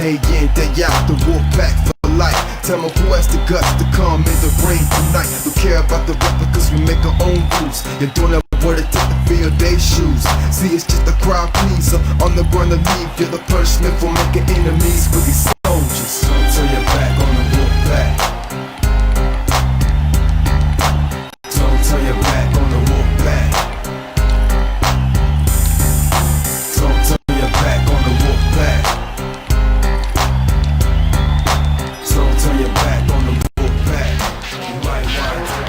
Day in, day out, the wolf pack for life. Tell me who has the guts to come in the ring tonight. We care about the replicas, we make our own rules. You're doing that what it take to fill their shoes. See, it's just a crowd pleaser. On the run to leave, you're the punishment for making enemies with these soldiers. Don't turn your back on the wolf pack. Don't turn your back on the wolf pack. Don't turn your back on the wolf pack. Don't turn your back on the wolf pack. You might want to.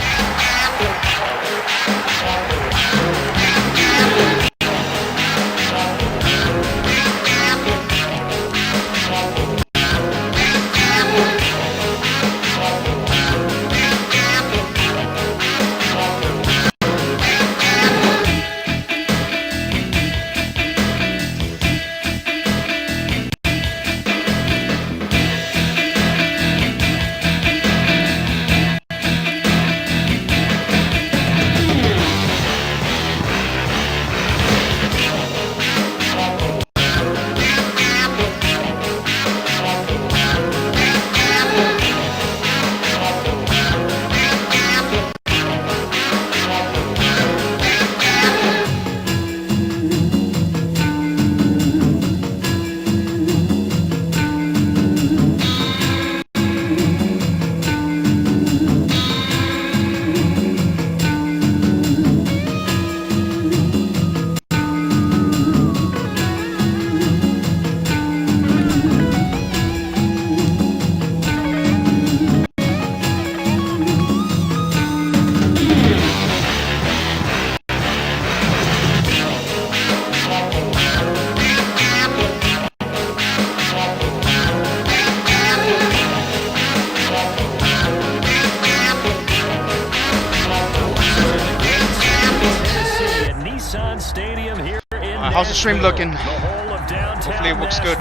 How's the stream looking? Hopefully it looks good.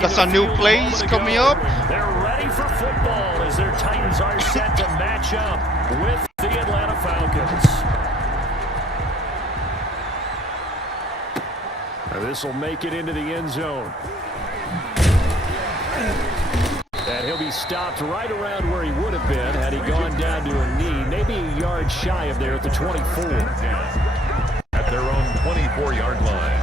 Got some new plays coming up. They're ready for football as their Titans are set to match up with the Atlanta Falcons. This will make it into the end zone. And he'll be stopped right around where he would have been had he gone down to a knee, maybe a yard shy of there at the 24. At their own 24-yard line.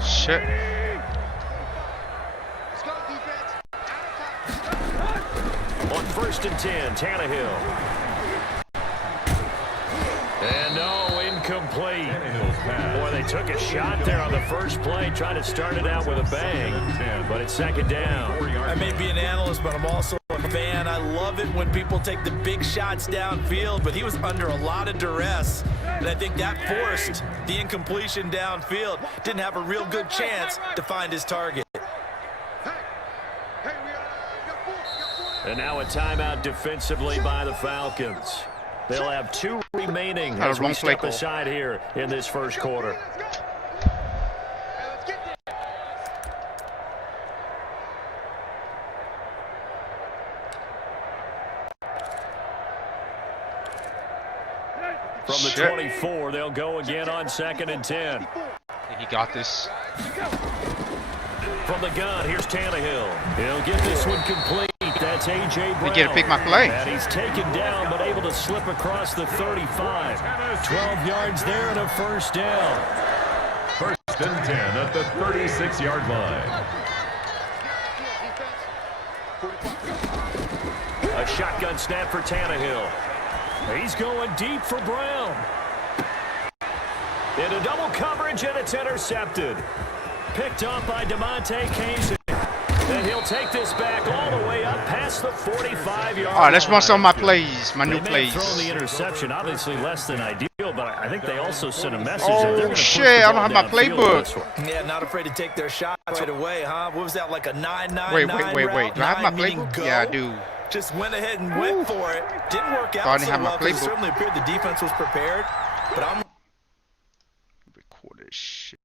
Shit. On 1st and 10, Tannehill. And no, incomplete. Boy, they took a shot there on the first play, trying to start it out with a bang, but it's 2nd down. I may be an analyst, but I'm also a fan. I love it when people take the big shots downfield, but he was under a lot of duress, and I think that forced the incompletion downfield. Didn't have a real good chance to find his target. And now a timeout defensively by the Falcons. They'll have 2 remaining as we step aside here in this first quarter. From the 24, they'll go again on 2nd and 10. He got this. From the gun, here's Tannehill. He'll get this one complete. That's A.J. Brown. We get to pick my play. And he's taken down, but able to slip across the 35. 12 yards there and a 1st down. 1st and 10 at the 36-yard line. A shotgun snap for Tannehill. He's going deep for Brown. Into double coverage, and it's intercepted. Picked up by DeMonte Casey. And he'll take this back all the way up past the 45-yard line. All right, let's run some of my plays, my new plays. Throw the interception, obviously less than ideal, but I think they also sent a message. Oh, shit, I don't have my playbook. Yeah, not afraid to take their shot right away, huh? What was that, like a 9-9-9 Wait. route? Do I have my playbook? Yeah, I do. Just went ahead and went for it. Didn't work out so well because it certainly appeared the defense was prepared. But I'm record this shit.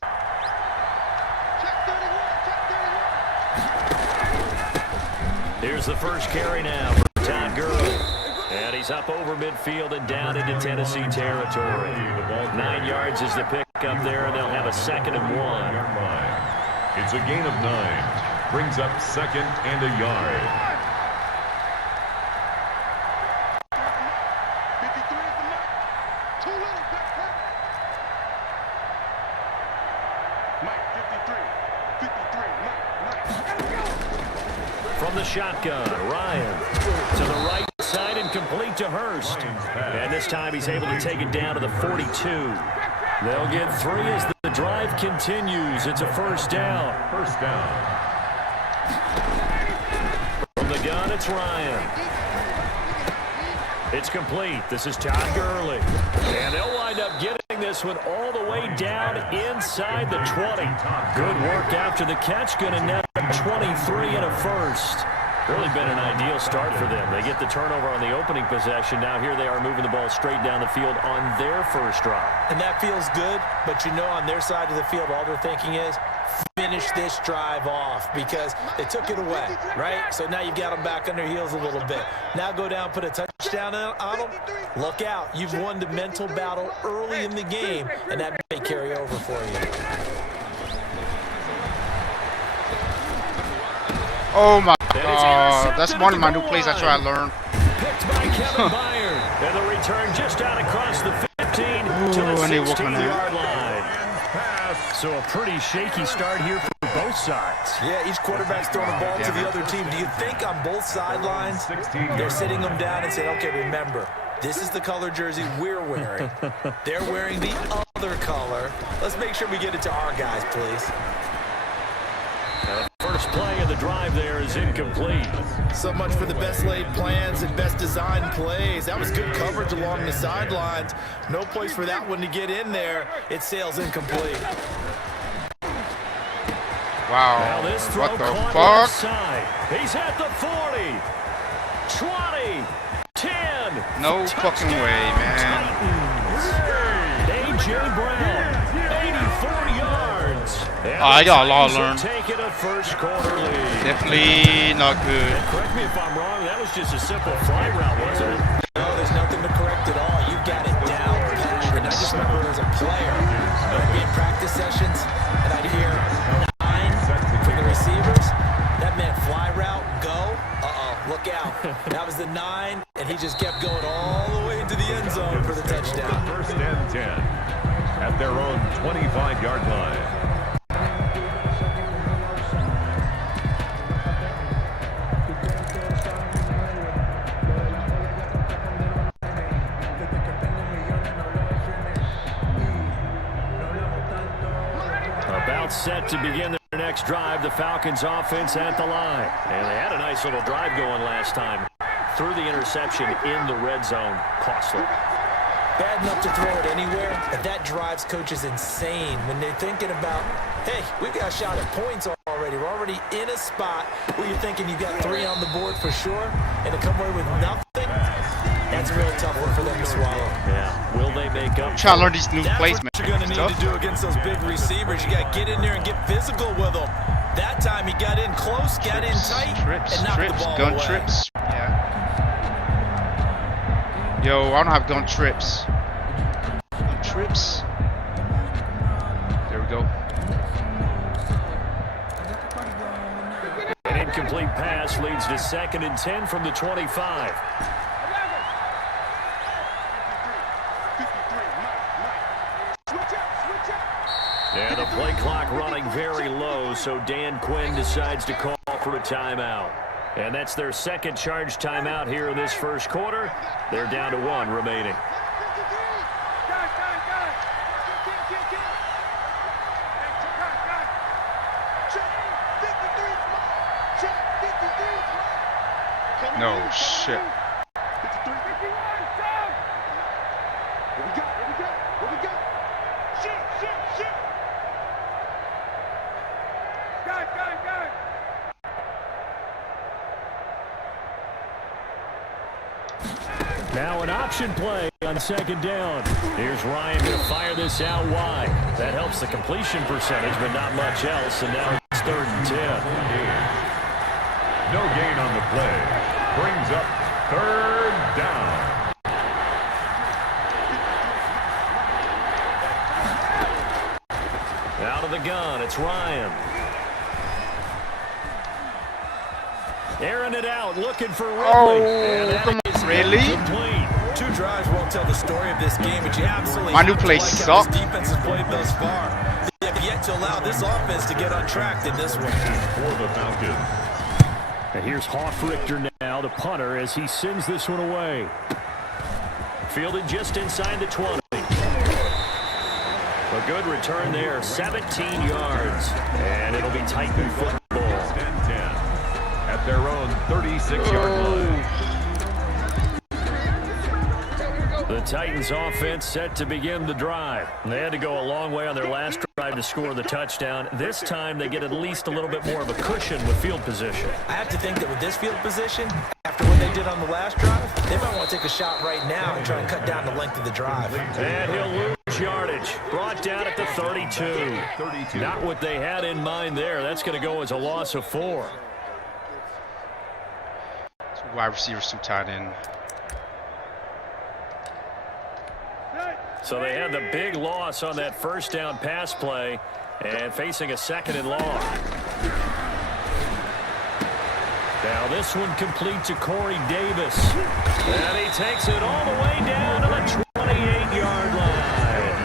Check 31. first carry now for Todd Gurley. And he's up over midfield and down into Tennessee territory. 9 yards is the pickup there, and they'll have a 2nd and 1. It's a gain of 9. Brings up 2nd and a yard. From the shotgun, Ryan to the right side and complete to Hurst. And this time he's able to take it down to the 42. They'll get 3 as the drive continues. It's a 1st down. First down. From the gun, it's Ryan. It's complete. This is Todd Gurley. And they'll wind up getting this one all the way down inside the 20. Good work after the catch. Going to net 23 and a 1st. Really been an ideal start for them. They get the turnover on the opening possession. Now here they are moving the ball straight down the field on their first drive. And that feels good, but you know on their side of the field, all they're thinking is, finish this drive off because they took it away, right? So now you've got them back on their heels a little bit. Now go down, put a touchdown on them. Look out. You've won the mental battle early in the game, and that may carry over for you. Oh my God, that's one of my new plays I try to learn. Picked by Kevin Byard. And the return just out across the 15 to the 16-yard line. So a pretty shaky start here for both sides. Yeah, each quarterback's throwing the ball to the other team. Do you think on both sidelines they're sitting them down and saying, okay, remember, this is the color jersey we're wearing. They're wearing the other color. Let's make sure we get it to our guys, please. First play of the drive there is incomplete. So much for the best laid plans and best designed plays. That was good coverage along the sidelines. No place for that one to get in there. It sails incomplete. Wow. Now this throw What the caught fuck? left side. He's at the 40, 20, 10. No fucking way, man. A.J. Brown, 84 yards. I got a lot to learn. Taking a first quarter lead. Definitely not good. Correct me if I'm wrong. That was just a simple fly route, wasn't it? No, there's nothing to correct at all. You got it down. And I just remember as a player, I'd be in practice sessions, and I'd hear 9 from the receivers. That meant fly route, go. Look out. That was the 9, and he just kept going all the way into the end zone for the touchdown. 1st and 10 at their own 25-yard line. About set to begin their next drive, the Falcons offense at the line. And they had a nice little drive going last time. Threw the interception in the red zone. Costly. Bad enough to throw it anywhere, but that drives coaches insane when they're thinking about, hey, we've got a shot at points already. We're already in a spot where you're thinking you've got 3 on the board for sure, and to come away with nothing, that's a real tough one for them to swallow. Yeah. Will they make up? Try to learn these new That's plays, what man. you're going to need to do against those big receivers. You got to get in there and get physical with them. That time he got in close, got in tight, and knocked the ball gun away. trips. Yeah. Yo, I don't have gun trips. Gun trips. There we go. An incomplete pass leads to 2nd and 10 from the 25. And the play clock running very low, so Dan Quinn decides to call for a timeout. And that's their 2nd charge timeout here in this first quarter. They're down to 1 remaining. No shit. Now an option play on 2nd down. Here's Ryan going to fire this out wide. That helps the completion percentage, but not much else. And now it's 3rd and 10. No gain on the play. brings up third down. Out of the gun, it's Ryan. Airing it out, looking for Ridley. Oh, come on, really? Complete. 2 drives won't tell the story of this game, but you absolutely My new have to play like how sucked. this defense has played thus far. They have yet to allow this offense to get untracked in this one. For the Falcons. And here's Hoffrichter now, the punter, as he sends this one away. Fielded just inside the 20. A good return there, 17 yards. And it'll be Titan football. 10-10 at their own 36-yard line. The Titans offense set to begin the drive. They had to go a long way on their last drive to score the touchdown. This time they get at least a little bit more of a cushion with field position. I have to think that with this field position, after what they did on the last drive, they might want to take a shot right now and try and cut down the length of the drive. And he'll lose yardage. Brought down at the 32. Not what they had in mind there. That's going to go as a loss of 4. Wide receivers too tight end. So they had the big loss on that first down pass play and facing a 2nd and long. Now this one complete to Corey Davis. And he takes it all the way down to the 28-yard line.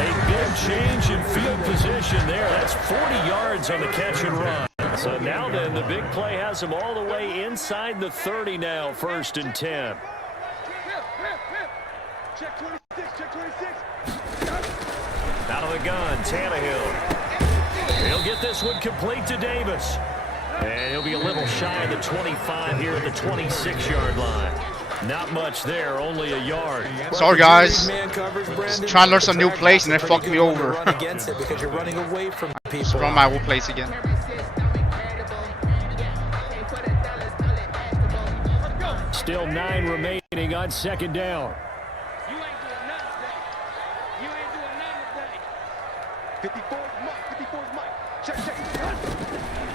A big change in field position there. That's 40 yards on the catch and run. So now then the big play has him all the way inside the 30 now, 1st and 10. Check 26, check 26. Out of the gun, Tannehill. He'll get this one complete to Davis. And he'll be a little shy of the 25 here at the 26-yard line. Not much there, only a yard. Sorry, guys. Just trying to learn some new plays and they fucked me over. Because you're running away from people. Run my old place again. Still 9 remaining on 2nd down. You ain't doing nothing today. You ain't doing nothing today. 54's Mike, 54's Mike. Check.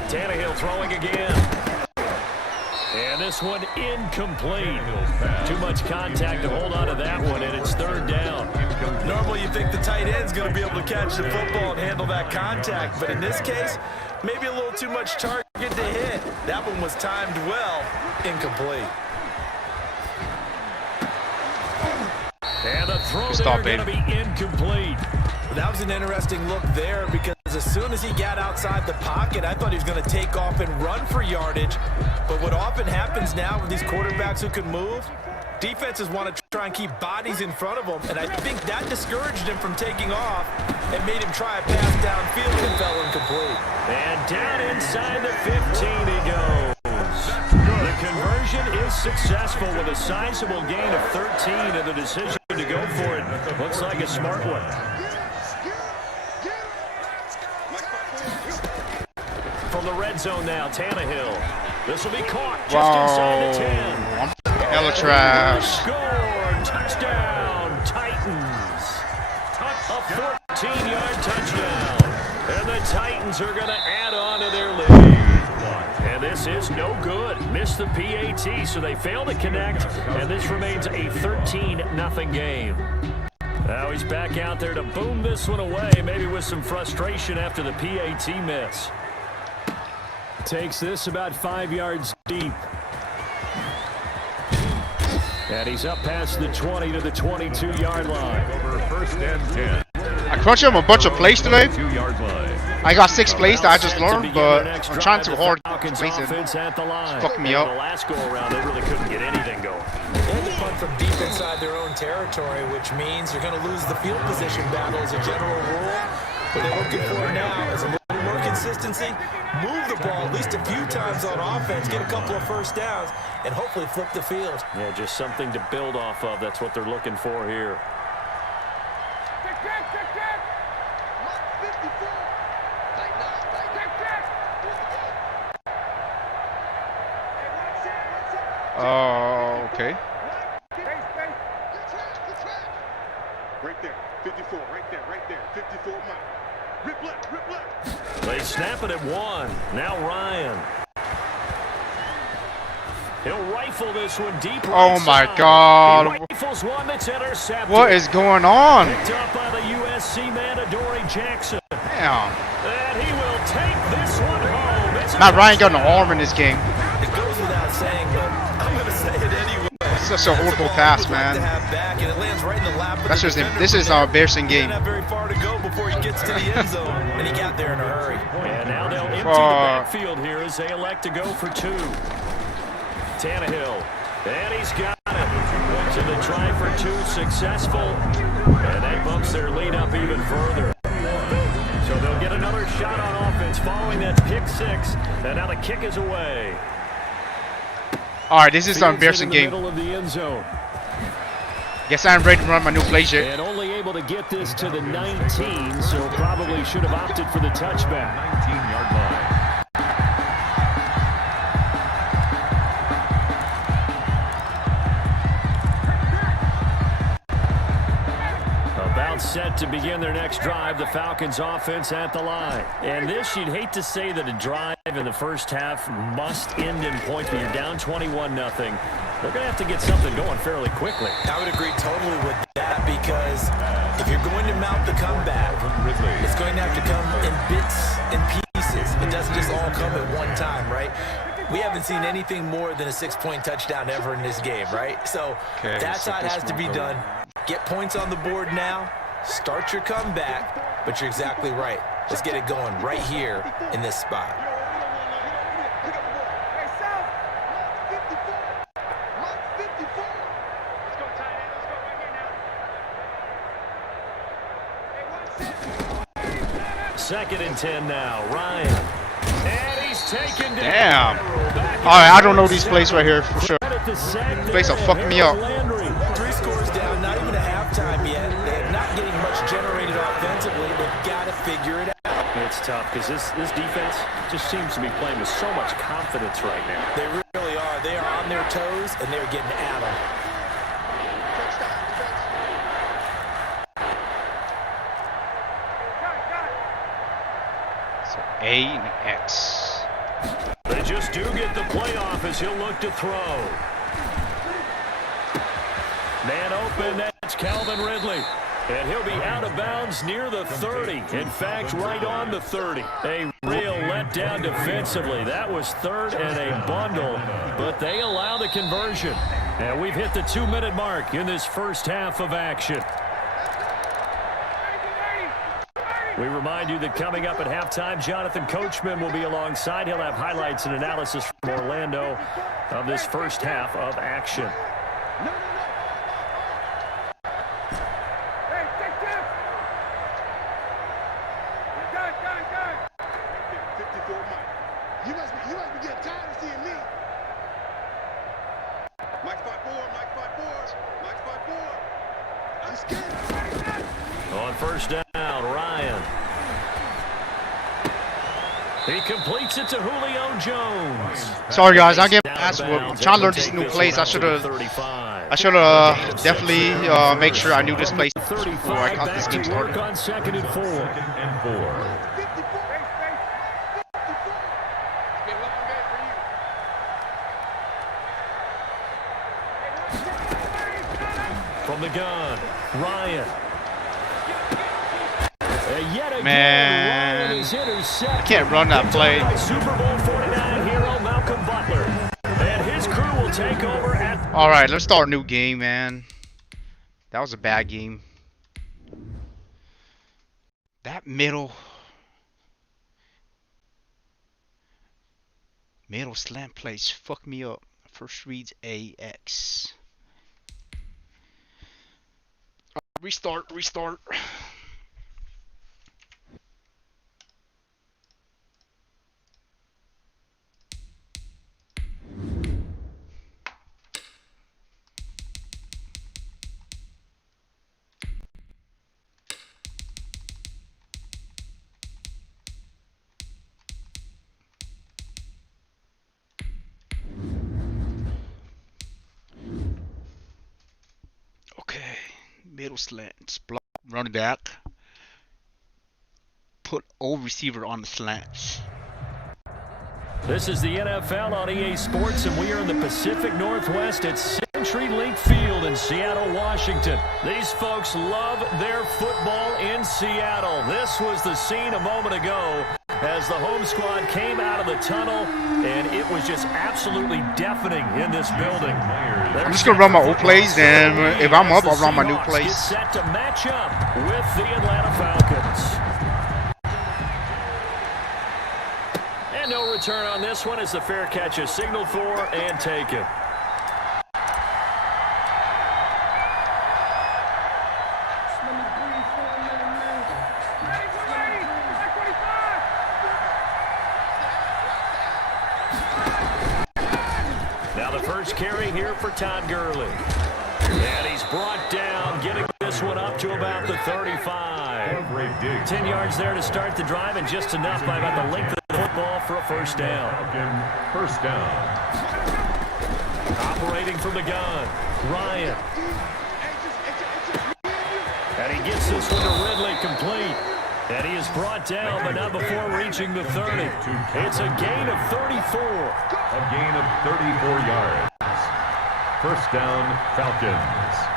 Tannehill throwing again. And this one incomplete. Too much contact to hold on to that one, and it's 3rd down. Normally you think the tight end's going to be able to catch the football and handle that contact, but in this case, maybe a little too much target to hit. That one was timed well, incomplete. And the throw there going to be incomplete. That was an interesting look there because as soon as he got outside the pocket, I thought he was going to take off and run for yardage. But what often happens now with these quarterbacks who can move, defenses want to try and keep bodies in front of them, and I think that discouraged him from taking off and made him try a pass downfield and fell incomplete. And down inside the 15 he goes. The conversion is successful with a sizable gain of 13, and the decision to go for it looks like a smart one. From the red zone now, Tannehill. This will be caught just inside the 10. Hella trash. Score! Touchdown, Titans. A 14-yard touchdown. And the Titans are going to add on to their lead. And this is no good. Missed the PAT, so they fail to connect, and this remains a 13-0 game. Now he's back out there to boom this one away, maybe with some frustration after the PAT miss. Takes this about 5 yards deep. And he's up past the 20 to the 22-yard line. Over 1st and 10. I crunched him a bunch of plays today. 2-yard line. I got 6 plays that I just learned, but I'm trying too hard to place it. It's fucked me up. The last go around, they really couldn't get anything going. They had to punt from deep inside their own territory, which means you're going to lose the field position battle as a general rule. What they're looking for now is a little more consistency, move the ball at least a few times on offense, get a couple of first downs, and hopefully flip the field. Yeah, just something to build off of. That's what they're looking for here. Oh, okay. Right there, 54, right there, 54 Mike. Rip left. They snap it at 1. Now Ryan. He'll rifle this one deep Oh right my side. God. He rifles one that's intercepted. What is going on? Picked up by the USC man, Adoree Jackson. Damn. And he will take this one home. It's a Matt Ryan got an touchdown. arm in this game. It goes without saying, but I'm going to say it anyway. It's such a horrible pass, man. That's just this is our embarrassing game. Not very far to go before he gets to the end zone, and he got there in a hurry. And now they'll empty the backfield here as they elect to go for two. Tannehill, and he's got it. Went to the try for two, successful, and that bumps their lead up even further. So they'll get another shot on offense following that pick six, and now the kick is away. All right, this is an embarrassing game. Middle of the end zone. Guess I'm ready to run my new play shit. And only able to get this to the 19, so probably should have opted for the touchback. 19-yard line. About set to begin their next drive, the Falcons offense at the line. And this, you'd hate to say that a drive in the first half must end in points, but you're down 21-0. They're going to have to get something going fairly quickly. I would agree totally with that, because if you're going to mount the comeback, it's going to have to come in bits and pieces. It doesn't just all come at one time, right? We haven't seen anything more than a 6-point touchdown ever in this game, right? So that's how it has to be done. Get points on the board now, start your comeback, but you're exactly right. Let's get it going right here in this spot. Second and 10 now. Ryan. And he's taken down. Damn. All right, I don't know these plays right here for sure. Plays will fuck me up. 3 scores down, not even a halftime yet. They're not getting much generated offensively. They've got to figure it out. It's tough because this defense just seems to be playing with so much confidence right now. They really are. They are on their toes, and they're getting at them. So A and X. They just do get the playoff as he'll look to throw. Man open, that's Calvin Ridley. And he'll be out of bounds near the 30. In fact, right on the 30. A real letdown defensively. That was third and a bundle, but they allow the conversion. And we've hit the 2-minute mark in this first half of action. We remind you that coming up at halftime, Jonathan Coachman will be alongside. He'll have highlights and analysis from Orlando of this first half of action. On first down, Ryan. He completes it to Julio Jones. Sorry guys, I'm getting past. I'm trying to learn these new plays. I should have definitely make sure I knew this play before I got this game started. On second and 4. From the gun, Ryan. Man, I can't run that play. Super Bowl 49 hero Malcolm Butler. And his crew will take over at... All right, let's start a new game, man. That was a bad game. That middle slant plays fuck me up. First reads AX. Restart. Middle slants, block, run it back, put old receiver on the slants. This is the NFL on EA Sports, and we are in the Pacific Northwest at CenturyLink Field in Seattle, Washington. These folks love their football in Seattle. This was the scene a moment ago as the home squad came out of the tunnel, and it was just absolutely deafening in this building. I'm just going to run my old plays, and if I'm up, I'll run my new plays. Get set to match up with the Atlanta Falcons. And no return on this one as the fair catch is signaled for and taken. Now the first carry here for Todd Gurley. And he's brought down, getting this one up to about the 35. 10 yards there to start the drive, and just enough by about the length of the football for a first down. First down. Operating from the gun, Ryan. And he gets this one to Ridley, complete. And he is brought down, but not before reaching the 30. It's a gain of 34. A gain of 34 yards. First down, Falcons.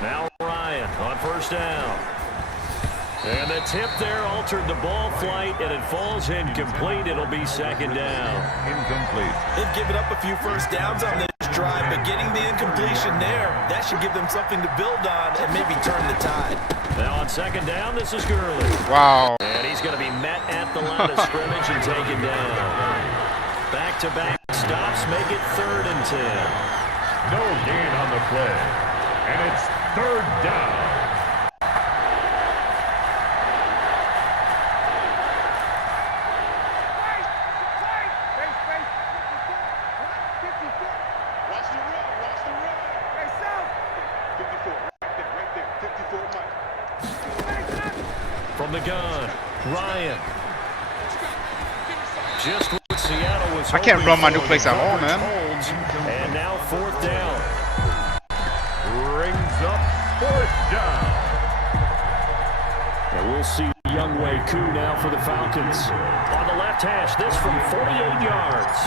Now Ryan on first down. And the tip there altered the ball flight, and it falls incomplete. It'll be second down. Incomplete. They've given up a few first downs on this drive, but getting the incompletion there, that should give them something to build on and maybe turn the tide. Now on second down, this is Gurley. Wow. And he's going to be met at the line of scrimmage and taken down. Back-to-back stops make it 3rd and 10. No gain on the play. And it's 3rd down. From the gun, Ryan. Just what Seattle was. I can't run my new plays at all, man. And now 4th down. Brings up 4th down. And we'll see Young Wei Koo now for the Falcons. On the left hash, this from 48 yards.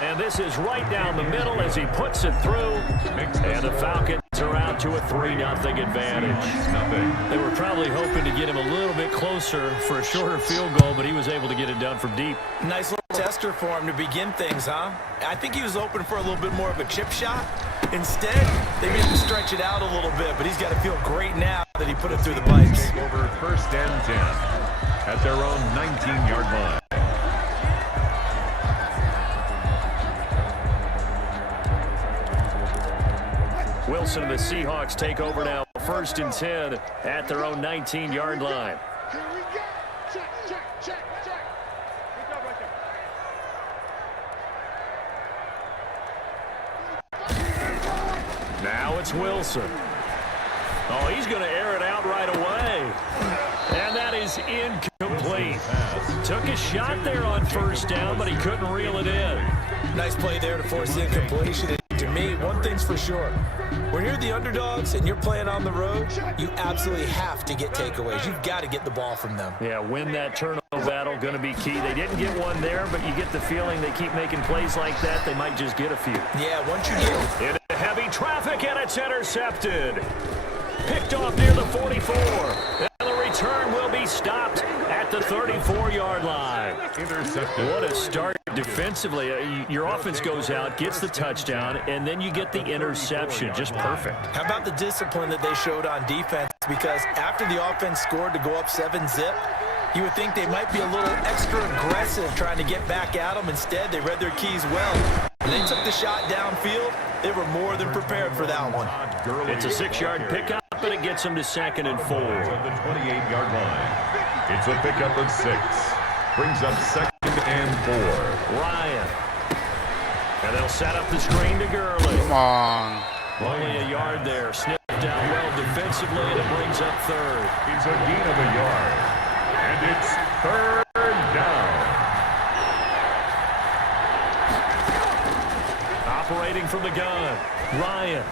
And this is right down the middle as he puts it through. And the Falcons are out to a 3-0 advantage. They were probably hoping to get him a little bit closer for a shorter field goal, but he was able to get it done from deep. Nice little tester for him to begin things, huh? I think he was open for a little bit more of a chip shot. Instead, they made him stretch it out a little bit, but he's got to feel great now that he put it through the pipes. Over 1st and 10 at their own 19-yard line. Wilson and the Seahawks take over now. 1st and 10 at their own 19-yard line. Here we go. Check, check, check, check. Good job right there. Now it's Wilson. Oh, he's going to air it out right away. And that is incomplete. Took a shot there on 1st down, but he couldn't reel it in. Nice play there to force the incompletion. And to me, one thing's for sure. When you're the underdogs and you're playing on the road, you absolutely have to get takeaways. You've got to get the ball from them. Yeah, win that turnover battle, going to be key. They didn't get one there, but you get the feeling they keep making plays like that, they might just get a few. Yeah, once you get Into heavy traffic, and it's intercepted. Picked off near the 44. And the return will be stopped at the 34-yard line. Intercepted. What a start defensively. Your offense goes out, gets the touchdown, and then you get the interception. Just perfect. How about the discipline that they showed on defense? Because after the offense scored to go up 7-zip, you would think they might be a little extra aggressive trying to get back at them. Instead, they read their keys well. When they took the shot downfield, they were more than prepared for that one. It's a 6-yard pickup, and it gets them to 2nd and 4. At the 28-yard line. It's a pickup of 6. Brings up 2nd and 4. Ryan. And they'll set up the screen to Gurley. Come on. Only a yard there. Snipped out well defensively, and it brings up 3rd. It's a gain of a yard. And And it's third down. Operating from the gun, Ryan.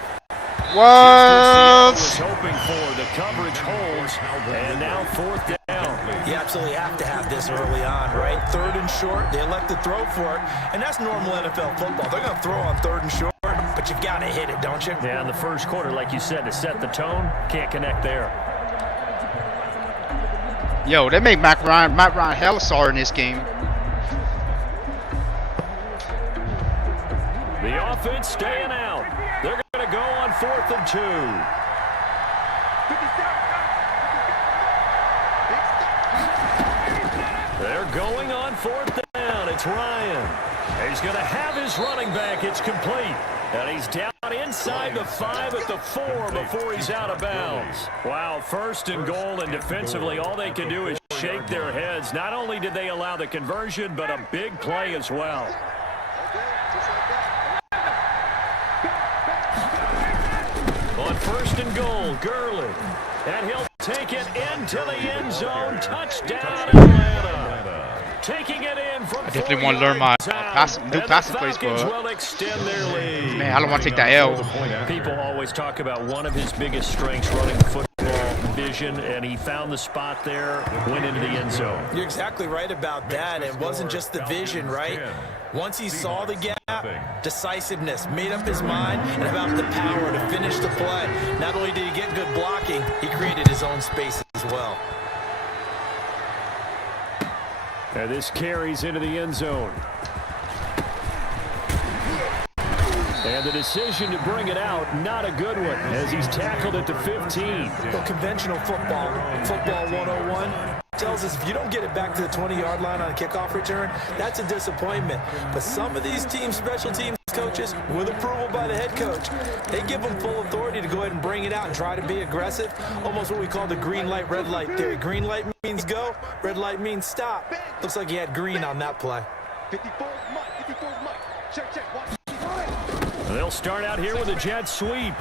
What? Was hoping for the coverage holds, and now fourth down. You absolutely have to have this early on, right? Third and short, they elect to throw for it, and that's normal NFL football. They're going to throw on third and short, but you've got to hit it, don't you? Yeah, in the first quarter, like you said, to set the tone, can't connect there. Yo, they make Matt Ryan hella sorry in this game. The offense staying out. They're going to go on 4th and 2. They're going on 4th down. It's Ryan. He's going to have his running back. It's complete. And he's down inside the 5 at the 4 before he's out of bounds. Wow, 1st and goal, and defensively all they can do is shake their heads. Not only did they allow the conversion, but a big play as well. On 1st and goal, Gurley. And he'll take it into the end zone. Touchdown, Atlanta. Taking it in from I definitely want to learn my new passing plays, but will extend their lead. man, I don't want to take that L. People always talk about one of his biggest strengths, running the football, vision, and he found the spot there, went into the end zone. You're exactly right about that. It wasn't just the vision, right? Once he saw the gap, decisiveness, made up his mind, and about the power to finish the play. Not only did he get good blocking, he created his own space as well. And this carries into the end zone. And the decision to bring it out, not a good one, as he's tackled at the 15. Well, conventional football 101, tells us if you don't get it back to the 20-yard line on a kickoff return, that's a disappointment. But some of these teams, special teams coaches, with approval by the head coach, they give them full authority to go ahead and bring it out and try to be aggressive. Almost what we call the green light, red light theory. Green light means go, red light means stop. Looks like he had green on that play. 54 Mike. Check. Watch. They'll start out here with a jet sweep.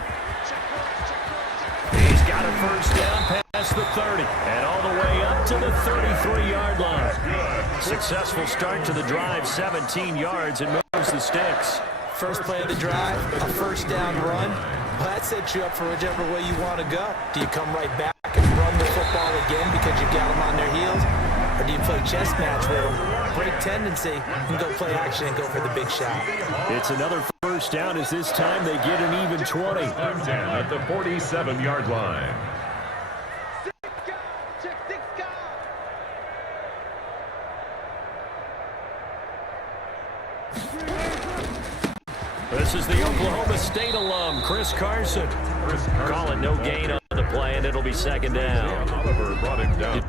He's got a first down past the 30 and all the way up to the 33-yard line. Successful start to the drive, 17 yards, and moves the sticks. First play of the drive, a first down run. Well, that sets you up for whichever way you want to go. Do you come right back and run the football again because you got them on their heels? Or do you play chess match with them, break tendency, and go play action and go for the big shot? It's another first down as this time they get an even 20. At the 47-yard line. This is the Oklahoma State alum, Chris Carson. Calling no gain on the play, and it'll be second down. Oliver brought him down.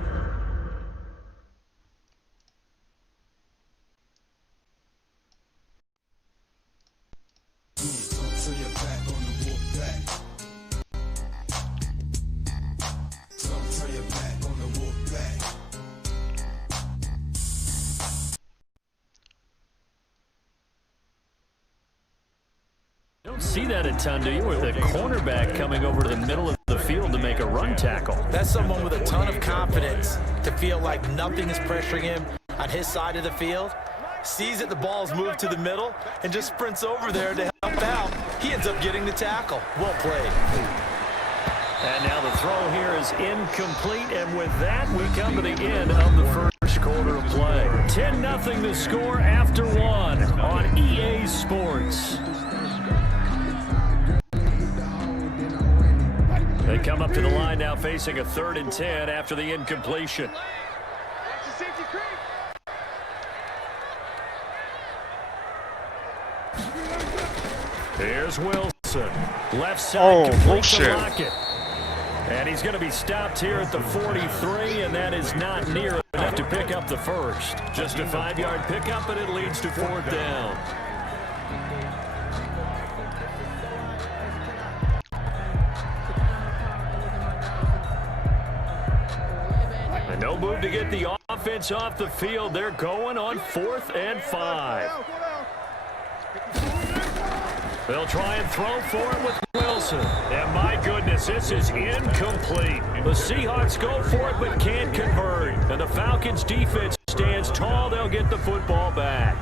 See that a ton, do you? With a cornerback coming over to the middle of the field to make a run tackle. That's someone with a ton of confidence to feel like nothing is pressuring him on his side of the field. Sees that the ball's moved to the middle and just sprints over there to help out. He ends up getting the tackle. Well played. And now the throw here is incomplete, and with that we come to the end of the first quarter of play. 10-0 the score after one on EA Sports. They come up to the line now facing a 3rd and 10 after the incompletion. Here's Wilson. Left side completes the rocket. And he's going to be stopped here at the 43, and that is not near enough to pick up the first. Just a 5-yard pickup, and it leads to 4th down. No move to get the offense off the field. They're going on 4th and 5. They'll try and throw for it with Wilson. Wilson. And my goodness, this is incomplete. The Seahawks go for it but can't convert. And the Falcons defense stands tall. They'll get the football back.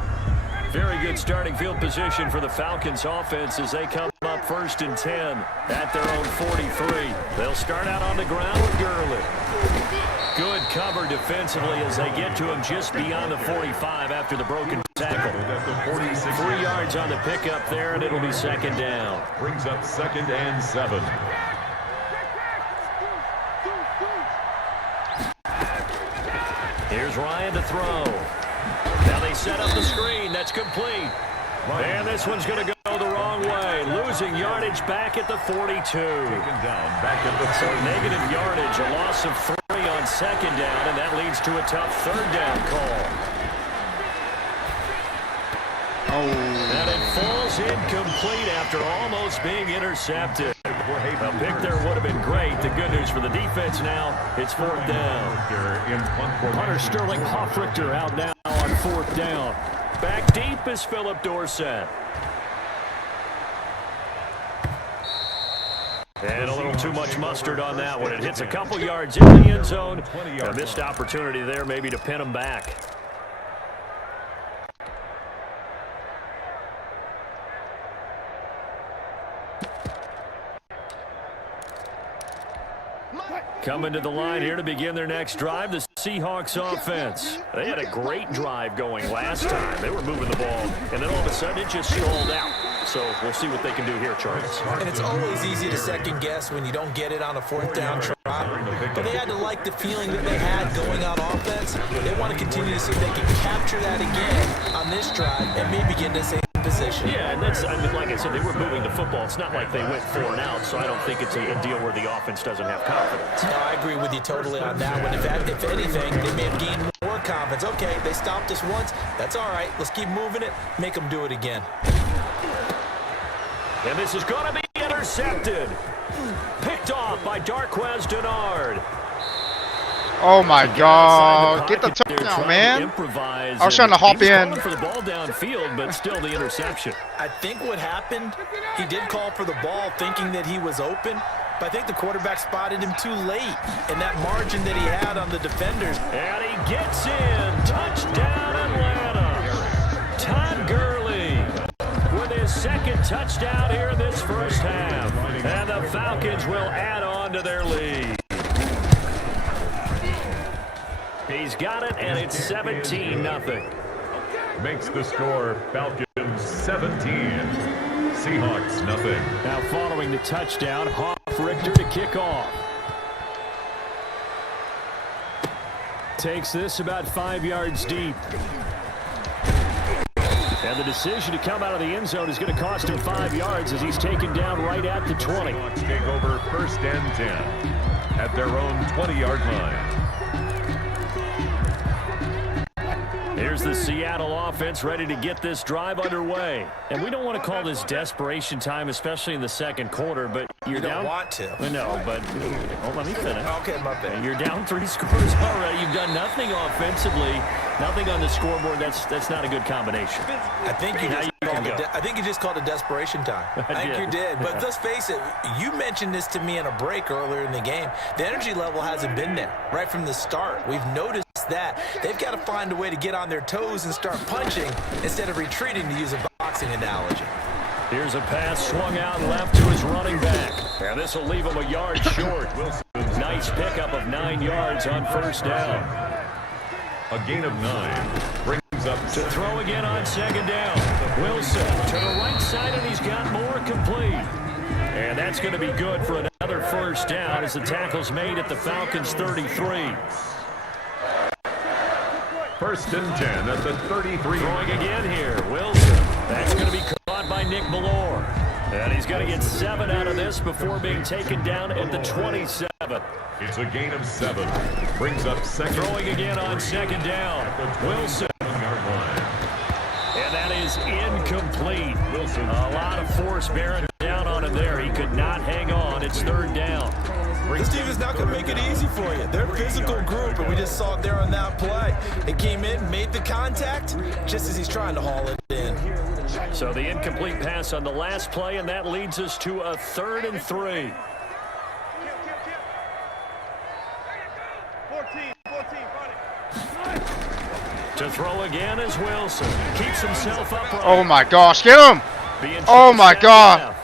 Very good starting field position for the Falcons offense as they come up 1st and 10 at their own 43. They'll start out on the ground with Gurley. Good cover defensively as they get to him just beyond the 45 after the broken tackle. 3 yards on the pickup there, and it'll be 2nd down. Brings up 2nd and 7. Here's Ryan to throw. Now they set up the screen. That's complete. And this one's going to go the wrong way. Losing yardage back at the 42. Taken down back at the 40. So negative yardage, a loss of 3 on 2nd down, and that leads to a tough 3rd down call. And it falls incomplete after almost being intercepted. A pick there would have been great. The good news for the defense now, it's 4th down. Hunter Sterling Hoffrichter out now on 4th down. Back deep is Philip Dorsett. And a little too much mustard on that one. It hits a couple yards in the end zone. A missed opportunity there maybe to pin him back. Coming to the line here to begin their next drive, the Seahawks offense. They had a great drive going last time. They were moving the ball, and then all of a sudden it just stalled out. So we'll see what they can do here, Charles. And it's always easy to second guess when you don't get it on a 4th down try. But they had to like the feeling that they had going on offense. They want to continue to see if they can capture that again on this drive and maybe get in the same position. Yeah, and that's, I mean, like I said, they were moving the football. It's not like they went 4 and out, so I don't think it's a deal where the offense doesn't have confidence. No, I agree with you totally on that one. If anything, they may have gained more confidence. Okay, they stopped us once. That's all right. Let's keep moving it. Make them do it again. And this is going to be intercepted. Picked off by Darquez Denard. Oh my God! Get the touchdown, man! I was trying to hop in. For the ball downfield, but still the interception. I think what happened, he did call for the ball thinking that he was open, but I think the quarterback spotted him too late, and that margin that he had on the defenders. And he gets in. Touchdown, Atlanta. Todd Gurley with his 2nd touchdown here in this 1st half. And the Falcons will add on to their lead. He's got it, and it's 17-0. Makes the score Falcons 17. Seahawks nothing. Now following the touchdown, Hoffrichter to kick off. Takes this about 5 yards deep. And the decision to come out of the end zone is going to cost him 5 yards as he's taken down right at the 20. Seahawks take over 1st and 10 at their own 20-yard line. Here's the Seattle offense ready to get this drive underway. And we don't want to call this desperation time, especially in the 2nd quarter, but you're down. You don't want to. No, but let me finish. Okay, my bad. You're down 3 scores already. You've done nothing offensively, nothing on the scoreboard. That's not a good combination. I think you just called it desperation time. I think you did. But let's face it, you mentioned this to me in a break earlier in the game. The energy level hasn't been there right from the start. We've noticed that. They've got to find a way to get on their toes and start punching instead of retreating, to use a boxing analogy. Here's a pass swung out left to his running back. And this will leave him a yard short. Nice pickup of 9 yards on 1st down. A gain of 9 brings up to throw again on 2nd down. Wilson to the right side, and he's got more complete. And that's going to be good for another 1st down as the tackle's made at the Falcons' 33. 1st and 10 at the 33. Throwing again here. Wilson. That's going to be caught by Nick Ballore. And he's going to get 7 out of this before being taken down at the 27. It's a gain of 7. Brings up 2nd. Throwing again on 2nd down. Wilson. And that is incomplete. Wilson. A lot of force bearing down on him there. He could not hang on. It's 3rd down. This team is not going to make it easy for you. They're a physical group, and we just saw it there on that play. It came in, made the contact, just as he's trying to haul it in. So the incomplete pass on the last play, and that leads us to a 3rd and 3. 14, To throw again is Wilson. Keeps himself upright. Oh my gosh, get him! Oh my God!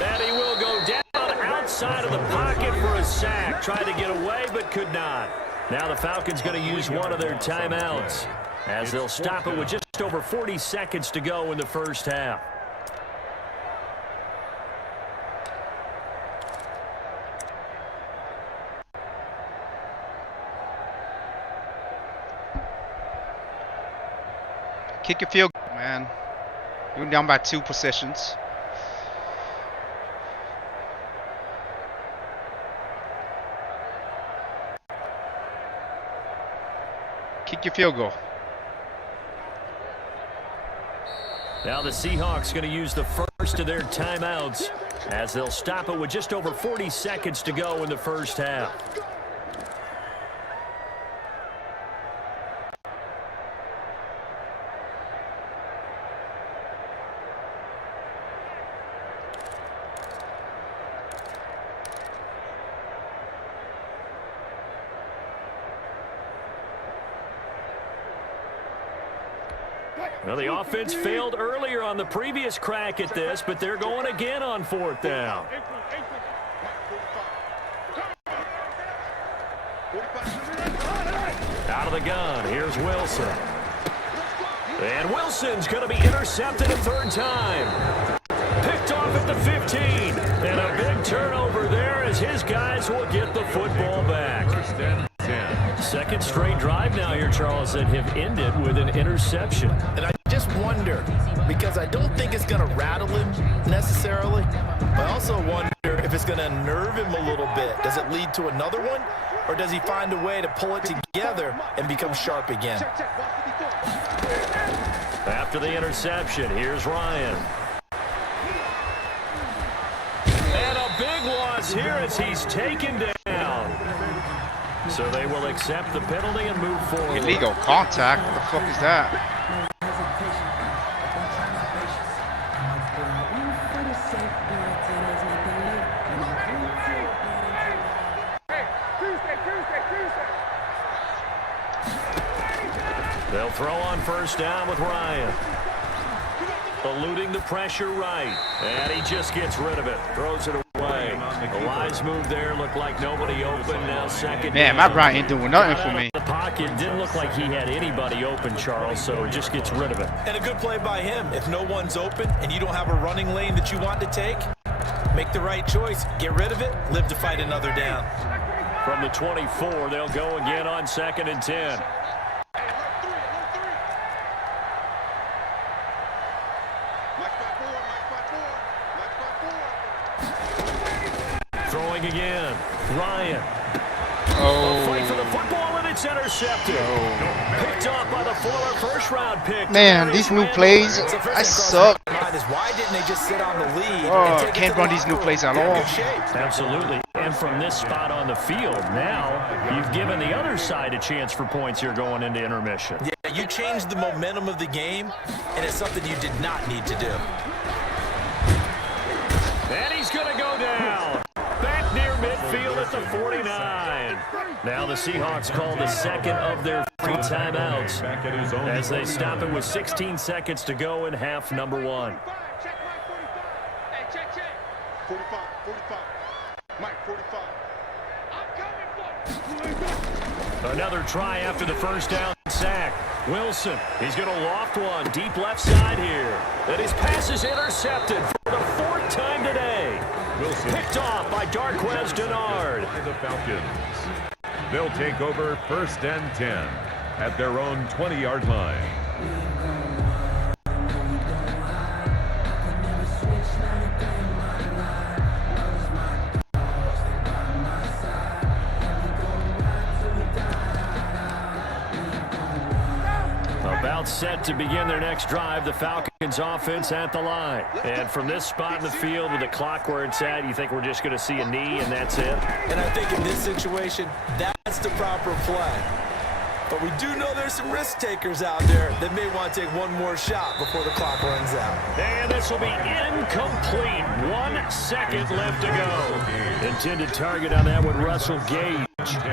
And he will go down outside of the pocket for a sack. Tried to get away, but could not. Now the Falcons going to use one of their timeouts, as they'll stop it with just over 40 seconds to go in the first half. Kick your field goal, man. You're down by 2 possessions. Kick your field goal. Now the Seahawks going to use the first of their timeouts, as they'll stop it with just over 40 seconds to go in the first half. Well, the offense failed earlier on the previous crack at this, but they're going again on 4th down. Out of the gun, here's Wilson. And Wilson's going to be intercepted a 3rd time. Picked off at the 15. And a big turnover there as his guys will get the football back. 2nd straight drive now here, Charles, that have ended with an interception. And I just wonder, because I don't think it's going to rattle him necessarily, but I also wonder if it's going to unnerve him a little bit. Does it lead to another one, or does he find a way to pull it together and become sharp again? After the interception, here's Ryan. And a big loss here as he's taken down. So they will accept the penalty and move forward. Illegal contact? What the fuck is that? They'll throw on 1st down with Ryan. Eluding the pressure right. And he just gets rid of it. Throws it away. A wise move there. Looked like nobody open. Now 2nd Man, down. my Brian ain't doing nothing for me. The pocket didn't look like he had anybody open, Charles, so he just gets rid of it. And a good play by him. If no one's open and you don't have a running lane that you want to take, make the right choice. Get rid of it. Live to fight another down. From the 24, they'll go again on 2nd and 10. Throwing again. Ryan. Oh. Fight for the football, and it's intercepted. Picked off by the former 1st-round pick. Man, these new plays, I suck. Why didn't they just sit on the lead? Oh, can't run these new plays at all. Absolutely. And from this spot on the field, now you've given the other side a chance for points here going into intermission. Yeah, you changed the momentum of the game, and it's something you did not need to do. And he's going to go down. Back near midfield at the 49. Now the Seahawks call the 2nd of their 3 timeouts as they stop it with 16 seconds to go in half number 1. Check Mike 45. Hey, check. 45. Mike 45. I'm coming for you. Another try after the 1st down sack. Wilson, he's going to loft one deep left side here. And his pass is intercepted for the 4th time today. Wilson Picked off by Darquez Denard. the Falcons. They'll take over 1st and 10 at their own 20-yard line. About set to begin their next drive, the Falcons offense at the line. And from this spot in the field with the clock where it's at, you think we're just going to see a knee and that's it? And I think in this situation, that's the proper play. But we do know there's some risk takers out there that may want to take one more shot before the clock runs out. And this will be incomplete. 1 second left to go. Intended target on that one, Russell Gage.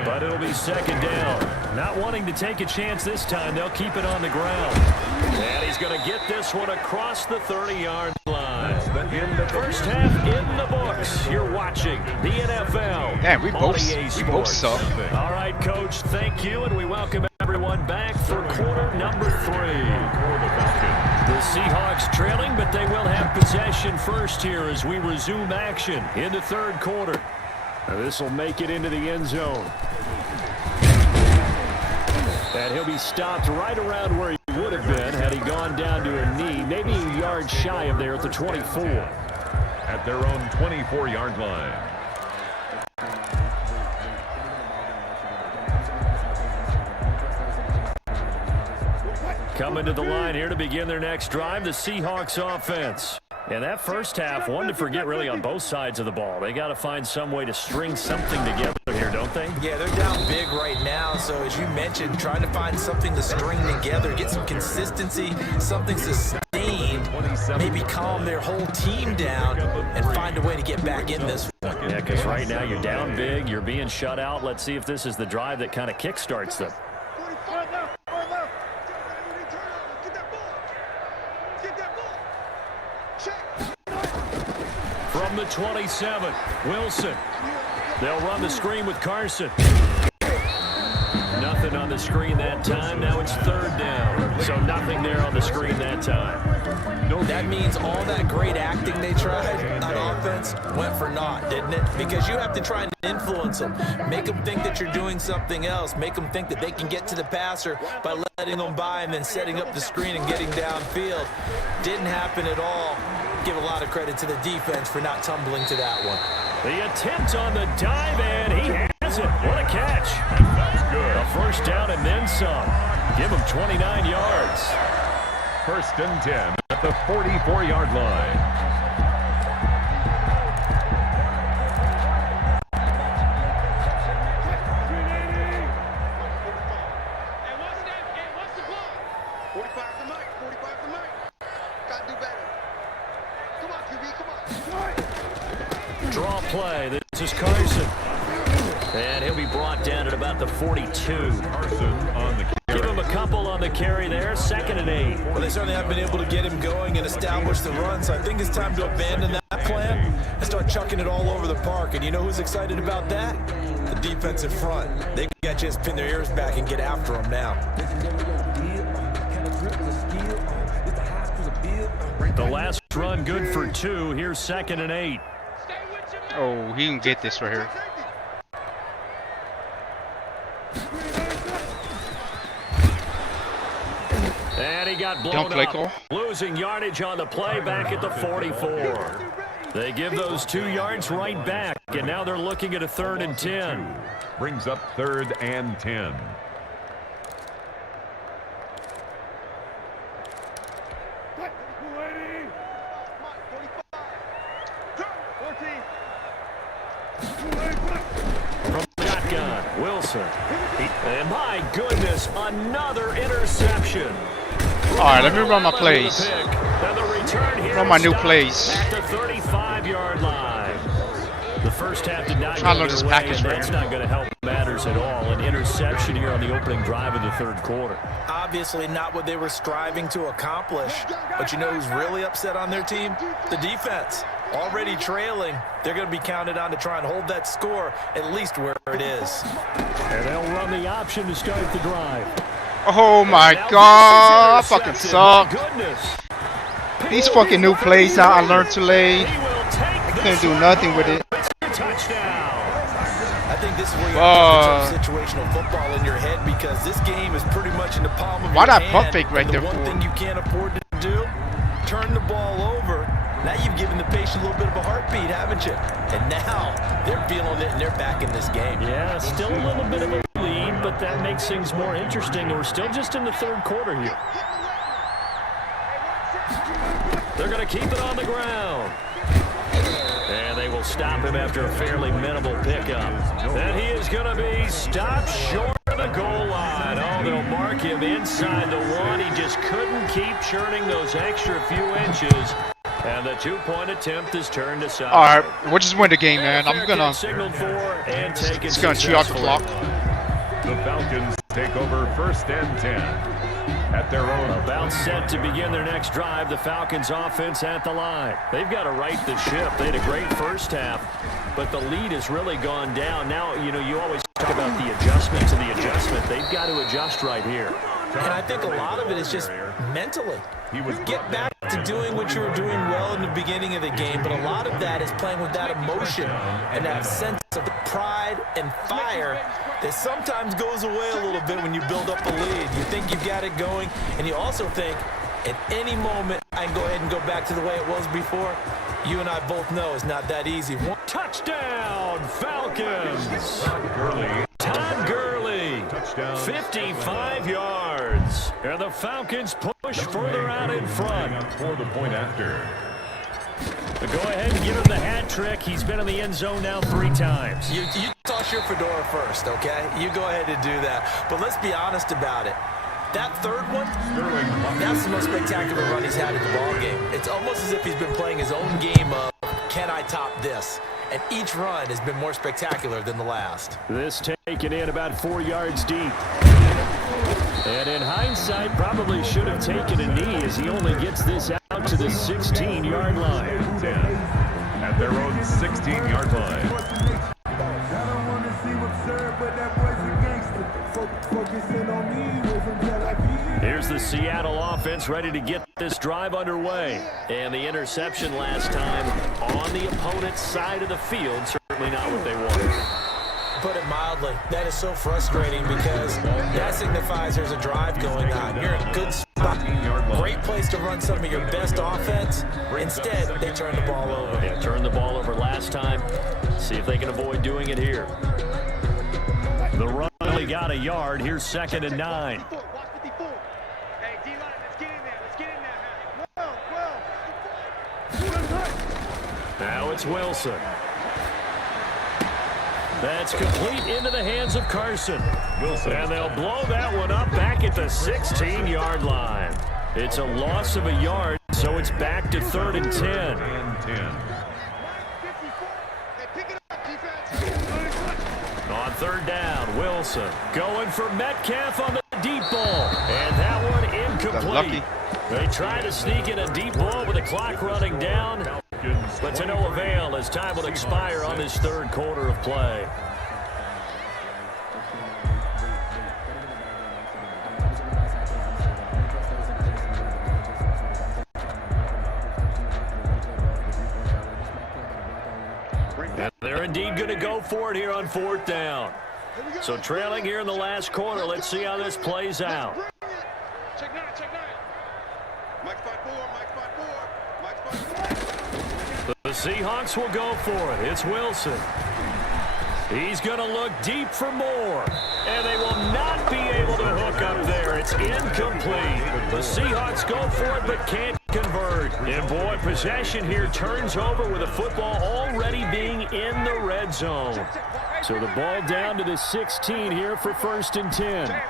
But it'll be second down. Not wanting to take a chance this time, they'll keep it on the ground. And he's going to get this one across the 30-yard line. First half in the books. You're watching the NFL. Yeah, we both suck. All right, Coach, thank you, and we welcome everyone back for quarter number 3. The Seahawks trailing, but they will have possession first here as we resume action in the third quarter. This will make it into the end zone. And he'll be stopped right around where he would have been had he gone down to a knee, maybe a yard shy of there at the 24. At their own 24-yard line. Coming to the line here to begin their next drive, the Seahawks offense. And that first half, one to forget really on both sides of the ball. They got to find some way to string something together here, don't they? Yeah, they're down big right now. So as you mentioned, trying to find something to string together, get some consistency, something sustained, maybe calm their whole team down and find a way to get back in this one. Yeah, because right now you're down big, you're being shut out. Let's see if this is the drive that kind of kickstarts them. From the 27, Wilson. They'll run the screen with Carson. Nothing on the screen that time. Now it's third down. So nothing there on the screen that time. That means all that great acting they tried on offense went for naught, didn't it? Because you have to try and influence them. Make them think that you're doing something else. Make them think that they can get to the passer by letting them by and then setting up the screen and getting downfield. Didn't happen at all. Give a lot of credit to the defense for not tumbling to that one. The attempt on the dive, and he has it. What a catch. Good. A first down and then some. Give him 29 yards. First and 10 at the 44-yard line. Draw play. This is Carson. And he'll be brought down at about the 42. Carson on the carry. Give him a couple on the carry there. 2nd and 8. Well, they certainly have been able to get him going and establish the run, so I think it's time to abandon that plan and start chucking it all over the park. And you know who's excited about that? The defensive front. They got to just pin their ears back and get after them now. The last run good for 2. Here's 2nd and 8. Oh, he can get this right here. And he got blown up, losing yardage on the play back at the 44. They give those 2 yards right back, and now they're looking at a 3rd and 10. Brings up 3rd and 10. From shotgun, Wilson. And my goodness, another interception. All right, let me run my plays. Run my new plays. At the 35-yard line. The first half did not Trying to go learn this their way, package and right that's here. not going to help matters at all. An interception here on the opening drive of the third quarter. Obviously not what they were striving to accomplish. But you know who's really upset on their team? The defense. Already trailing. They're going to be counted on to try and hold that score at least where it is. And they'll run the option to start the drive. Oh my God, I fucking suck. These fucking new plays I learned to lay. Couldn't do nothing with it. I think this is where you have to put some situational football in your head because this game is pretty much in the palm of your hand. Why that pump fake right there The one for? thing you can't afford to do, turn the ball over. Now you've given the patient a little bit of a heartbeat, haven't you? And now they're feeling it and they're back in this game. Yeah, still a little bit of a lead, but that makes things more interesting. We're still just in the third quarter here. They're going to keep it on the ground. And they will stop him after a fairly minimal pickup. And he is going to be stopped short of the goal line. Oh, Oh, they'll mark him inside the 1. He just couldn't keep churning those extra few inches. And the 2-point attempt is turned aside. All right, we'll just win the game, man. I'm gonna. Signaled for and take It's gonna chew out the clock. The Falcons take over 1st and 10 at their own. About set to begin their next drive. The Falcons offense at the line. They've got to right the ship. They had a great first half, but the lead has really gone down. Now, you know, you always talk about the adjustment to the adjustment. They've got to adjust right here. And I think a lot of it is just mentally. Get back to doing what you were doing well in the beginning of the game, but a lot of that is playing with that emotion and that sense of pride and fire that sometimes goes away a little bit when you build up a lead. You think you've got it going, and you also think at any moment I can go ahead and go back to the way it was before. You and I both know it's not that easy. Touchdown, Falcons! Todd Gurley, touchdown, 55 yards. And the Falcons push further out in front. For the point after. Go ahead and give him the hat trick. He's been in the end zone now 3 times. You toss your fedora first, okay? You go ahead and do that. But let's be honest about it. That third one, that's the most spectacular run he's had in the ballgame. It's almost as if he's been playing his own game of, can I top this? And each run has been more spectacular than the last. This taken in about 4 yards deep. And in hindsight, probably should have taken a knee as he only gets this out to the 16-yard line. 10 at their own 16-yard line. Here's the Seattle offense ready to get this drive underway. And the interception last time on the opponent's side of the field, certainly not what they wanted. Put it mildly, that is so frustrating because that signifies there's a drive going on. You're in a good spot, great place to run some of your best offense. Instead, they turn the ball over. Yeah, turned the ball over last time. See if they can avoid doing it here. The run only got a yard. Here's 2nd and 9. Now it's Wilson. That's complete into the hands of Carson. Wilson. And they'll blow that one up back at the 16-yard line. It's a loss of a yard, so it's back to 3rd and 10. On 3rd down, Wilson going for Metcalf on the deep ball. And that one incomplete. They try to sneak in a deep ball with the clock running down, but to no avail as time will expire on this 3rd quarter of play. And they're indeed going to go for it here on 4th down. So trailing here in the last quarter, let's see how this plays out. Check 9, check 9. Mike 5-4, Mike 5-4. The Seahawks will go for it. It's Wilson. He's going to look deep for more. And they will not be able to hook up there. It's incomplete. The Seahawks go for it but can't convert. And boy, possession here turns over with the football already being in the red zone. So the ball down to the 16 here for 1st and 10.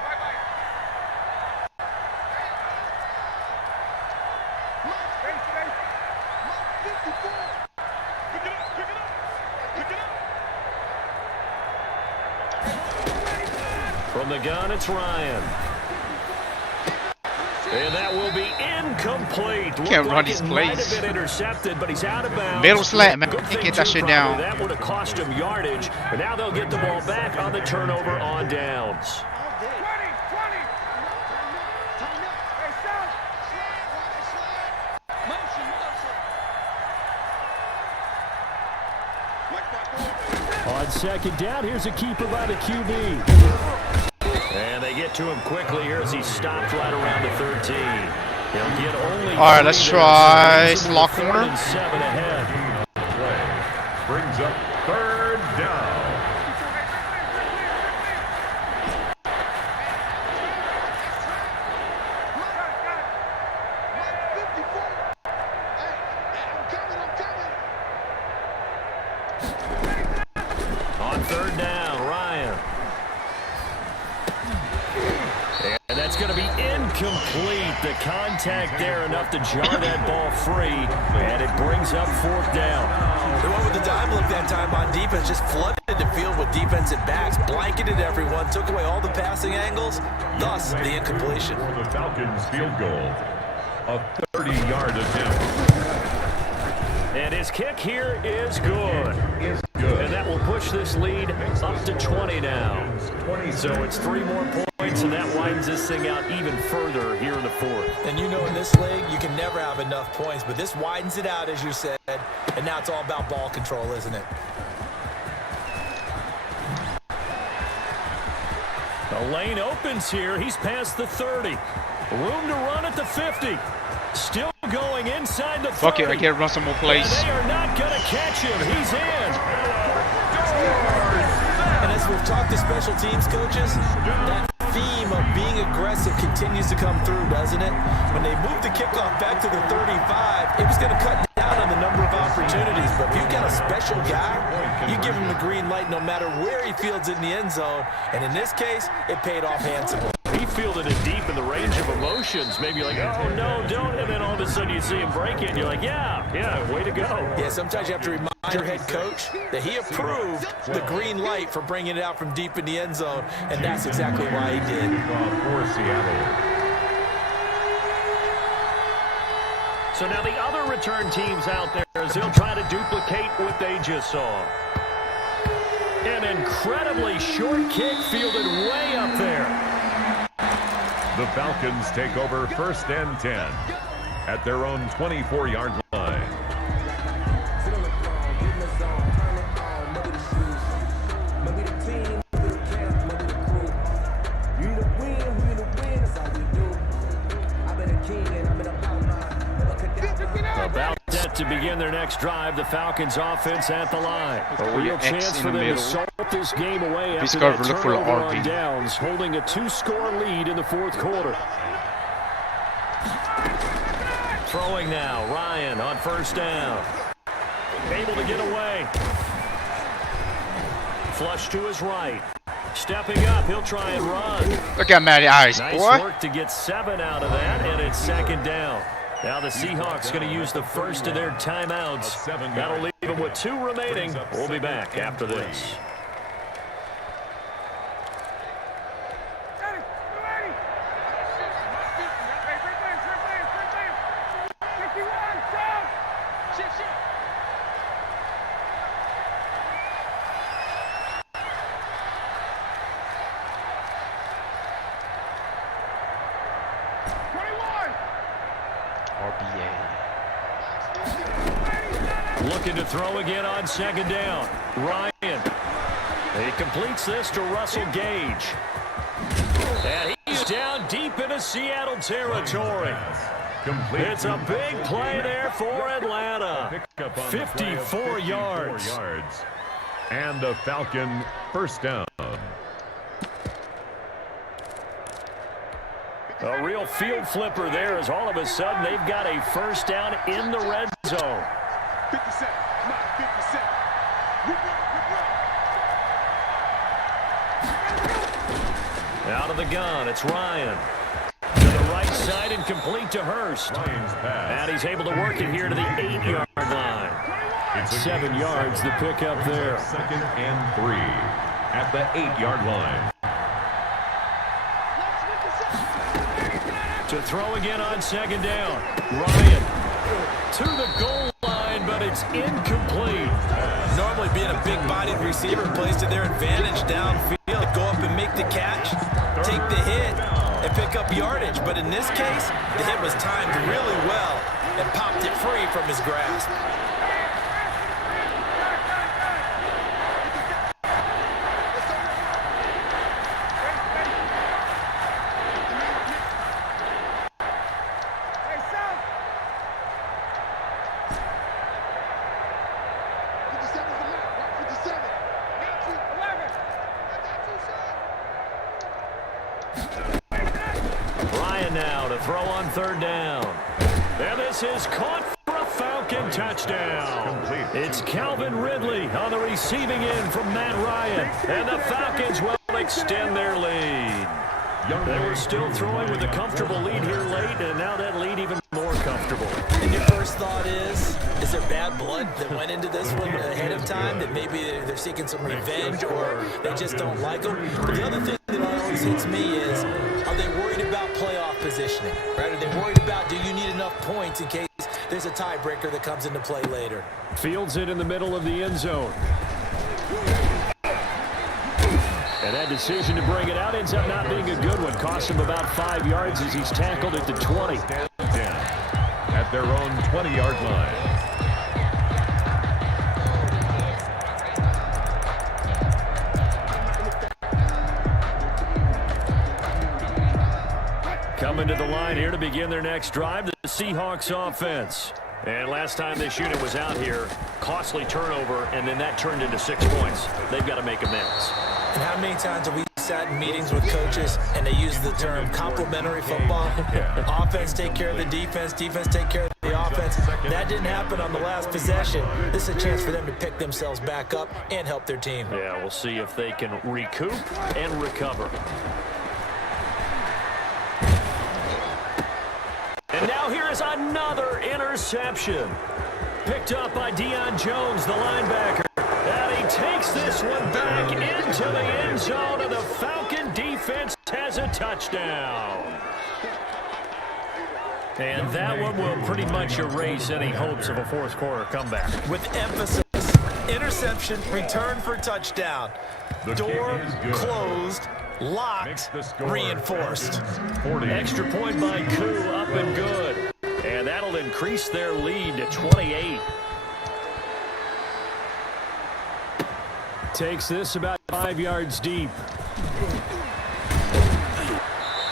From the gun, it's Ryan. And that will be incomplete. Can't run these plays. Might have been intercepted, but he's out of bounds. Middle slant, man. Good Can't thing get that too, shit probably. down. That would have cost him yardage, but now they'll get the ball back on the turnover on downs. On 2nd down, here's a keeper by the QB. And they get to him quickly here as he stopped right around the 13. He'll get only. All right, let's try slot corner. 7 ahead. Play brings up 3rd down. On 3rd down, Ryan. incomplete. The contact there enough to jar that ball free, and it brings up 4th down. The one with the dive look that time on defense just flooded the field with defensive backs, blanketed everyone, took away all the passing angles, thus the incompletion. For the Falcons field goal, a 30-yard attempt. And his kick here is good. And that will push this lead up to 20 now. So it's 3 more points, and that widens this thing out even further here in the 4th. And you know in this league, you can never have enough points, but this widens it out, as you said, and now it's all about ball control, isn't it? The lane opens here. He's past the 30. Room to run at the 50. Still going inside the 30. Fuck it, I can't run some more plays. And they are not going to catch him. He's in. And as we've talked to special teams coaches, that theme of being aggressive continues to come through, doesn't it? When they moved the kickoff back to the 35, it was going to cut down on the number of opportunities. But if you got a special guy, you give him the green light no matter where he fields it in the end zone. And in this case, it paid off handsomely. He fielded it deep in the range of emotions. Maybe like, oh, no, don't. And then all of a sudden you see him break it, and you're like, yeah, way to go. Yeah, sometimes you have to remind your head coach that he approved the green light for bringing it out from deep in the end zone, and that's exactly why he did. For Seattle. So now the other return teams out there as they'll try to duplicate what they just saw. An incredibly short kick fielded way up there. The Falcons take over 1st and 10 at their own 24-yard line. About set to begin their next drive, the Falcons offense at the line. A real chance for them to salt this game away after that turnover on downs, holding a 2-score lead in the 4th quarter. Throwing now, Ryan on 1st down. Able to get away. Flush to his right. Stepping up, he'll try and run. Look at Matty eyes, nice boy. work to get 7 out of that, and it's 2nd down. Now the Seahawks going to use the first of their timeouts. That'll leave them with 2 remaining. We'll be back after this. Looking to throw again on 2nd down. Ryan. He completes this to Russell Gage. And he's down deep into Seattle territory. It's a big play there for Atlanta. 54 yards. And a Falcon 1st down. A real field flipper there as all of a sudden they've got a 1st down in the red zone. 57, 57. Out of the gun, it's Ryan. To the right side and complete to Hurst. And he's able to work it here to the 8-yard line. 7 yards the pickup there. 2nd and 3 at the 8-yard line. To throw again on 2nd down. Ryan to the goal line, but it's incomplete. Normally being a big-bodied receiver plays to their advantage downfield. Go up and make the catch, take the hit, and pick up yardage. But in this case, the hit was timed really well and popped it free from his grasp. Now to throw on 3rd down. And this is caught for a Falcon touchdown. It's Calvin Ridley on the receiving end from Matt Ryan. And the Falcons will extend their lead. They were still throwing with a comfortable lead here late, and now that lead even more comfortable. And your first thought is there bad blood that went into this one ahead of time, that maybe they're seeking some revenge or they just don't like them? But the other thing that always hits me is, are they worried about playoff positioning? Right? Are they worried about, do you need enough points in case there's a tiebreaker that comes into play later? Fields it in the middle of the end zone. And that decision to bring it out ends up not being a good one. Costs him about 5 yards as he's tackled at the 20. At their own 20-yard line. Coming to the line here to begin their next drive, the Seahawks offense. And last time this unit was out here, costly turnover, and then that turned into 6 points. They've got to make amends. And how many times have we sat in meetings with coaches and they use the term complementary football? Offense take care of the defense, defense take care of the offense. That didn't happen on the last possession. This is a chance for them to pick themselves back up and help their team. Yeah, we'll see if they can recoup and recover. And now here is another interception. Picked up by Deion Jones, the linebacker. And he takes this one back into the end zone, and the Falcon defense has a touchdown. And that one will pretty much erase any hopes of a fourth quarter comeback. With emphasis, interception, return for touchdown. Door closed, locked, reinforced. Extra point by Koo, up and good. And that'll increase their lead to 28. Takes this about 5 yards deep.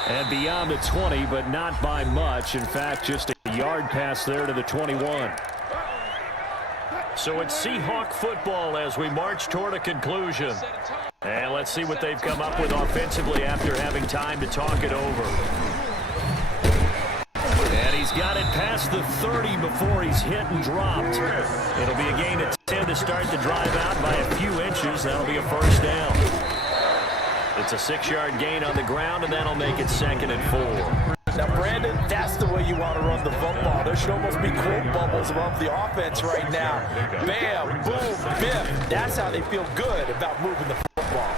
And beyond the 20, but not by much. In fact, just a yard pass there to the 21. So it's Seahawk football as we march toward a conclusion. And let's see what they've come up with offensively after having time to talk it over. And he's got it past the 30 before he's hit and dropped. It'll be a gain of 10 to start the drive out by a few inches. That'll be a first down. It's a 6-yard gain on the ground, and that'll make it 2nd and 4. Now, Brandon, that's the way you want to run the football. There should almost be quote bubbles above the offense right now. Bam, boom, biff. That's how they feel good about moving the football.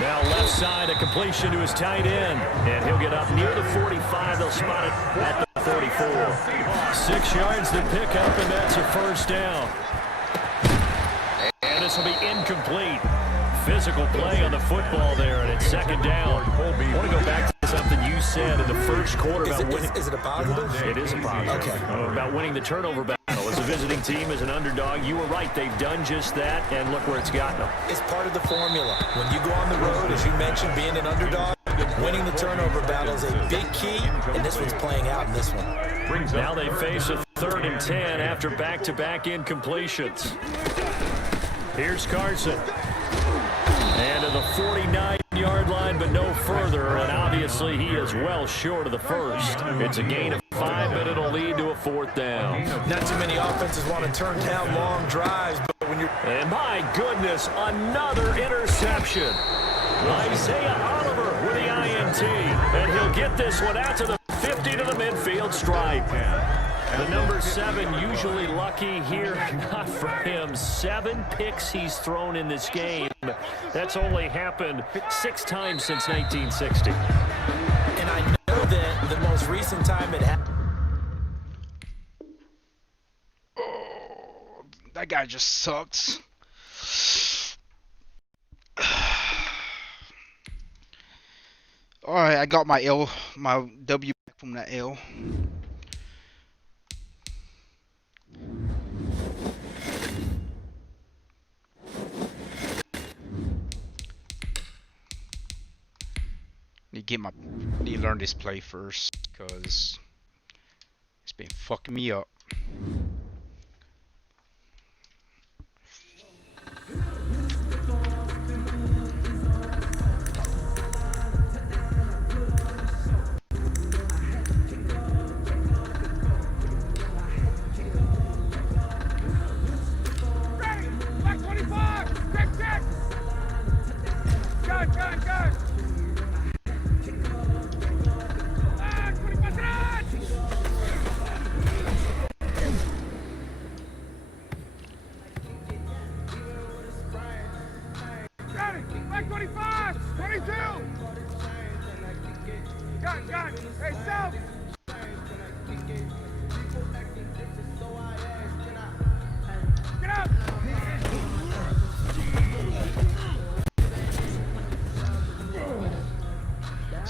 Now left side, a completion to his tight end. And he'll get up near the 45. They'll spot it at the 44. 6 yards to pick up, and that's a first down. And this will be incomplete. Physical play on the football there, and it's 2nd down. I want to go back to something you said in the first quarter about winning. Is it a positive? It is a positive. Okay. About winning the turnover battle. As a visiting team, as an underdog, you were right. They've done just that, and look where it's gotten them. It's part of the formula. When you go on the road, as you mentioned, being an underdog, winning the turnover battle is a big key, and this one's playing out in this one. Now they face a 3rd and 10 after back-to-back incompletions. Here's Carson. And to the 49-yard line, but no further, and obviously he is well short of the first. It's a gain of 5, but it'll lead to a 4th down. Not too many offenses want to turn down long drives, but when you're... And my goodness, another interception. Isaiah Oliver with the INT, and he'll get this one out to the 50 to the midfield stripe. The number 7 usually lucky here, not for him. 7 picks he's thrown in this game. That's only happened 6 times since 1960. And I know that the most recent time it happened. Oh, that guy just sucks. Alright, I got my W back from that L. Need to learn this play first, because it's been fucking me up. Back 25! Check, check! Go, go, go!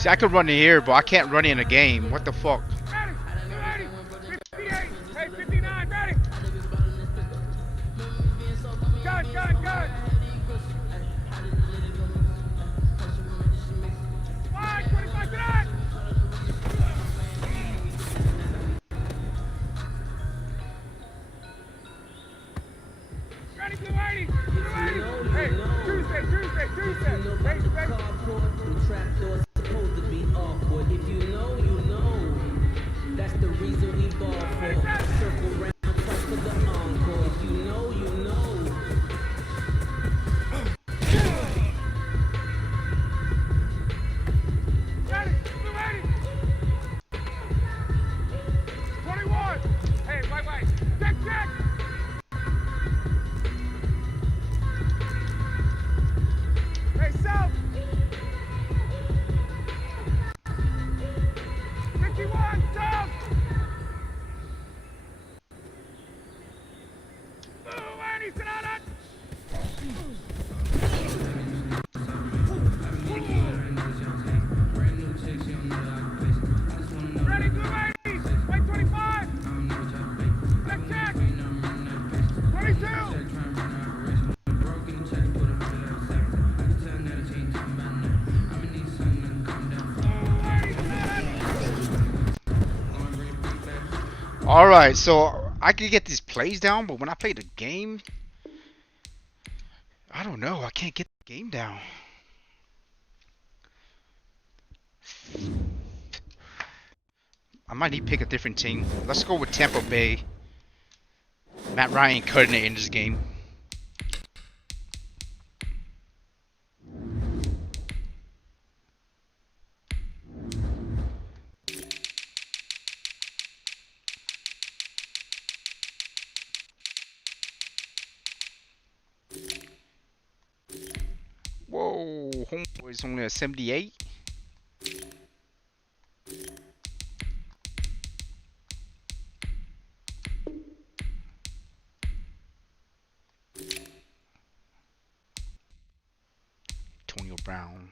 See, I could run it here, but I can't run it in a game. What the fuck? Ready. 280. 58. Hey, 59. Ready. Gun. Wide. 25 to that. Ready, 280. 280. Hey, Tuesday. Hey. Trapdoors supposed to be awkward. If you know, you know. That's the reason we ball for. Circle round, press for the encore. If you know, you know. Ready, 280. 21. Hey, wait. Check. Hey, south. 51, south. 280, sit on it. Ready, 280. Wait, 25. Check. 22. Alright, so I can get these plays down, but when I play the game, I don't know. I can't get the game down. I might need to pick a different team. Let's go with Tampa Bay. Matt Ryan cutting it in this game. Whoa, homeboy's only at 78. Antonio Brown.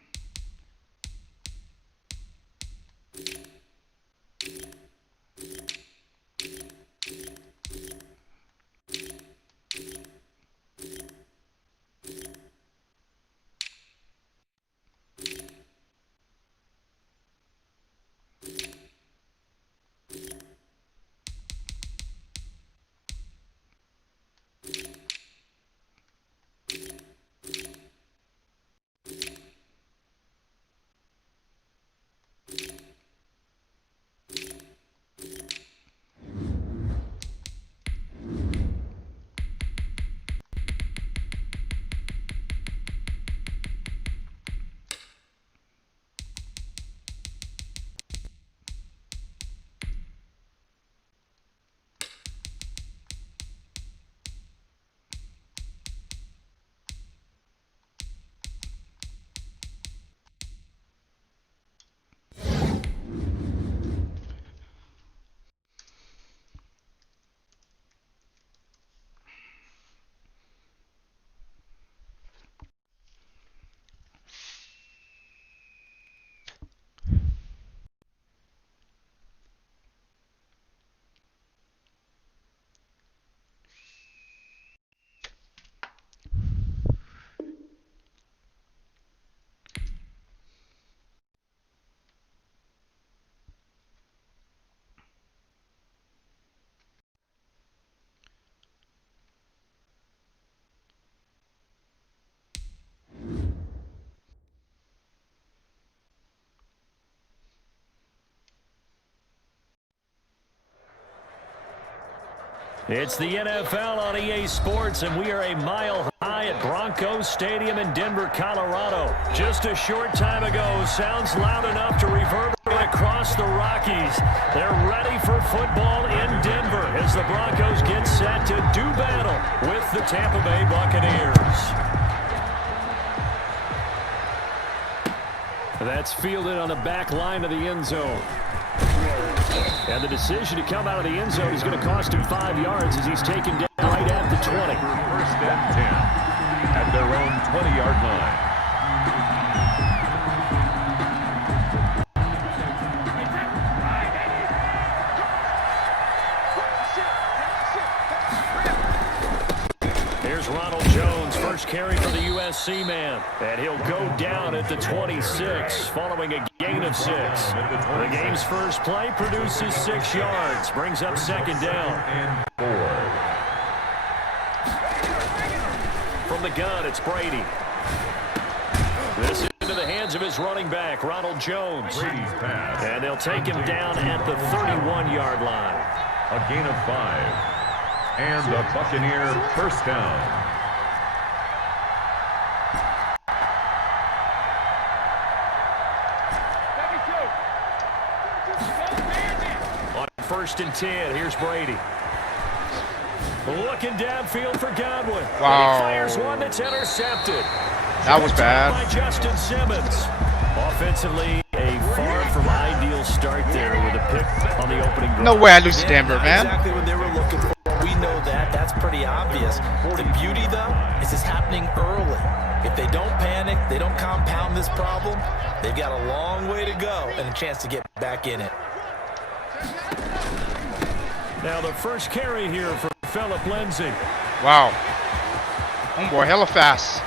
It's the NFL on EA Sports, and we are a mile high at Broncos Stadium in Denver, Colorado. Just a short time ago, sounds loud enough to reverberate across the Rockies. They're ready for football in Denver as the Broncos get set to do battle with the Tampa Bay Buccaneers. That's fielded on the back line of the end zone. And the decision to come out of the end zone is going to cost him 5 yards as he's taken down right at the 20. First and 10 at their own 20-yard line. Here's Ronald Jones, first carry for the USC man. And he'll go down at the 26 following a gain of 6. The game's first play produces 6 yards, brings up second down. And 4. From the gun, it's Brady. This into the hands of his running back, Ronald Jones. Brady's pass. And they'll take him down at the 31-yard line. A gain of 5. And the Buccaneer first down. On first and 10, here's Brady. Looking downfield for Godwin. Wow. He fires one that's intercepted. That was bad. By Justin Simmons. Offensively, a far from ideal start there with a pick on the opening drive. No way I lose to Denver, man. Exactly what they were looking for. We know that. That's pretty obvious. The beauty, though, is it's happening early. If they don't panic, they don't compound this problem, they've got a long way to go and a chance to get back in it. Now the first carry here for Phillip Lindsay. Wow. Homeboy, hella fast.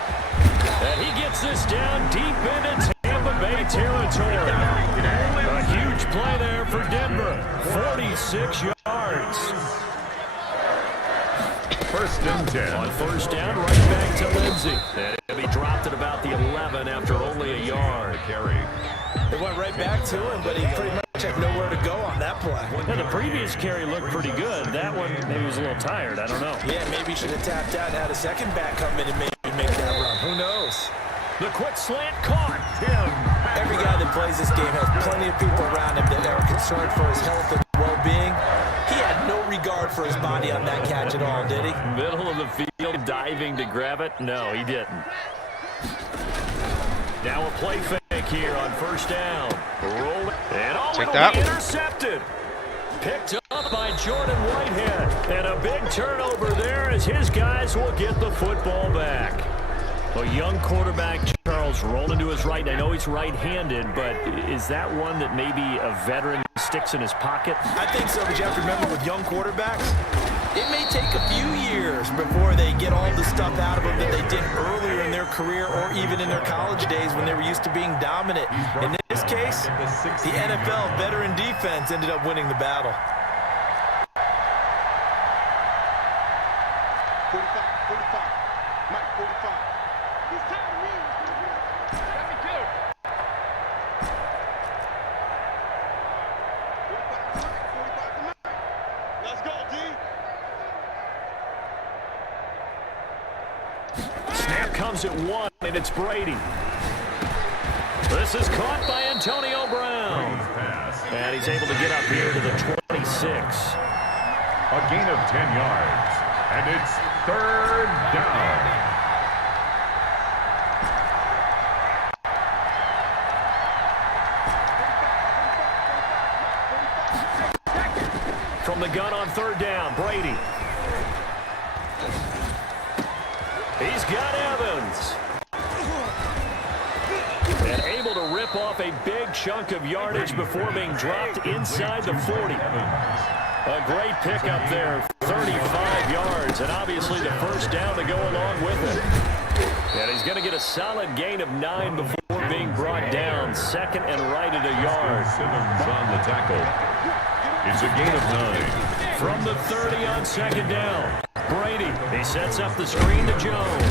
And he gets this down deep into Tampa Bay territory. A huge play there for Denver. 46 yards. First and 10. On first down, right back to Lindsay. And he'll be dropped at about the 11 after only a yard. Carry. They went right back to him, but he pretty much had nowhere to go on that play. Now, the previous carry looked pretty good. That one, maybe he was a little tired. I don't know. Yeah, maybe he should have tapped out and had a second back come in and maybe make that run. Who knows? The quick slant caught. Every guy that plays this game has plenty of people around him that are concerned for his health and well-being. He had no regard for his body on that catch at all, did he? Middle of the field, diving to grab it. No, he didn't. Now a play fake here on first down. Rolling. And Take that. Intercepted. Picked up by Jordan Whitehead. And a big turnover there as his guys will get the football back. A young quarterback, Charles, rolling to his right. I know he's right-handed, but is that one that maybe a veteran sticks in his pocket? I think so, but you have to remember with young quarterbacks, it may take a few years before they get all the stuff out of them that they did earlier in their career or even in their college days when they were used to being dominant. In this case, the NFL veteran defense ended up winning the battle. 45. Mike, 45. He's tired of me. Let me go. 45 to Mike. Let's go, D. Snap comes at 1, and it's Brady. This is caught by Antonio Brown. And he's able to get up here to the 26. A gain of 10 yards. And it's third down. From the gun on third down, Brady. He's got Evans. And able to rip off a big chunk of yardage before being dropped inside the 40. A great pickup there, 35 yards, and obviously the first down to go along with it. And he's going to get a solid gain of 9 before being brought down. Second and right at a yard. Simmons on the tackle. It's a gain of 9. From the 30 on second down, Brady. He sets up the screen to Jones.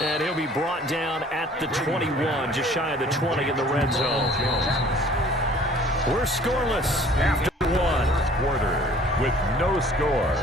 And he'll be brought down at the 21, just shy of the 20 in the red zone. We're scoreless after 1. Quarter with no score.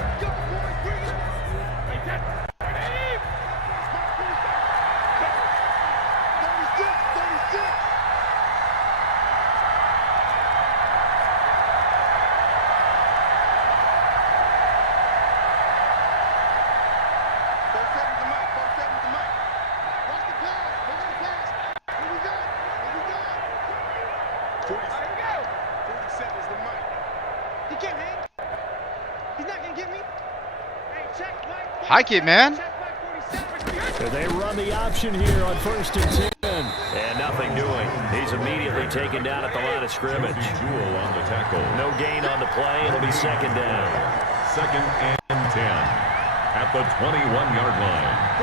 Hike it, man. So they run the option here on first and 10. And nothing doing. He's immediately taken down at the line of scrimmage. Jewel on the tackle. No gain on the play. It'll be second down. Second and 10. At the 21-yard line.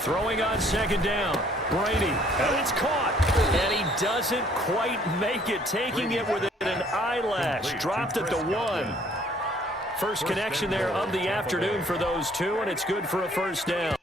Throwing on second down. Brady, and it's caught. And he doesn't quite make it, taking it within an eyelash. Dropped at the 1. First connection there of the afternoon for those two, and it's good for a first down.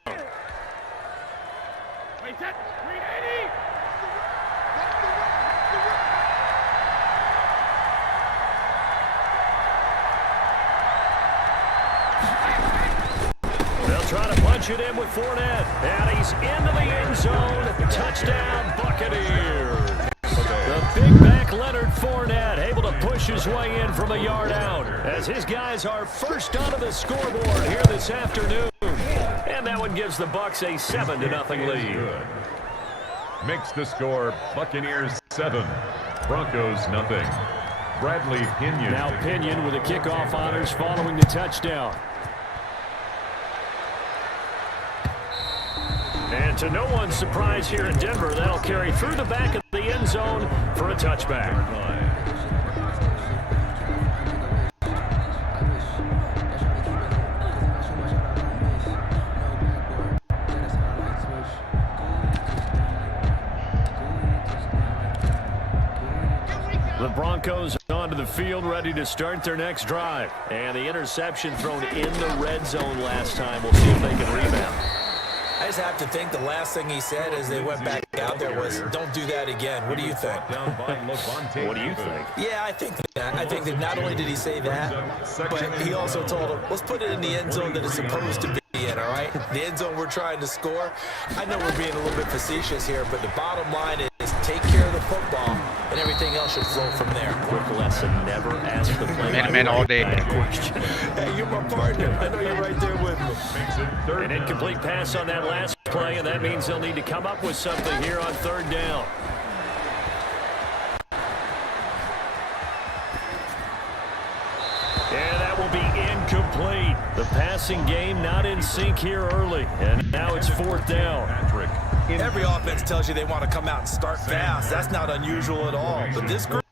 Trying to punch it in with Fournette. And he's into the end zone. Touchdown, Buccaneers. The big back Leonard Fournette able to push his way in from a yard out as his guys are first onto the scoreboard here this afternoon. And that one gives the Bucs a 7-0 lead. Makes the score Buccaneers 7, Broncos 0. Bradley Pinion. Now Pinion with the kickoff honors following the touchdown. And to no one's surprise here in Denver, that'll carry through the back of the end zone for a touchback. The Broncos onto the field, ready to start their next drive. And the interception thrown in the red zone last time. We'll see if they can rebound. I just have to think the last thing he said as they went back out there was, don't do that again. What do you think? What do you think? Yeah, I think that. I think that not only did he say that, but he also told him, let's put it in the end zone that it's supposed to be in, all right? The end zone we're trying to score. I know we're being a little bit facetious here, but the bottom line is take care of the football, and everything else should flow from there. Quick lesson, never ask the play. Man all day. Hey, you're my partner. I know you're right there with me. An incomplete pass on that last play, and that means they'll need to come up with something here on third down. And that will be incomplete. The passing game not in sync here early, and now it's fourth down. Every offense tells you they want to come out and start fast. That's not unusual at all. But this group,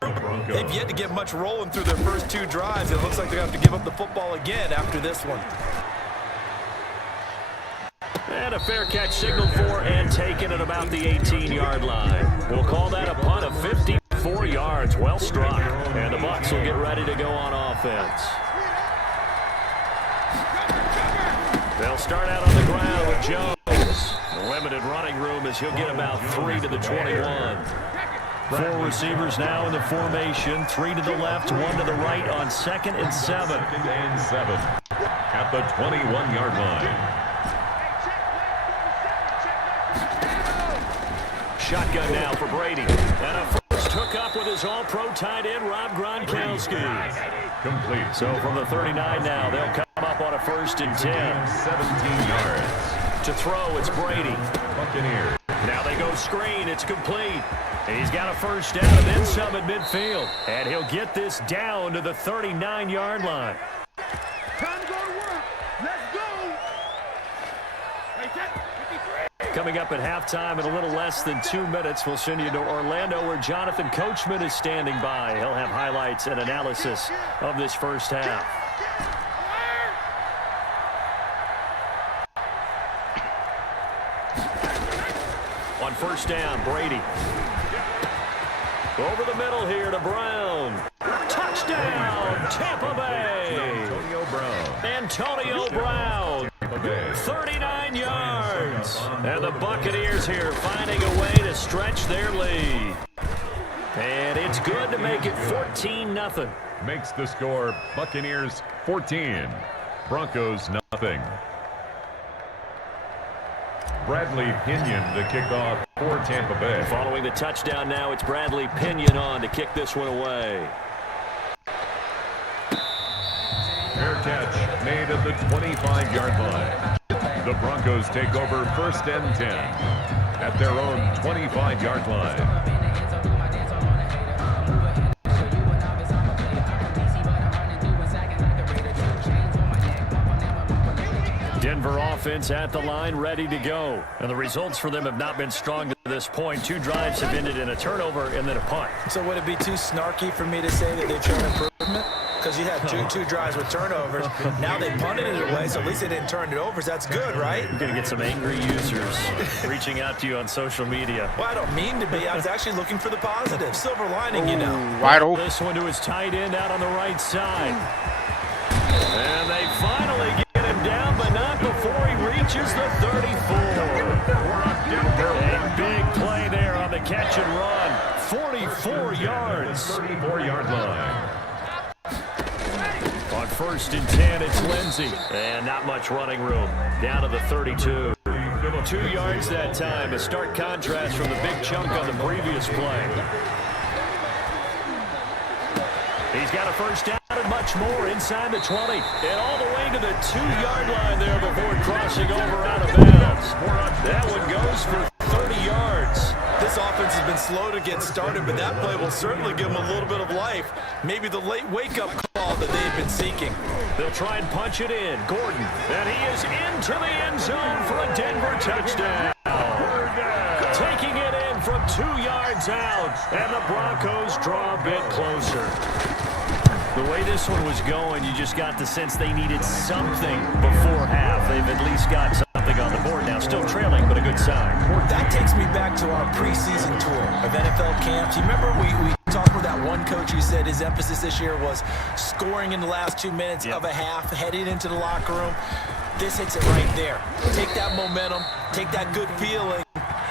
they've yet to get much rolling through their first two drives. It looks like they're going to have to give up the football again after this one. And a fair catch signaled for and taken at about the 18-yard line. We'll call that a punt of 54 yards. Well struck. And the Bucs will get ready to go on offense. They'll start out on the ground with Jones. Limited running room as he'll get about 3 to the 21. 4 receivers now in the formation. 3 to the left, 1 to the right on 2nd and 7. 2nd and 7 at the 21-yard line. Shotgun now for Brady. And a first hook up with his all-pro tight end, Rob Gronkowski. Complete. So from the 39 now, they'll come up on a 1st and 10. 17 yards. To throw, it's Brady. Buccaneers. Now they go screen. It's complete. He's got a first down and then some at midfield. And he'll get this down to the 39-yard line. Time to go to work. Let's go. Coming up at halftime in a little less than 2 minutes, we'll send you to Orlando where Jonathan Coachman is standing by. He'll have highlights and analysis of this first half. On first down, Brady. Over the middle here to Brown. Touchdown, Tampa Bay. Antonio Brown. 39 yards. And the Buccaneers here finding a way to stretch their lead. And it's good to make it 14-0. Makes the score Buccaneers 14, Broncos 0. Bradley Pinion, the kickoff for Tampa Bay. Following the touchdown now, it's Bradley Pinion on to kick this one away. Fair catch made at the 25-yard line. The Broncos take over 1st and 10 at their own 25-yard line. Denver offense at the line, ready to go. And the results for them have not been strong to this point. 2 drives have ended in a turnover and then a punt. So would it be too snarky for me to say that they've shown improvement? Because you had two drives with turnovers. Now they punted it away, so at least they didn't turn it over. So that's good, right? You're going to get some angry users reaching out to you on social media. Well, I don't mean to be. I was actually looking for the positive. Silver lining, you know. Wide open. This one to his tight end out on the right side. And they finally get him down, but not before he reaches the 34. A big play there on the catch and run. 44 yards. 34-yard line. On 1st and 10, it's Lindsey. And not much running room. Down to the 32. 2 yards that time. A stark contrast from the big chunk on the previous play. He's got a first down and much more inside the 20. And all the way to the 2-yard line there before crossing over out of bounds. That one goes for 30 yards. This offense has been slow to get started, but that play will certainly give them a little bit of life. Maybe the late wake-up call that they've been seeking. They'll try and punch it in. Gordon. And he is into the end zone for a Denver touchdown. Taking it in from 2 yards out. And the Broncos draw a bit closer. The way this one was going, you just got the sense they needed something before half. They've at least got something on the board now. Still trailing, but a good sign. That takes me back to our preseason tour of NFL camps. You remember we talked with that one coach who said his emphasis this year was scoring in the last 2 minutes of a half, heading into the locker room. This hits it right there. Take that momentum, take that good feeling,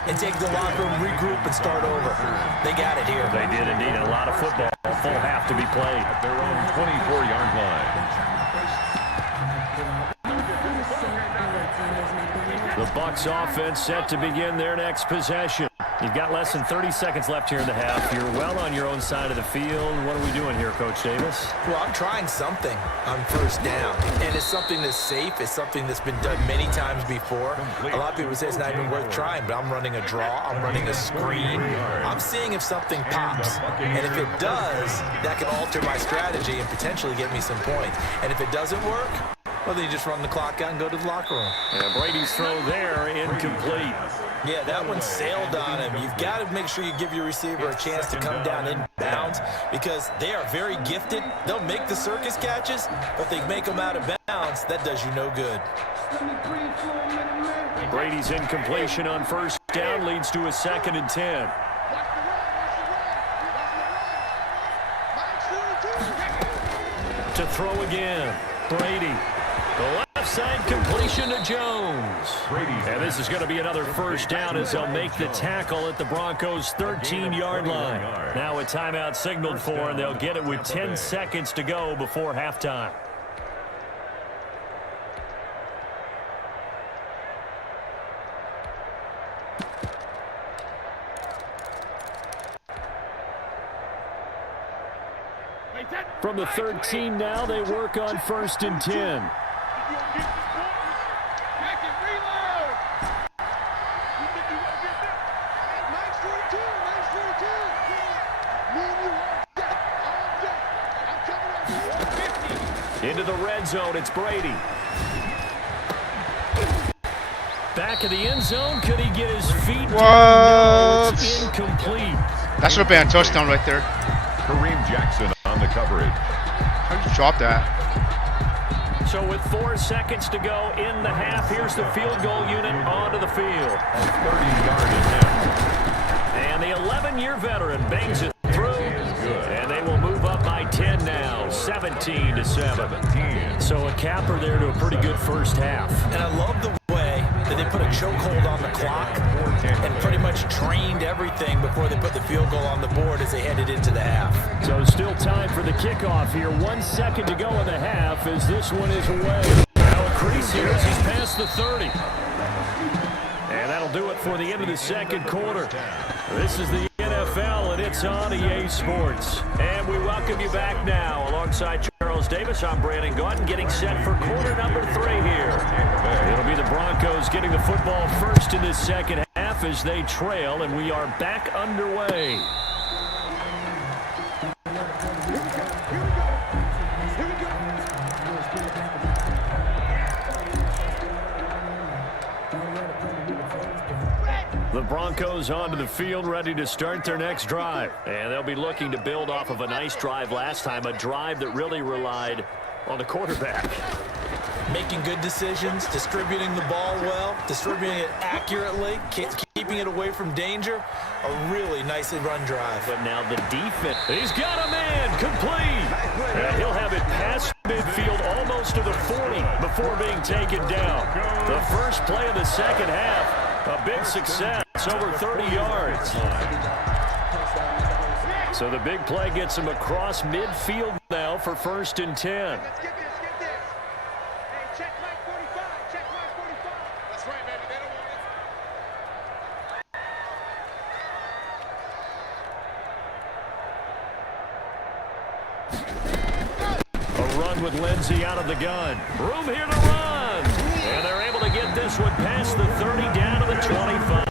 and take the locker room, regroup, and start over. They got it here. They did indeed. A lot of football. Full half to be played. At their own 24-yard line. The Bucs offense set to begin their next possession. You've got less than 30 seconds left here in the half. You're well on your own side of the field. What are we doing here, Coach Davis? Well, I'm trying something on first down, and it's something that's safe. It's something that's been done many times before. A lot of people say it's not even worth trying, but I'm running a draw. I'm running a screen. I'm seeing if something pops, and if it does, that can alter my strategy and potentially get me some points. And if it doesn't work, well, then you just run the clock out and go to the locker room. And Brady's throw there, incomplete. Yeah, that one sailed on him. You've got to make sure you give your receiver a chance to come down in bounds because they are very gifted. They'll make the circus catches, but they make them out of bounds. That does you no good. Brady's incompletion on first down leads to a 2nd and 10. To throw again, Brady. The left side completion to Jones. And this is going to be another first down as they'll make the tackle at the Broncos' 13-yard line. Now a timeout signaled for, and they'll get it with 10 seconds to go before halftime. From the 13 now, they work on 1st and 10. Into the red zone, it's Brady. Back of the end zone, could he get his feet down? No, it's incomplete. That should have been a touchdown right there. Kareem Jackson on the coverage. How did you drop that? So with 4 seconds to go in the half, here's the field goal unit onto the field. 30-yard attempt. And the 11-year veteran bangs it through. And they will move up by 10 now, 17-7. So a capper there to a pretty good first half. And I love the way that they put a chokehold on the clock and pretty much trained everything before they put the field goal on the board as they headed into the half. So still time for the kickoff here. 1 second to go in the half as this one is away. Now a crease here as he's past the 30. And that'll do it for the end of the second quarter. This is the NFL, and it's on EA Sports. And we welcome you back now. Alongside Charles Davis, I'm Brandon Gautin, getting set for quarter number 3 here. It'll be the Broncos getting the football first in this second half as they trail, and we are back underway. The Broncos onto the field, ready to start their next drive. And they'll be looking to build off of a nice drive last time, a drive that really relied on the quarterback. Making good decisions, distributing the ball well, distributing it accurately, keeping it away from danger. A really nicely run drive. But now the defense. He's got a man complete. And he'll have it past midfield almost to the 40 before being taken down. The first play of the second half, a big success, over 30 yards. So the big play gets him across midfield now for 1st and 10. Let's get this, get this. Hey, check Mike 45, check Mike 45. That's right, baby, they don't want it. A run with Lindsey out of the gun. Room here to run. And they're able to get this one past the 30 down to the 25.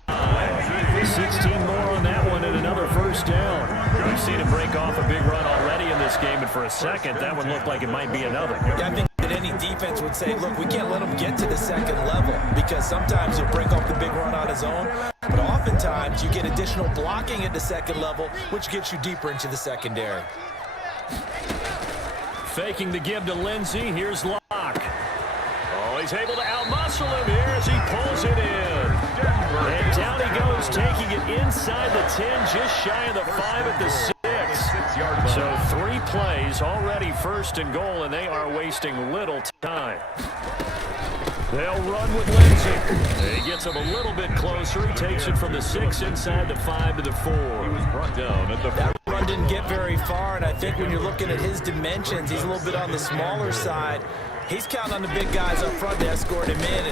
16 more on that one and another first down. We've seen him break off a big run already in this game, and for a second, that one looked like it might be another. Yeah, I think that any defense would say, look, we can't let him get to the second level because sometimes he'll break off the big run on his own, but oftentimes you get additional blocking at the second level, which gets you deeper into the secondary. Faking the give to Lindsey. Here's Locke. Oh, he's able to outmuscle him here as he pulls it in. And down he goes, taking it inside the 10, just shy of the 5 at the 6. So 3 plays, already 1st and goal, and they are wasting little time. They'll run with Lindsey. He gets him a little bit closer. He takes it from the 6 inside the 5 to the 4. He was brought down at the 4. That run didn't get very far, and I think when you're looking at his dimensions, he's a little bit on the smaller side. He's counting on the big guys up front to escort him in.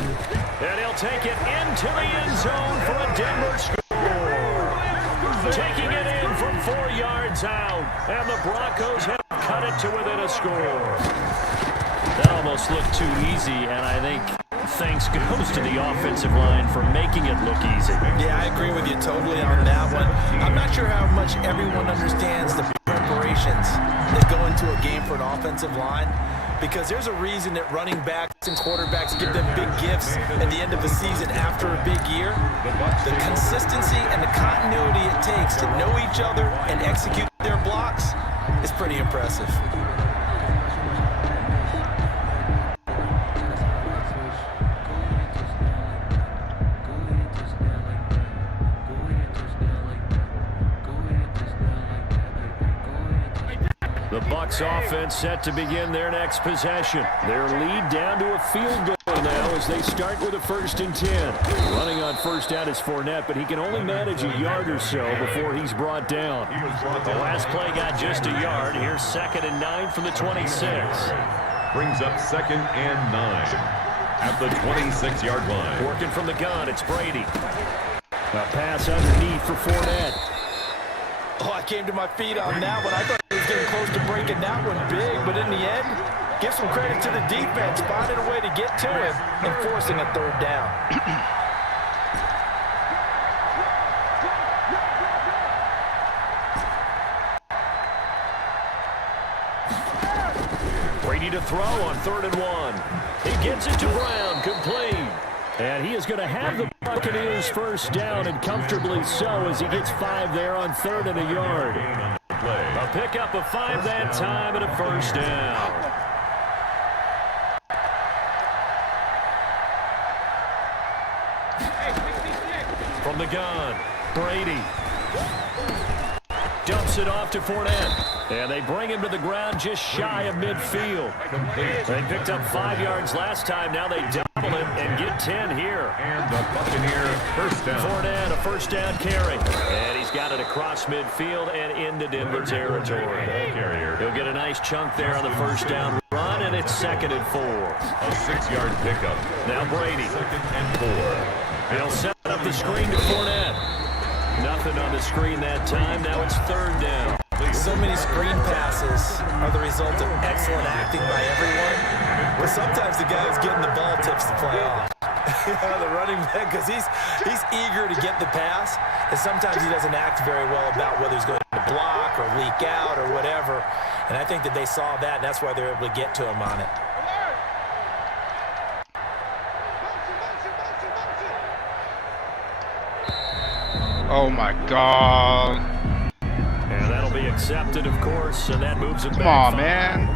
And he'll take it into the end zone for a Denver score. Taking it in from 4 yards out. And the Broncos have cut it to within a score. That almost looked too easy, and I think thanks goes to the offensive line for making it look easy. Yeah, I agree with you totally on that one. I'm not sure how much everyone understands the preparations that go into a game for an offensive line, because there's a reason that running backs and quarterbacks give them big gifts at the end of the season after a big year. The consistency and the continuity it takes to know each other and execute their blocks is pretty impressive. The Bucs offense set to begin their next possession. Their lead down to a field goal now as they start with a 1st and 10. Running on first down is Fournette, but he can only manage a yard or so before he's brought down. The last play got just a yard. Here's 2nd and 9 from the 26. Brings up 2nd and 9 at the 26-yard line. Working from the gun, it's Brady. A pass underneath for Fournette. Oh, I came to my feet on that one. I thought he was getting close to breaking that one big, but in the end, give some credit to the defense, finding a way to get to him and forcing a 3rd down. Brady to throw on 3rd and 1. He gets it to Brown, complete. And he is going to have the Buccaneers first down, and comfortably so, as he gets 5 there on 3rd and a yard. A pickup of 5 that time and a first down. From the gun, Brady dumps it off to Fournette. And they bring him to the ground just shy of midfield. They picked up 5 yards last time. Now they double it and get 10 here. And the Buccaneer first down. Fournette, a first down carry. And he's got it across midfield and into Denver territory. He'll get a nice chunk there on the first down run, and it's 2nd and 4. A 6-yard pickup. Now Brady. 2nd and 4. He'll set up the screen to Fournette. Nothing on the screen that time. Now it's 3rd down. So many screen passes are the result of excellent acting by everyone. But sometimes the guy who's getting the ball tips the play off. The running back, because he's eager to get the pass, and sometimes he doesn't act very well about whether he's going to block or leak out or whatever. And I think that they saw that, and that's why they're able to get to him on it. Oh my God. And that'll be accepted, of course, and that moves it Come back on, man.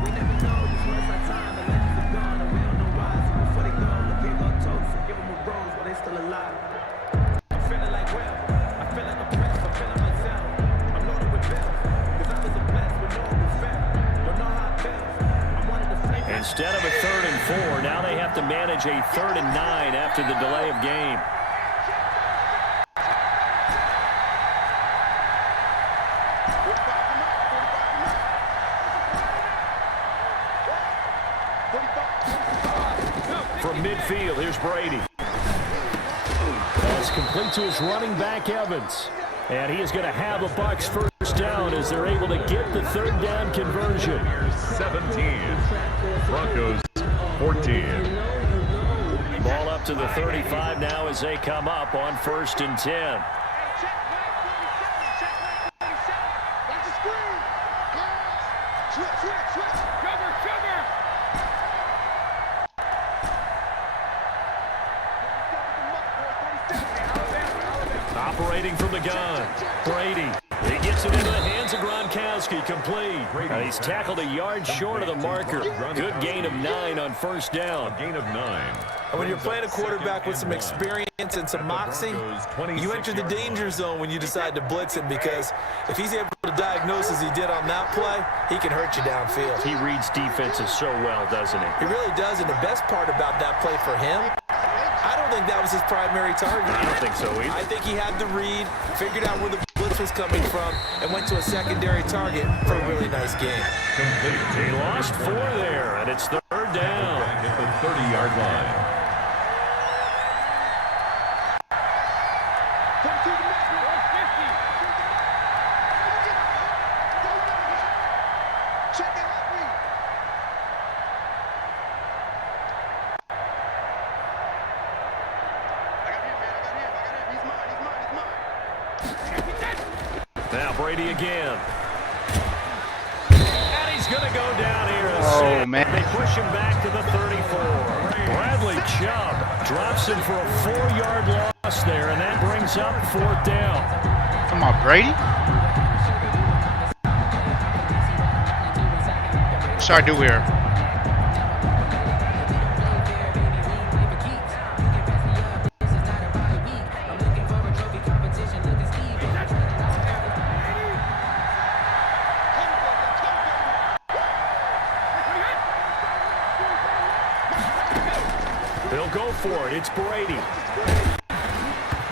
Instead of a 3rd and 4, now they have to manage a 3rd and 9 after the delay of game. From midfield, here's Brady. That's complete to his running back, Evans. And he is going to have a Bucs first down as they're able to get the 3rd down conversion. 17. Broncos 14. Ball up to the 35 now as they come up on 1st and 10. Operating from the gun, Brady. He gets it into the hands of Gronkowski, complete. He's tackled a yard short of the marker. Good gain of 9 on 1st down. Gain of 9. And when you're playing a quarterback with some experience and some moxie, you enter the danger zone when you decide to blitz him, because if he's able to diagnose as he did on that play, he can hurt you downfield. He reads defenses so well, doesn't he? He really does, and the best part about that play for him, I don't think that was his primary target. I don't think so either. I think he had the read, figured out where the blitz was coming from, and went to a secondary target for a really nice game. He lost 4 there, and it's 3rd down. At the 30-yard line. Now Brady again. And he's going to go down here. Oh, man. They push him back to the 34. Bradley Chubb drops him for a 4-yard loss there, and that brings up 4th down. Come on, Brady. What should I do here? They'll go for it. It's Brady.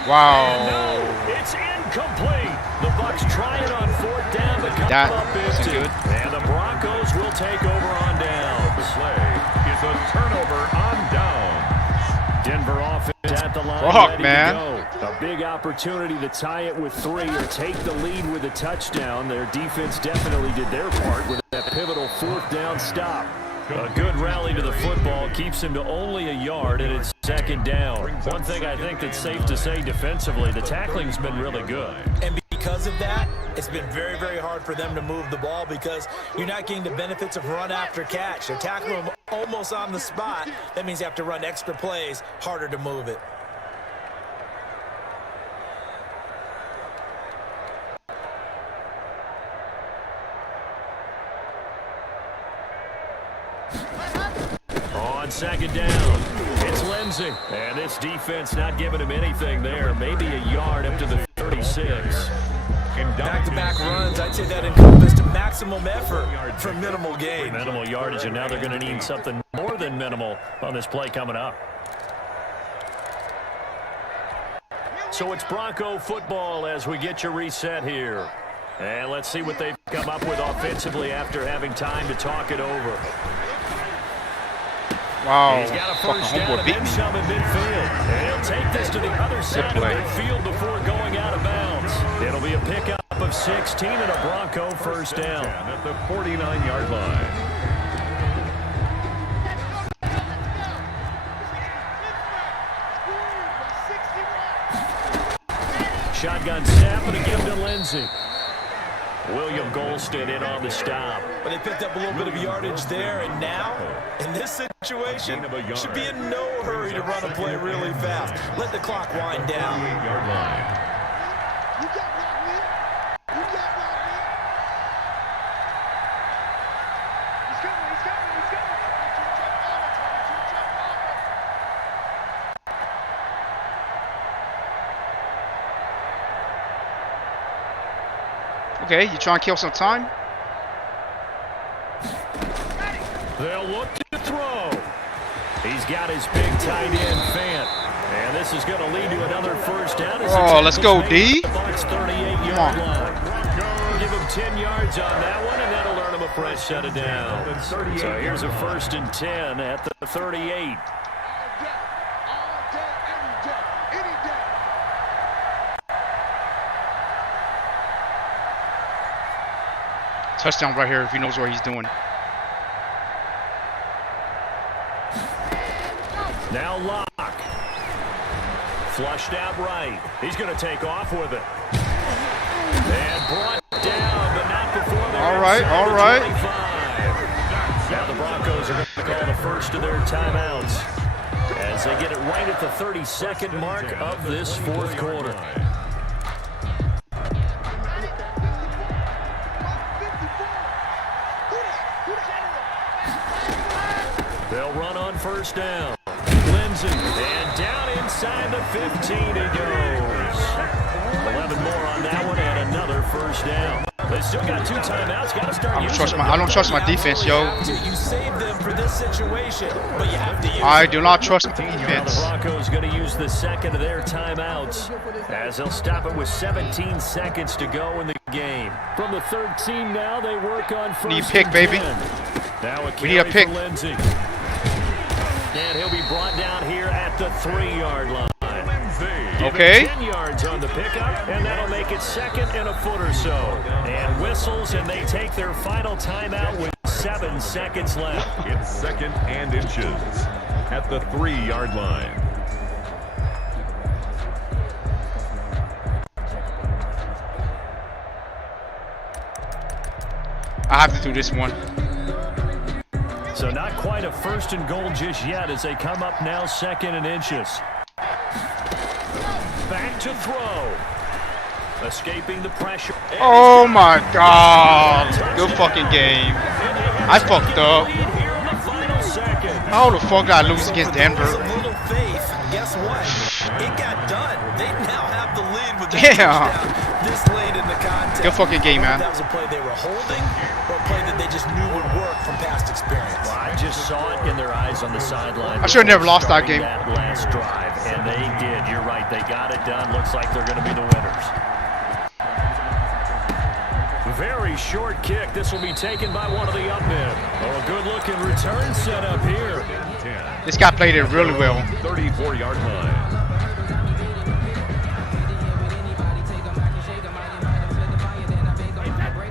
Wow. No, it's incomplete. The Bucs try it on 4th down, but come That up wasn't empty. good. And the Broncos will take over on downs. The play is a turnover on downs. Denver offense at the line, Fuck, ready man. to go. A big opportunity to tie it with 3 or take the lead with a touchdown. Their defense definitely did their part with that pivotal 4th down stop. A good rally to the football keeps him to only a yard, and it's 2nd down. One thing I think that's safe to say defensively, the tackling's been really good. And because of that, it's been very, very hard for them to move the ball, because you're not getting the benefits of run after catch. They're tackling them almost on the spot. That means you have to run extra plays, harder to move it. On 2nd down, it's Lindsey. And this defense not giving him anything there. Maybe a yard up to the 36. Back-to-back runs, I'd say that encompassed maximum effort for minimal gain. Minimal yardage, and now they're going to need something more than minimal on this play coming up. So it's Bronco football as we get you reset here. And let's see what they've come up with offensively after having time to talk it over. Wow. He's got a Fucking first down homeboy and beat then me. some in midfield. And he'll take this to the other side of play. midfield before going out of bounds. It'll be a pickup of 16 and a Bronco first down. At the 49-yard line. Shotgun snap and a give to Lindsey. William Golston in on the stop. But they picked up a little bit of yardage there, and now, in this situation, should be in no hurry to run a play really fast. Let the clock wind down. 48-yard line. Okay, you trying to kill some time? They'll look to throw. He's got his big tight end Fant. And this is going to lead to another first down. Oh, let's go, D. Come on. Give him 10 yards on that one, and that'll earn him a fresh set of downs. So here's a 1st and 10 at the 38. Touchdown right here if he knows what he's doing. Now Locke. Flushed out right. He's going to take off with it. And brought down, but not before they're all right. Now the Broncos are going to call the first of their timeouts as they get it right at the 32nd mark of this fourth quarter. They'll run on first down. Lindsay, and down inside the 15 he goes. 11 more on that one, and another first down. They still got 2 timeouts. Got to start using them. I don't trust my defense, yo. You save them for this situation, but you have to use I do not trust my Now the defense. Broncos going to use the second of their timeouts as they'll stop it with 17 seconds to go in the game. From the 13 now, they work on first. Need a pick, baby. Now We need a pick. Lindsay. And he'll be brought down here at the 3-yard line. Okay. 10 yards on the pickup, and that'll make it 2nd and a foot or so. And whistles, and they take their final timeout with 7 seconds left. It's 2nd and inches at the 3-yard line. I have to do this one. So not quite a 1st and goal just yet as they come up now 2nd and inches. Back to throw. Escaping the pressure. Oh my God. Good fucking game. I fucked up. How the fuck did I lose against Denver? little faith. Guess what? It got done. They now have the lead with that Yeah. touchdown this late in the contest. Good fucking game, man. That was a play they were holding, or a play that they just knew would work from past experience. Well, I just saw it in their eyes on the sideline. I should have never lost that game. That last drive, and they did. You're right. They got it done. Looks like they're going to be the winners. Very short kick. This will be taken by one of the up men. Oh, a good-looking return set up here. This guy played it really well. 34-yard line.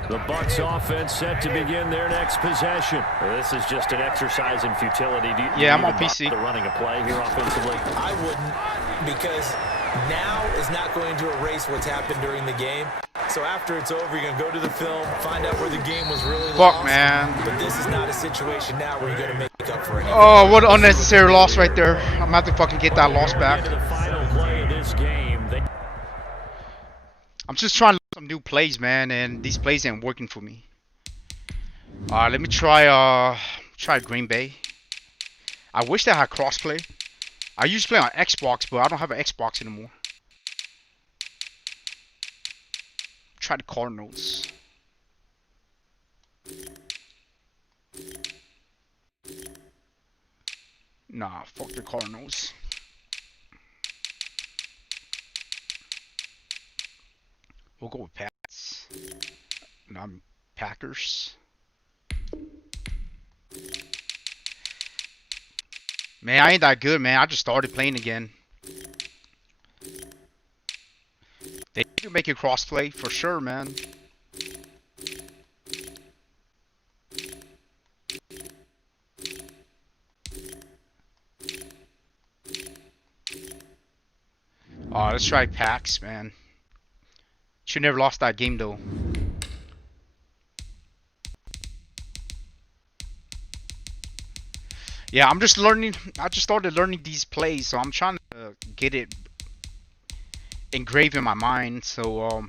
The Bucs offense set to begin their next possession. This is just an exercise in futility. Do you I'm on even PC. bother running a play here offensively? I wouldn't, because now is not going to erase what's happened during the game. So after it's over, you're going to go to the film, find out where the game was really Fuck, lost. man. But this is not a situation now where you're going to make up for anything. Oh, what an unnecessary loss right there. I'm going to have to fucking get that loss back. Into the final play of this game. I'm just trying to learn some new plays, man, and these plays ain't working for me. Let me try Green Bay. I wish they had crossplay. I used to play on Xbox, but I don't have an Xbox anymore. Try the Cardinals. Nah, fuck the Cardinals. We'll go with Pats. No, Packers. Man, I ain't that good, man. I just started playing again. They need to make a crossplay for sure, man. Let's try Packs, man. Should never lost that game though. Yeah, I'm just learning. I just started learning these plays, so I'm trying to get it engraved in my mind. So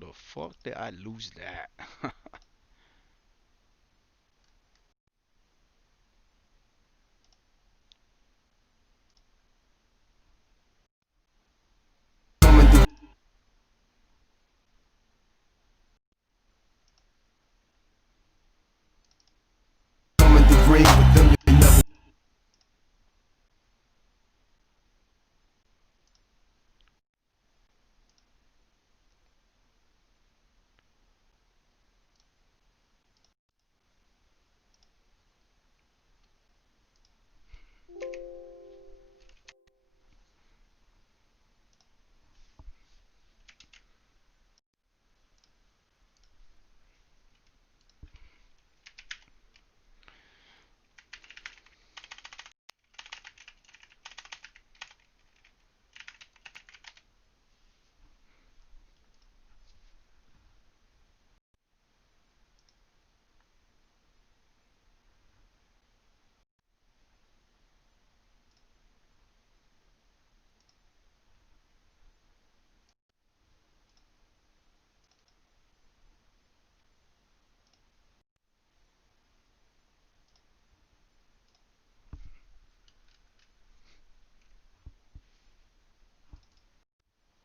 the fuck did I lose that? I'm in the ring with them, you never.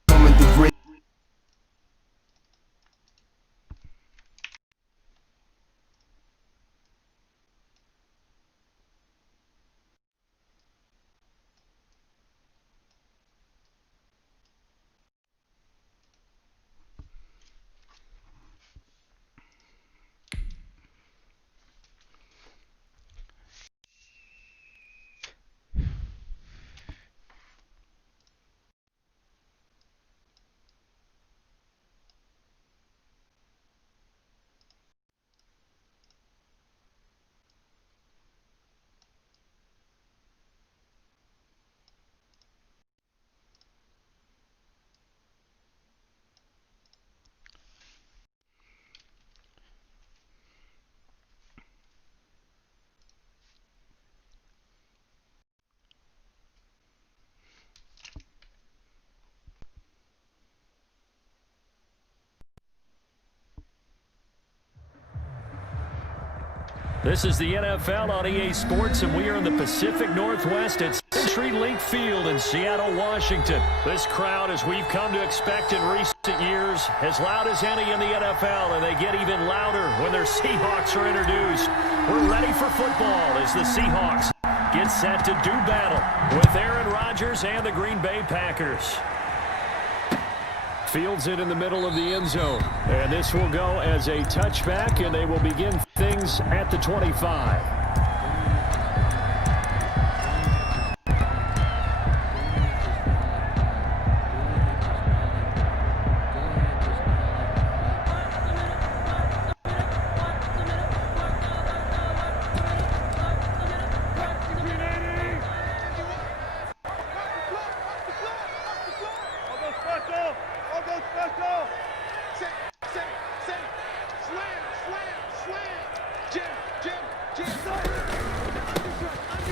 I'm in the ring. This is the NFL on EA Sports, and we are in the Pacific Northwest at CenturyLink Field in Seattle, Washington. This crowd, as we've come to expect in recent years, as loud as any in the NFL, and they get even louder when their Seahawks are introduced. We're ready for football as the Seahawks get set to do battle with Aaron Rodgers and the Green Bay Packers. Fields it in the middle of the end zone. And this will go as a touchback, and they will begin things at the 25.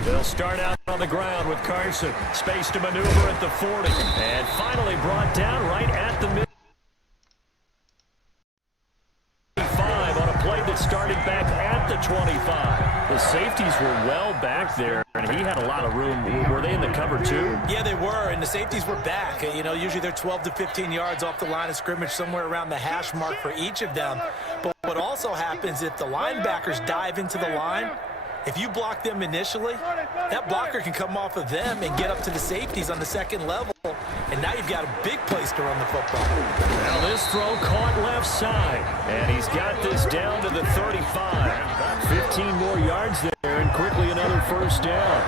They'll start out on the ground with Carson. Space to maneuver at the 40. And finally brought down right at the mid. 5 on a play that started back at the 25. The safeties were well back there, and he had a lot of room. Were they in the cover too? Yeah, they were, and the safeties were back. You know, usually they're 12 to 15 yards off the line of scrimmage, somewhere around the hash mark for each of them. But what also happens if the linebackers dive into the line, if you block them initially, that blocker can come off of them and get up to the safeties on the second level, and now you've got a big place to run the football. Now this throw caught left side, and he's got this down to the 35. 15 more yards there, and quickly another first down.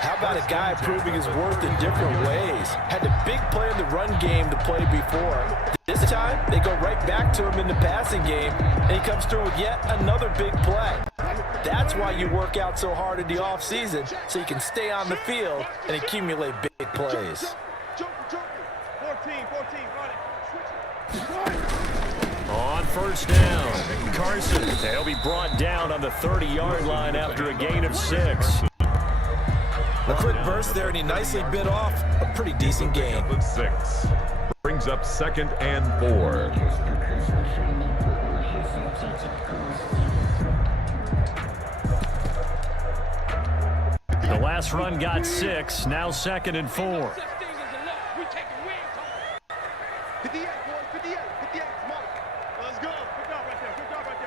How about a guy proving his worth in different ways? Had the big play in the run game to play before. This time, they go right back to him in the passing game, and he comes through with yet another big play. That's why you work out so hard in the offseason, so you can stay on the field and accumulate big plays. 14, run it. On first down, Carson. They'll be brought down on the 30-yard line after a gain of 6. A quick burst there, and he nicely bit off a pretty decent gain. 6. brings up 2nd and 4. The last run got 6. Now 2nd and 4. We taking wins home. 58, boys. 58. 58. Smart. Let's go. Good job right there. Good job right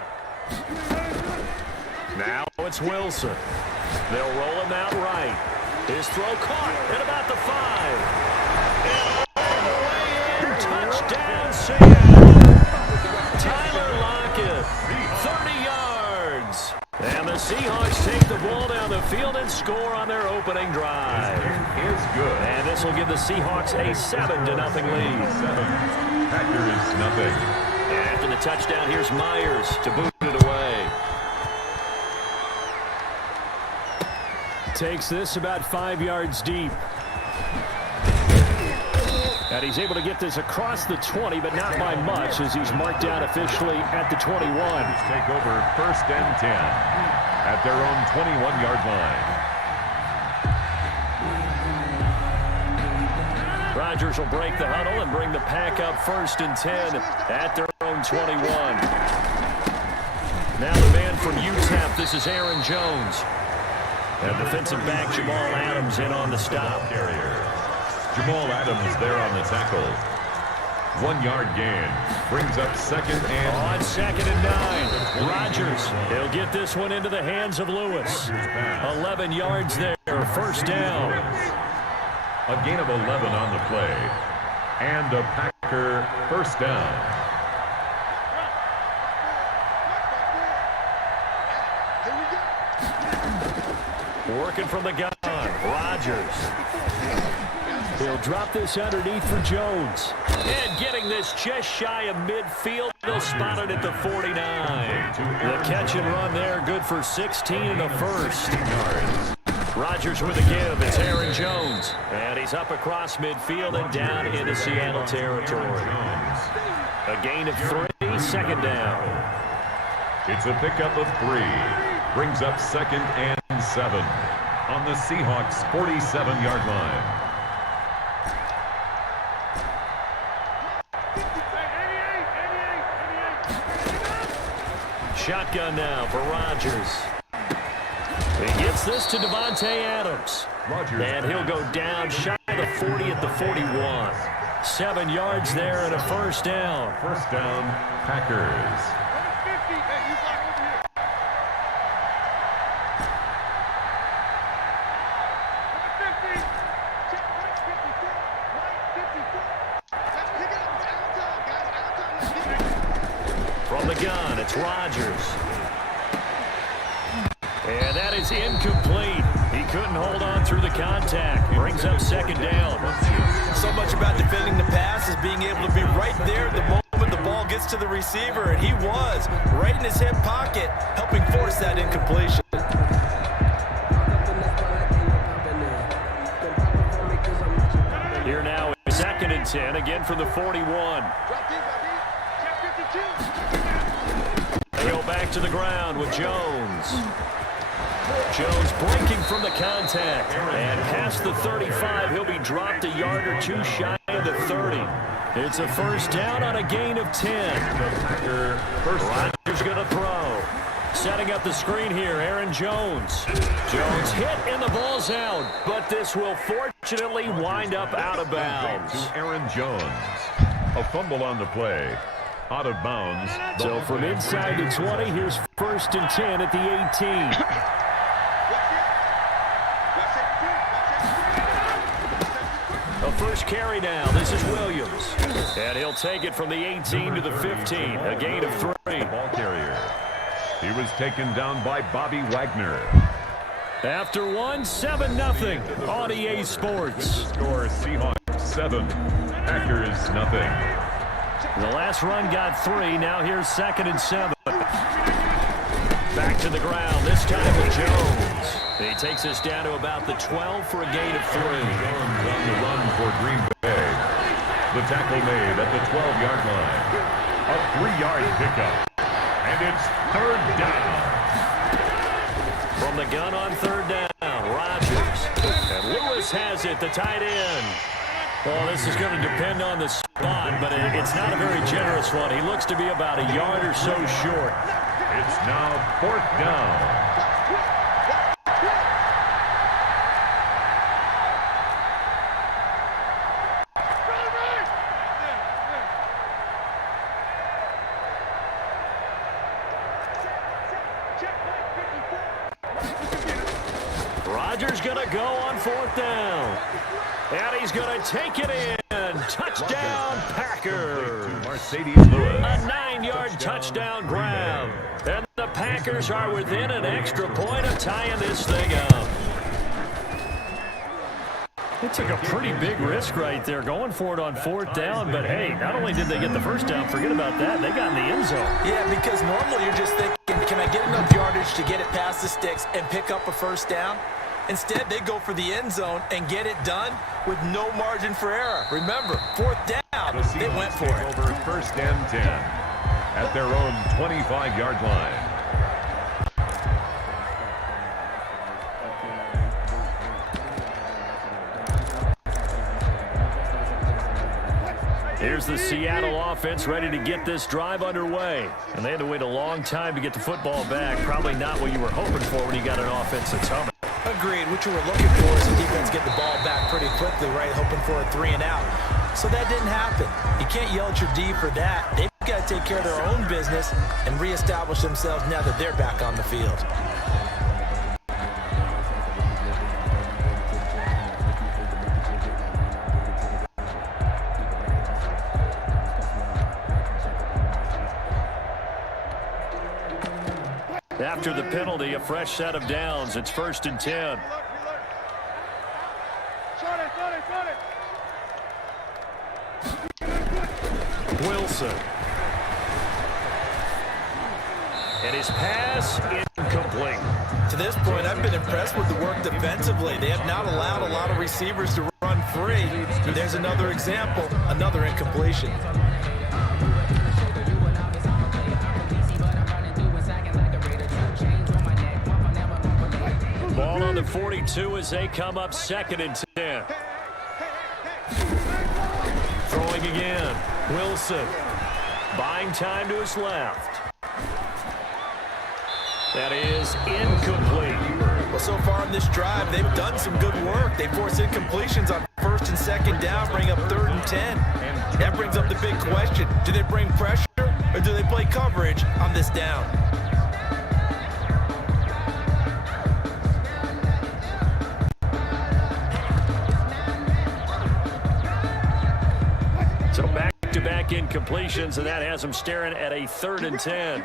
there. Now it's Wilson. They'll roll him out right. His throw caught at about the 5. And all the way in. Touchdown, Seattle. Tyler Lockett, 30 yards. And the Seahawks take the ball down the field and score on their opening drive. Is good. And this will give the Seahawks a 7-0 lead. 7. Packers nothing. And after the touchdown, here's Myers to boot it away. Takes this about 5 yards deep. And he's able to get this across the 20, but not by much, as he's marked down officially at the 21. Take over 1st and 10 at their own 21-yard line. Rodgers will break the huddle and bring the pack up 1st and 10 at their own 21. Now the man from UTEP, this is Aaron Jones. And defensive back Jamal Adams in on the stop. Jamal Adams there on the tackle. 1-yard gain. Brings up 2nd and... On 2nd and 9. Rodgers, he'll get this one into the hands of Lewis. 11 yards there, 1st down. A gain of 11 on the play. And a Packer 1st down. Working from the gun, Rodgers. He'll drop this underneath for Jones. And getting this just shy of midfield. They'll spot it at the 49. The catch and run there, good for 16 in the 1st. Rodgers with a give. It's Aaron Jones. And he's up across midfield and down into Seattle territory. A gain of 3, 2nd down. It's a pickup of 3. Brings up 2nd and 7 on the Seahawks 47-yard line. Shotgun now for Rodgers. He gets this to Devontae Adams. And he'll go down shy of the 40 at the 41. 7 yards there and a 1st down. 1st down, Packers. From the gun, it's Rodgers. And that is incomplete. He couldn't hold on through the contact. Brings up 2nd down. So much about defending the pass is being able to be right there the moment the ball gets to the receiver, and he was right in his hip pocket, helping force that incompletion. Here now is 2nd and 10, again from the 41. He'll back to the ground with Jones. Jones breaking from the contact. And past the 35, he'll be dropped a yard or 2 shy of the 30. It's a 1st down on a gain of 10. Rodgers going to throw. Setting up the screen here, Aaron Jones. Jones hit and the ball's out, but this will fortunately wind up out of bounds. Aaron Jones. A fumble on the play. Out of bounds. So from inside the 20, here's 1st and 10 at the 18. A first carry now. This is Williams. And he'll take it from the 18 to the 15. A gain of 3. Ball carrier. He was taken down by Bobby Wagner. After 1, 7-0 on EA Sports. The score, Seahawks 7, Packers nothing. The last run got 3. Now here's 2nd and 7. Back to the ground, this time with Jones. He takes us down to about the 12 for a gain of 3. Jones on the run for Green Bay. The tackle made at the 12-yard line. A 3-yard pickup. And it's 3rd down. From the gun on 3rd down, Rodgers. And Lewis has it, the tight end. Well, this is going to depend on the spot, but it's not a very generous one. He looks to be about a yard or so short. It's now 4th down. Rodgers going to go on 4th down. And he's going to take it in. Touchdown, Packers. Mercedes Lewis. A 9-yard touchdown grab. And the Packers are within an extra point of tying this thing up. They took a pretty big risk right there going for it on 4th down. But, hey, not only did they get the first down, forget about that, they got in the end zone. Yeah, because normally you're just thinking, can I get enough yardage to get it past the sticks and pick up a first down? Instead, they go for the end zone and get it done with no margin for error. Remember, 4th down, they went for it. Over 1st and 10 at their own 25-yard line. Here's the Seattle offense ready to get this drive underway. And they had to wait a long time to get the football back. Probably not what you were hoping for when you got an offense that's humming. Agreed. What you were looking for is the defense get the ball back pretty quickly, right? Hoping for a 3-and-out. So that didn't happen. You can't yell at your D for that. They've got to take care of their own business and reestablish themselves now that they're back on the field. After the penalty, a fresh set of downs. It's 1st and 10. Wilson. And his pass incomplete. To this point, I've been impressed with the work defensively. They have not allowed a lot of receivers to run free. There's another example, another incompletion. Ball on the 42 as they come up 2nd and 10. Throwing again. Wilson. Buying time to his left. That is incomplete. Well, so far in this drive, they've done some good work. They force incompletions on 1st and 2nd down, bring up 3rd and 10. That brings up the big question. Do they bring pressure or do they play coverage on this down? So back-to-back incompletions, and that has them staring at a 3rd and 10.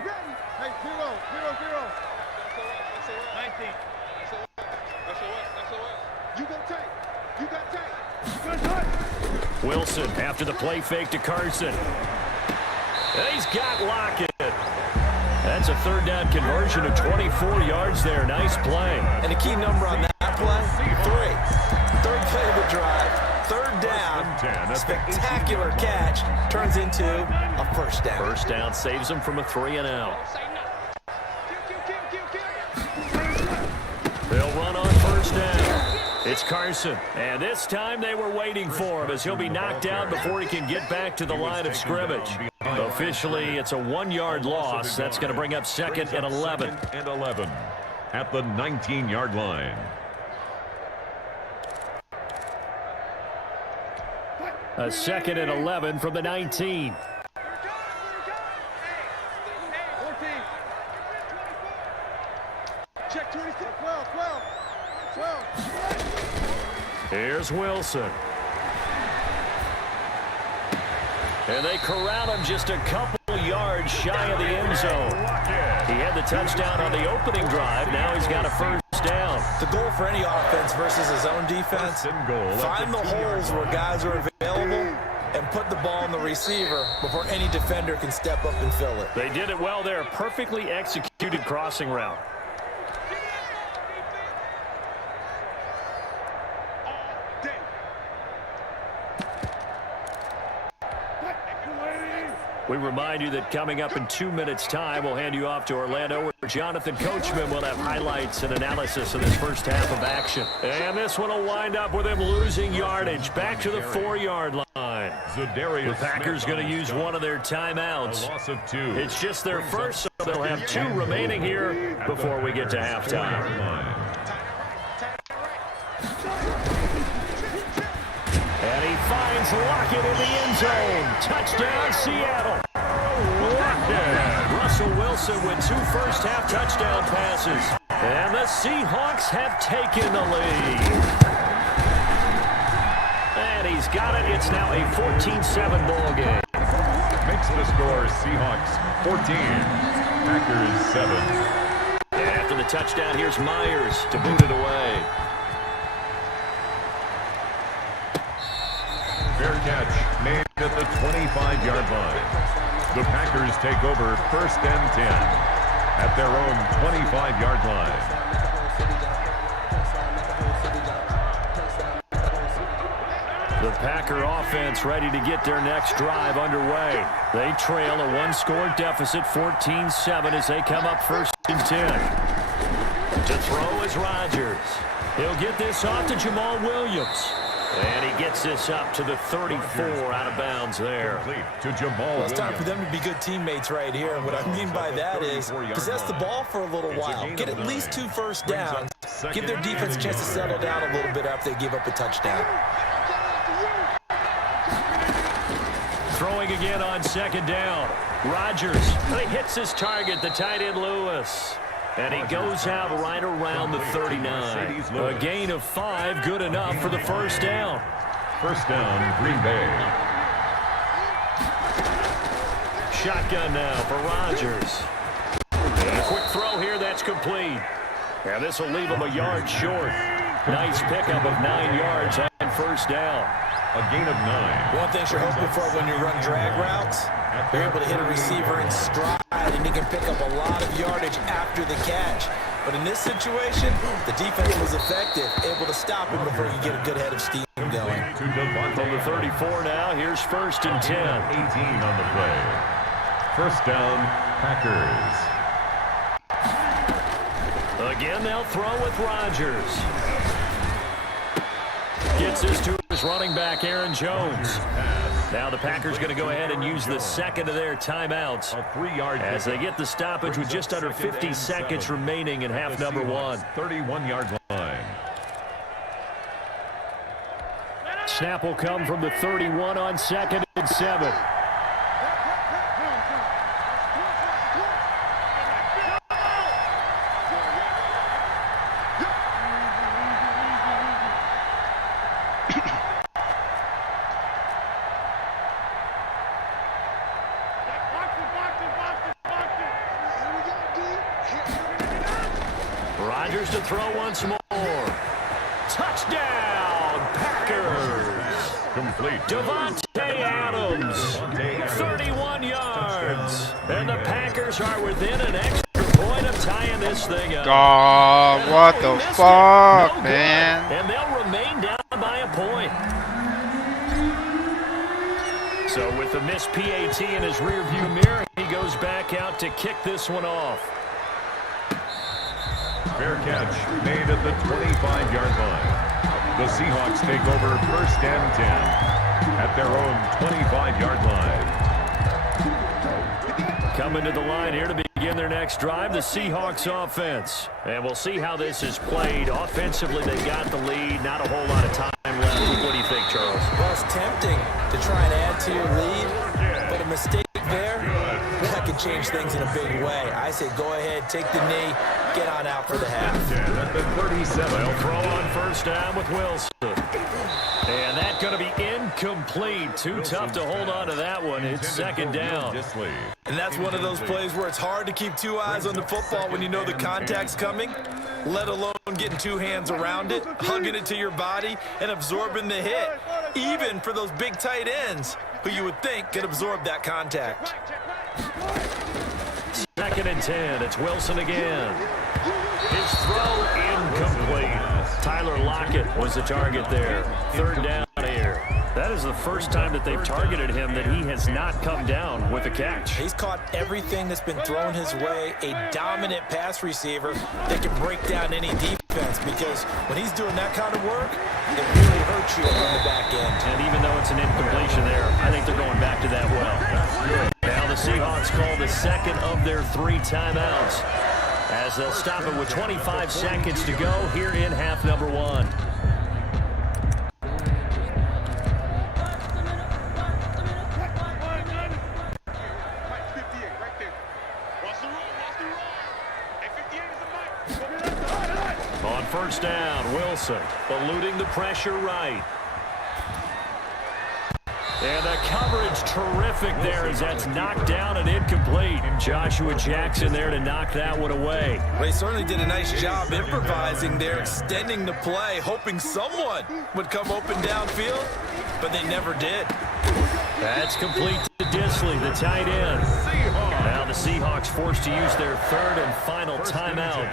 Wilson after the play fake to Carson. And he's got Lockett. That's a 3rd down conversion of 24 yards there. Nice play. And the key number on that play, 3. 3rd play of the drive. 3rd down, spectacular catch, turns into a 1st down. 1st down saves them from a 3-and-out. They'll run on 1st down. It's Carson, and this time they were waiting for him as he'll be knocked down before he can get back to the line of scrimmage. Officially, it's a 1-yard loss. That's going to bring up 2nd and 11. And 11 at the 19-yard line. A 2nd and 11 from the 19. Check 26, 12. Here's Wilson. And they corral him just a couple yards shy of the end zone. He had the touchdown on the opening drive. Now he's got a 1st down. The goal for any offense versus his own defense, find the holes where guys are available and put the ball on the receiver before any defender can step up and fill it. They did it well there. Perfectly executed crossing route. We remind you that coming up in 2 minutes' time, we'll hand you off to Orlando, where Jonathan Coachman will have highlights and analysis of this first half of action. And this one will wind up with him losing yardage back to the 4-yard line. The Packers going to use one of their timeouts. A loss of 2. It's just their first, so they'll have 2 remaining here before we get to halftime. And he finds Lockett in the end zone. Touchdown, Seattle. Lockett. Russell Wilson with 2 first-half touchdown passes. And the Seahawks have taken the lead. And he's got it. It's now a 14-7 ball game. Makes the score Seahawks 14, Packers 7. After the touchdown, here's Myers to boot it away. Fair catch made at the 25-yard line. The Packers take over 1st and 10 at their own 25-yard line. The Packer offense ready to get their next drive underway. They trail a 1-score deficit, 14-7, as they come up 1st and 10. To throw is Rodgers. He'll get this off to Jamal Williams. And he gets this up to the 34 out of bounds there. To Jamal Well, it's time for them to be good teammates right here. And what I mean by that is possess the ball for a little while. Get at least 2 first downs. Give their defense a chance to settle down a little bit after they give up a touchdown. Throwing again on 2nd down. Rodgers. He hits his target, the tight end Lewis. And he goes out right around the 39. A gain of 5, good enough for the first down. First down, Green Bay. Shotgun now for Rodgers. And a quick throw here, that's complete. And this will leave him a yard short. Nice pickup of 9 yards on first down. A gain of 9. One thing you're hoping for when you run drag routes, you're able to hit a receiver in stride, and he can pick up a lot of yardage after the catch. But in this situation, the defense was effective, able to stop him before you get a good head of steam going. From the 34 now, here's 1st and 10. 18 on the play. First down, Packers. Again, they'll throw with Rodgers. Gets this to his running back, Aaron Jones. Now the Packers going to go ahead and use the second of their timeouts as they get the stoppage with just under 50 seconds remaining in half number 1. 31-yard line. Snap will come from the 31 on 2nd and 7. Rodgers to throw once more. Touchdown, Packers. Complete. Devontae Adams, 31 yards. And the Packers are within an extra point of tying this thing up. God, what the fuck, man? And they'll remain down by a point. So with the missed PAT in his rearview mirror, he goes back out to kick this one off. Fair catch made at the 25-yard line. The Seahawks take over 1st and 10 at their own 25-yard line. Coming to the line here to begin their next drive, the Seahawks offense. And we'll see how this is played. Offensively, they got the lead. Not a whole lot of time left. What do you think, Charles? Well, it's tempting to try and add to your lead, but a mistake there, that could change things in a big way. I say go ahead, take the knee, get on out for the half. At the 37. They'll throw on first down with Wilson. And that's going to be incomplete. Too tough to hold on to that one. It's 2nd down. And that's one of those plays where it's hard to keep 2 eyes on the football when you know the contact's coming, let alone getting 2 hands around it, hugging it to your body, and absorbing the hit, even for those big tight ends who you would think could absorb that contact. 2nd and 10. It's Wilson again. His throw incomplete. Tyler Lockett was the target there. 3rd down here. That That is the first time that they've targeted him that he has not come down with a catch. He's caught everything that's been thrown his way. A dominant pass receiver that can break down any defense, because when he's doing that kind of work, it really hurts you on the back end. And even though it's an incompletion there, I think they're going back to that well. Now the Seahawks call the second of their 3 timeouts, as they'll stop it with 25 seconds to go here in half number 1. On first down, Wilson eluding the pressure right. And the coverage terrific there as that's knocked down and incomplete. Joshua Jackson there to knock that one away. Well, he certainly did a nice job improvising there, extending the play, hoping someone would come open downfield, but they never did. That's complete to Disley, the tight end. Now the Seahawks forced to use their 3rd and final timeout,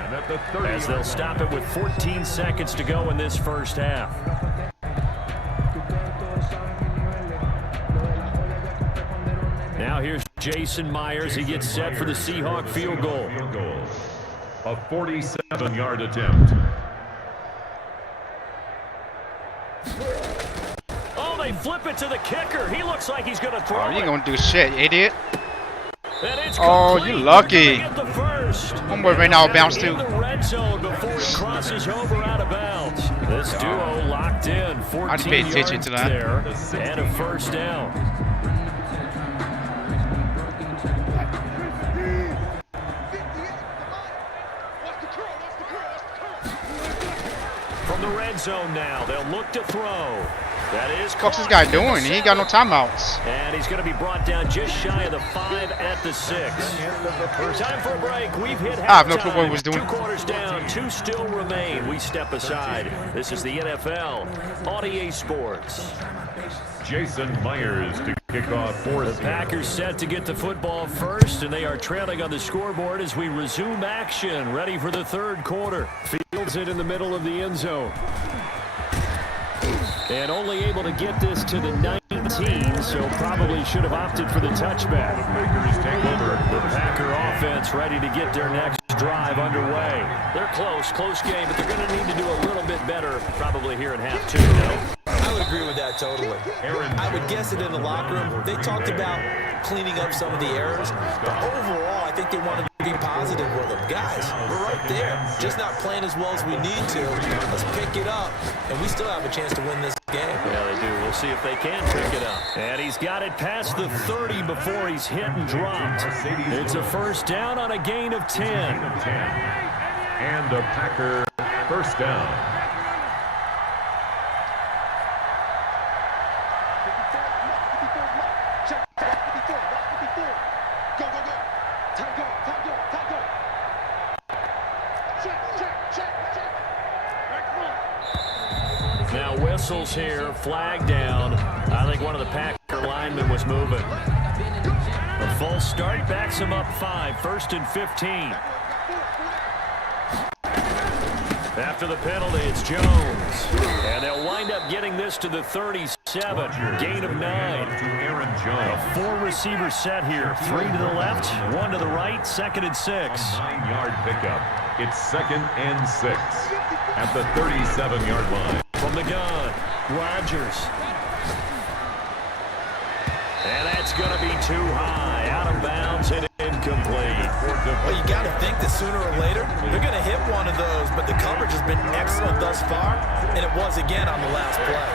as they'll stop it with 14 seconds to go in this first half. Now here's Jason Myers. He gets set for the Seahawk field goal. A 47-yard attempt. Oh, they flip it to the kicker. He looks like he's going to throw Oh, you it. gonna do shit, idiot. And it's Oh, complete. you lucky. They're gonna get the first. Homeboy right now bounce In too. the red zone before it crosses over out of bounds. This duo locked in. 14 I'd pay attention yards to that. there, and a first down. From the red zone now, they'll look to throw. That is What's this guy doing? He ain't got no timeouts. And he's going to be brought down just shy of the 5 at the 6. Time for a break. We've hit halftime. I have no clue what he was doing. 2 quarters down, 2 still remain. We step aside. This is the NFL on EA Sports. Jason Myers to kick off fourth. The Packers set to get the football first, and they are trailing on the scoreboard as we resume action, ready for the 3rd quarter. Fields it in the middle of the end zone. And only able to get this to the 19, so probably should have opted for the touchback. Packers take over. The Packer offense ready to get their next drive underway. They're close game, but they're going to need to do a little bit better probably here in half 2. I would agree with that totally. I would guess it in the locker room. They talked about cleaning up some of the errors, but overall, I think they wanted to be positive with them. Guys, we're right there. Just not playing as well as we need to. Let's pick it up, and we still have a chance to win this game. Yeah, they do. We'll see if they can pick it up. And he's got it past the 30 before he's hit and dropped. It's a first down on a gain of 10. And a Packer first down. Now whistles here, flag down. I think one of the Packer linemen was moving. A false start backs him up 5, 1st and 15. After the penalty, it's Jones. And they'll wind up getting this to the 37. Gain of 9. Aaron Jones. A 4-receiver set here. 3 to the left, 1 to the right, 2nd and 6. 9-yard pickup. It's 2nd and 6 at the 37-yard line. From the gun, Rodgers. And that's going to be too high. Out of bounds and incomplete. Well, you got to think that sooner or later, they're going to hit one of those, but the coverage has been excellent thus far, and it was again on the last play.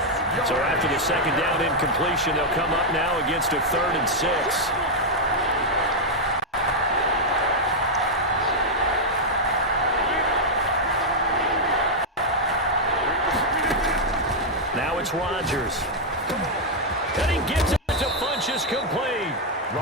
So after the 2nd down incompletion, they'll come up now against a 3rd and 6. Now it's Rodgers. And he gets it to Funchess complete.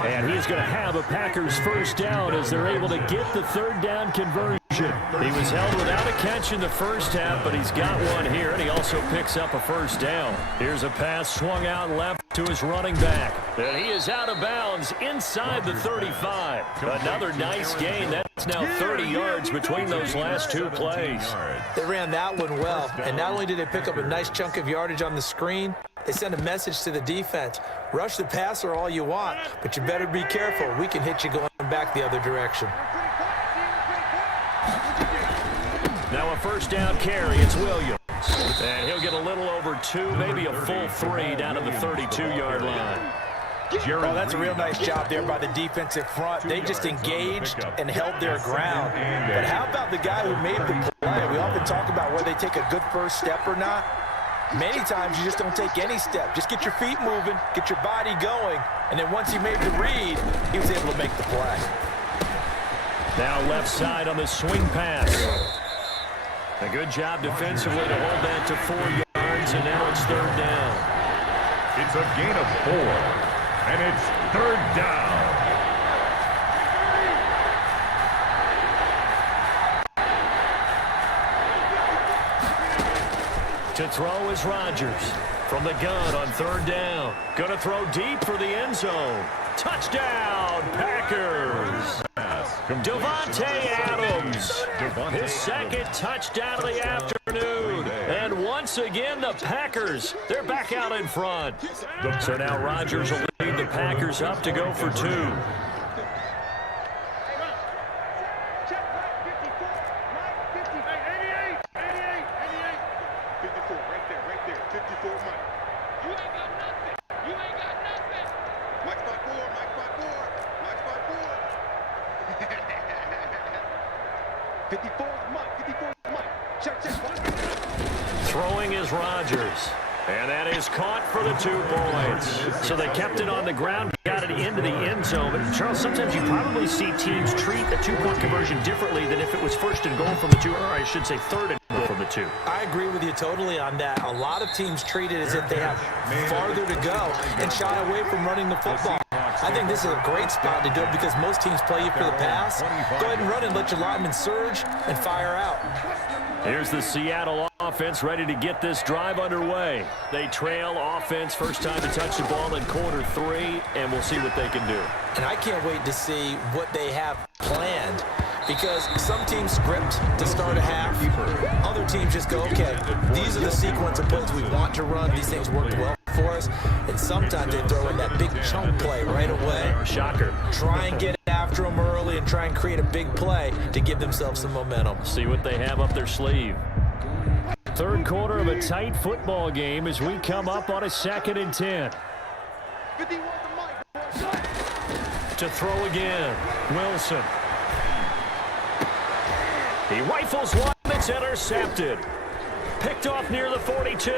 And he's going to have a Packers first down as they're able to get the 3rd down conversion. He was held without a catch in the first half, but he's got one here, and he also picks up a first down. Here's a pass swung out left to his running back. And he is out of bounds inside the 35. Another nice gain. That's now 30 yards between those last 2 plays. They ran that one well, and not only did they pick up a nice chunk of yardage on the screen, They send a message to the defense. Rush the passer all you want, but you better be careful. We can hit you going back the other direction. Now a first down carry. It's Williams. And he'll get a little over 2, maybe a full 3 down to the 32-yard line. Oh, that's a real nice job there by the defensive front. They just engaged and held their ground. But how about the guy who made the play? We often talk about whether they take a good first step or not. Many times you just don't take any step. Just get your feet moving, get your body going, and then once he made the read, he was able to make the play. Now left side on the swing pass. A good job defensively to hold that to 4 yards, and now it's 3rd down. It's a gain of 4, and it's 3rd down. To throw is Rodgers. From the gun on 3rd down. Gonna throw deep for the end zone. Touchdown, Packers. Devontae Adams. His 2nd touchdown of the afternoon. And once again, the Packers, they're back out in front. So now Rodgers will lead the Packers up to go for 2. Throwing is Rodgers. And that is caught for the 2 points. So they kept it on the ground, got it into the end zone. But Charles, sometimes you probably see teams treat a 2-point conversion differently than if it was 1st and goal from the 2, or I should say 3rd and goal from the 2. I agree with you totally on that. A lot of teams treat it as if they have farther to go and shy away from running the football. I think this is a great spot to do it because most teams play you for the pass. Go ahead and run and let your linemen surge and fire out. Here's the Seattle offense ready to get this drive underway. They trail offense, first time to touch the ball in quarter 3, and we'll see what they can do. And I can't wait to see what they have planned, because some teams script to start a half. Other teams just go, okay, these are the sequence of plays we want to run. These things work well for us. And sometimes they throw in that big chunk play right away. Shocker. Try and get after them early and try and create a big play to give themselves some momentum. See what they have up their sleeve. 3rd quarter of a tight football game as we come up on a 2nd and 10. To throw again, Wilson. He rifles one that's intercepted. Picked off near the 42.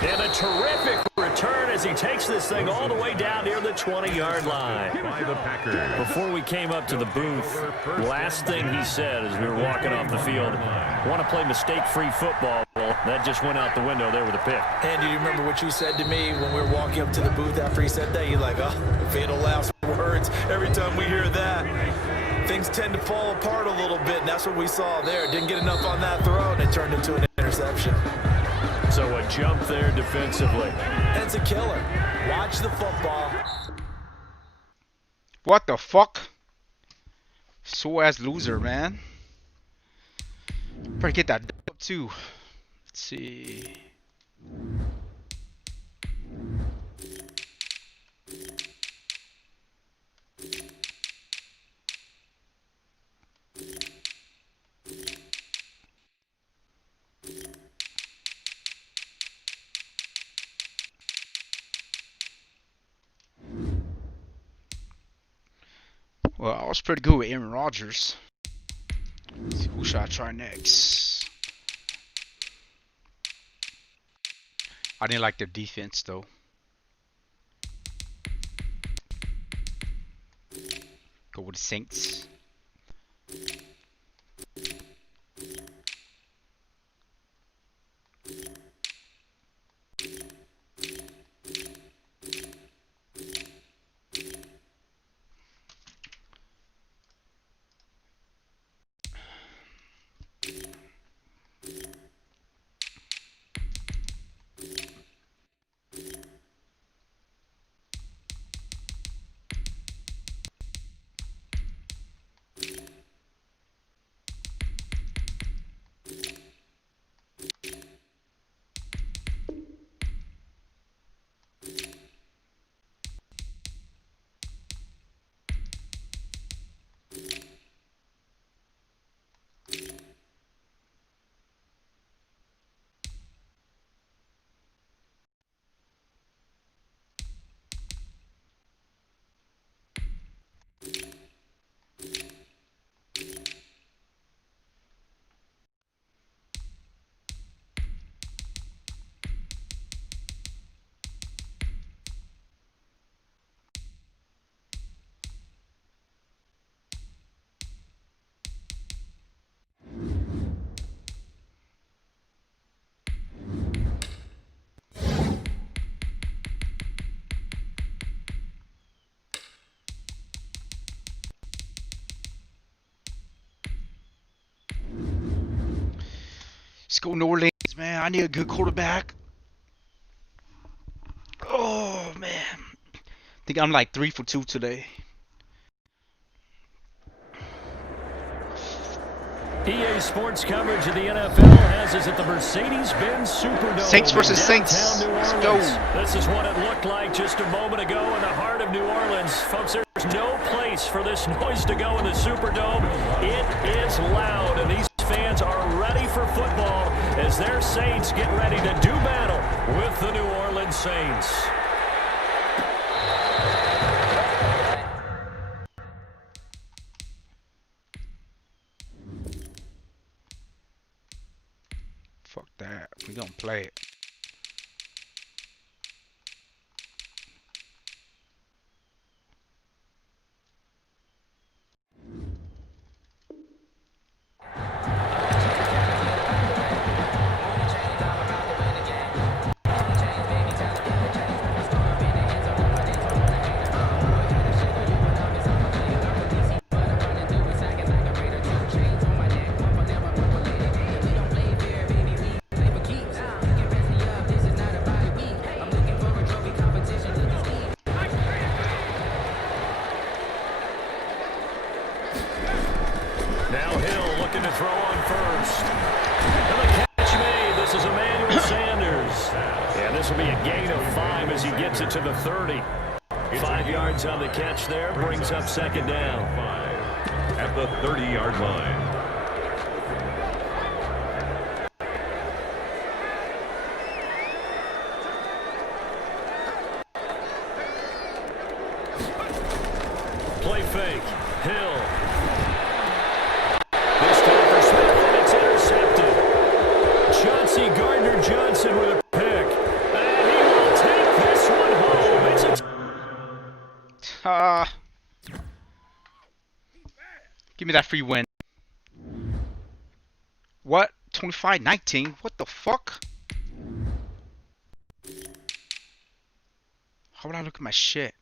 And a terrific return as he takes this thing all the way down near the 20-yard line. By the Packers. Before we came up to the booth, last thing he said as we were walking off the field, want to play mistake-free football. Well, that just went out the window there with a pick. And do you remember what you said to me when we were walking up to the booth after he said that? You're like, oh, fatal last words. Every time we hear that, things tend to fall apart a little bit, and that's what we saw there. Didn't get enough on that throw, and it turned into an interception. So a jump there defensively. And it's a killer. Watch the football. What the fuck? So-ass loser, man. Better get that dub too. Let's see. Well, I was pretty good with Aaron Rodgers. Let's see, who should I try next? I didn't like their defense though. Go with the Saints. Let's go New Orleans, man. I need a good quarterback. Oh, man. I think I'm like 3 for 2 today. EA Sports coverage of the NFL has us at the Mercedes-Benz Superdome. Saints versus Saints. Downtown New Let's Orleans. go. This is what it looked like just a moment ago in the heart of New Orleans. Folks, there's no place for this noise to go in the Superdome. It is loud, and these fans are ready for football as their Saints get ready to do battle with the New Orleans Saints. Fuck that. We gonna play it. Now Hill looking to throw on first. And the catch made. This is Emmanuel Sanders. And this will be a gain of 5 as he gets it to the 30. 5 yards on the catch there. Brings up second down. 5 at the 30-yard line. Play fake. Hill. This time for Smith, and it's intercepted. Chauncey Gardner-Johnson with a pick. And he will take this one home. It's a Give me that free win. What? 25-19? What the fuck? How would I look at my shit?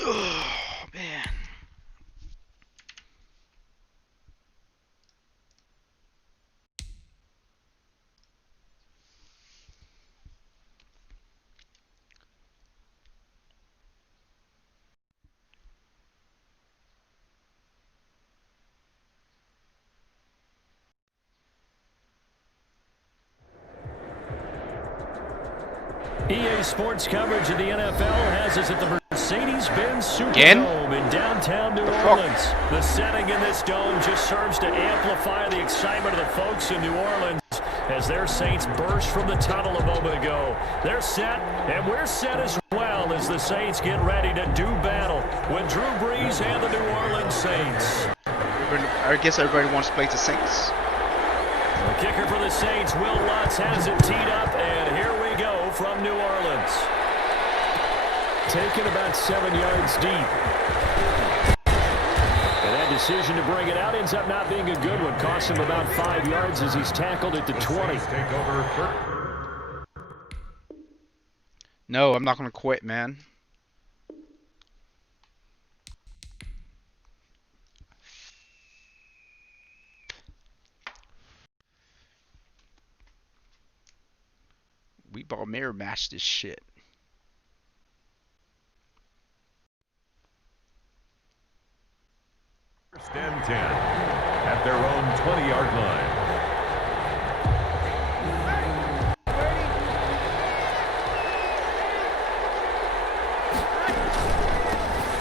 Oh, man. EA Sports coverage of the NFL has us at the Mercedes-Benz Superdome in downtown New Orleans. The setting in this dome just serves to amplify the excitement of the folks in New Orleans as their Saints burst from the tunnel a moment ago. They're set, and we're set as well as the Saints get ready to do battle with Drew Brees and the New Orleans Saints. I guess everybody wants to play the Saints. The kicker for the Saints, Will Lutz, has it teed up, and here we go from New Orleans. Taken about 7 yards deep. And that decision to bring it out ends up not being a good one. Costs him about 5 yards as he's tackled at the 20. No, I'm not going to quit, man. We ball mirror match this shit. First and 10 at their own 20-yard line.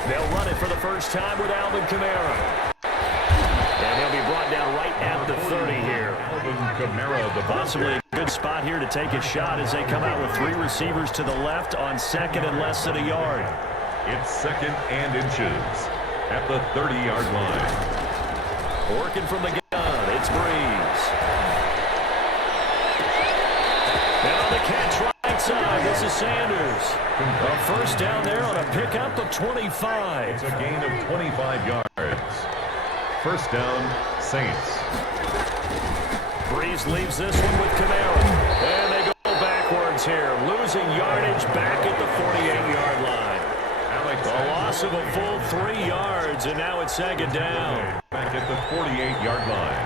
They'll run it for the first time with Alvin Kamara. And he'll be brought down right at the 30 here. Alvin Kamara, the Possibly a good spot here to take a shot as they come out with 3 receivers to the left on second and less than a yard. It's second and inches at the 30-yard line. Working from the gun, it's Breeze. And on the catch right side, this is Sanders. A first down there on a pickup of 25. It's a gain of 25 yards. First down, Saints. Breeze leaves this one with Kamara. And they go backwards here, losing yardage back at the 48-yard line. A loss of a full 3 yards, and now it's second down. Back at the 48-yard line.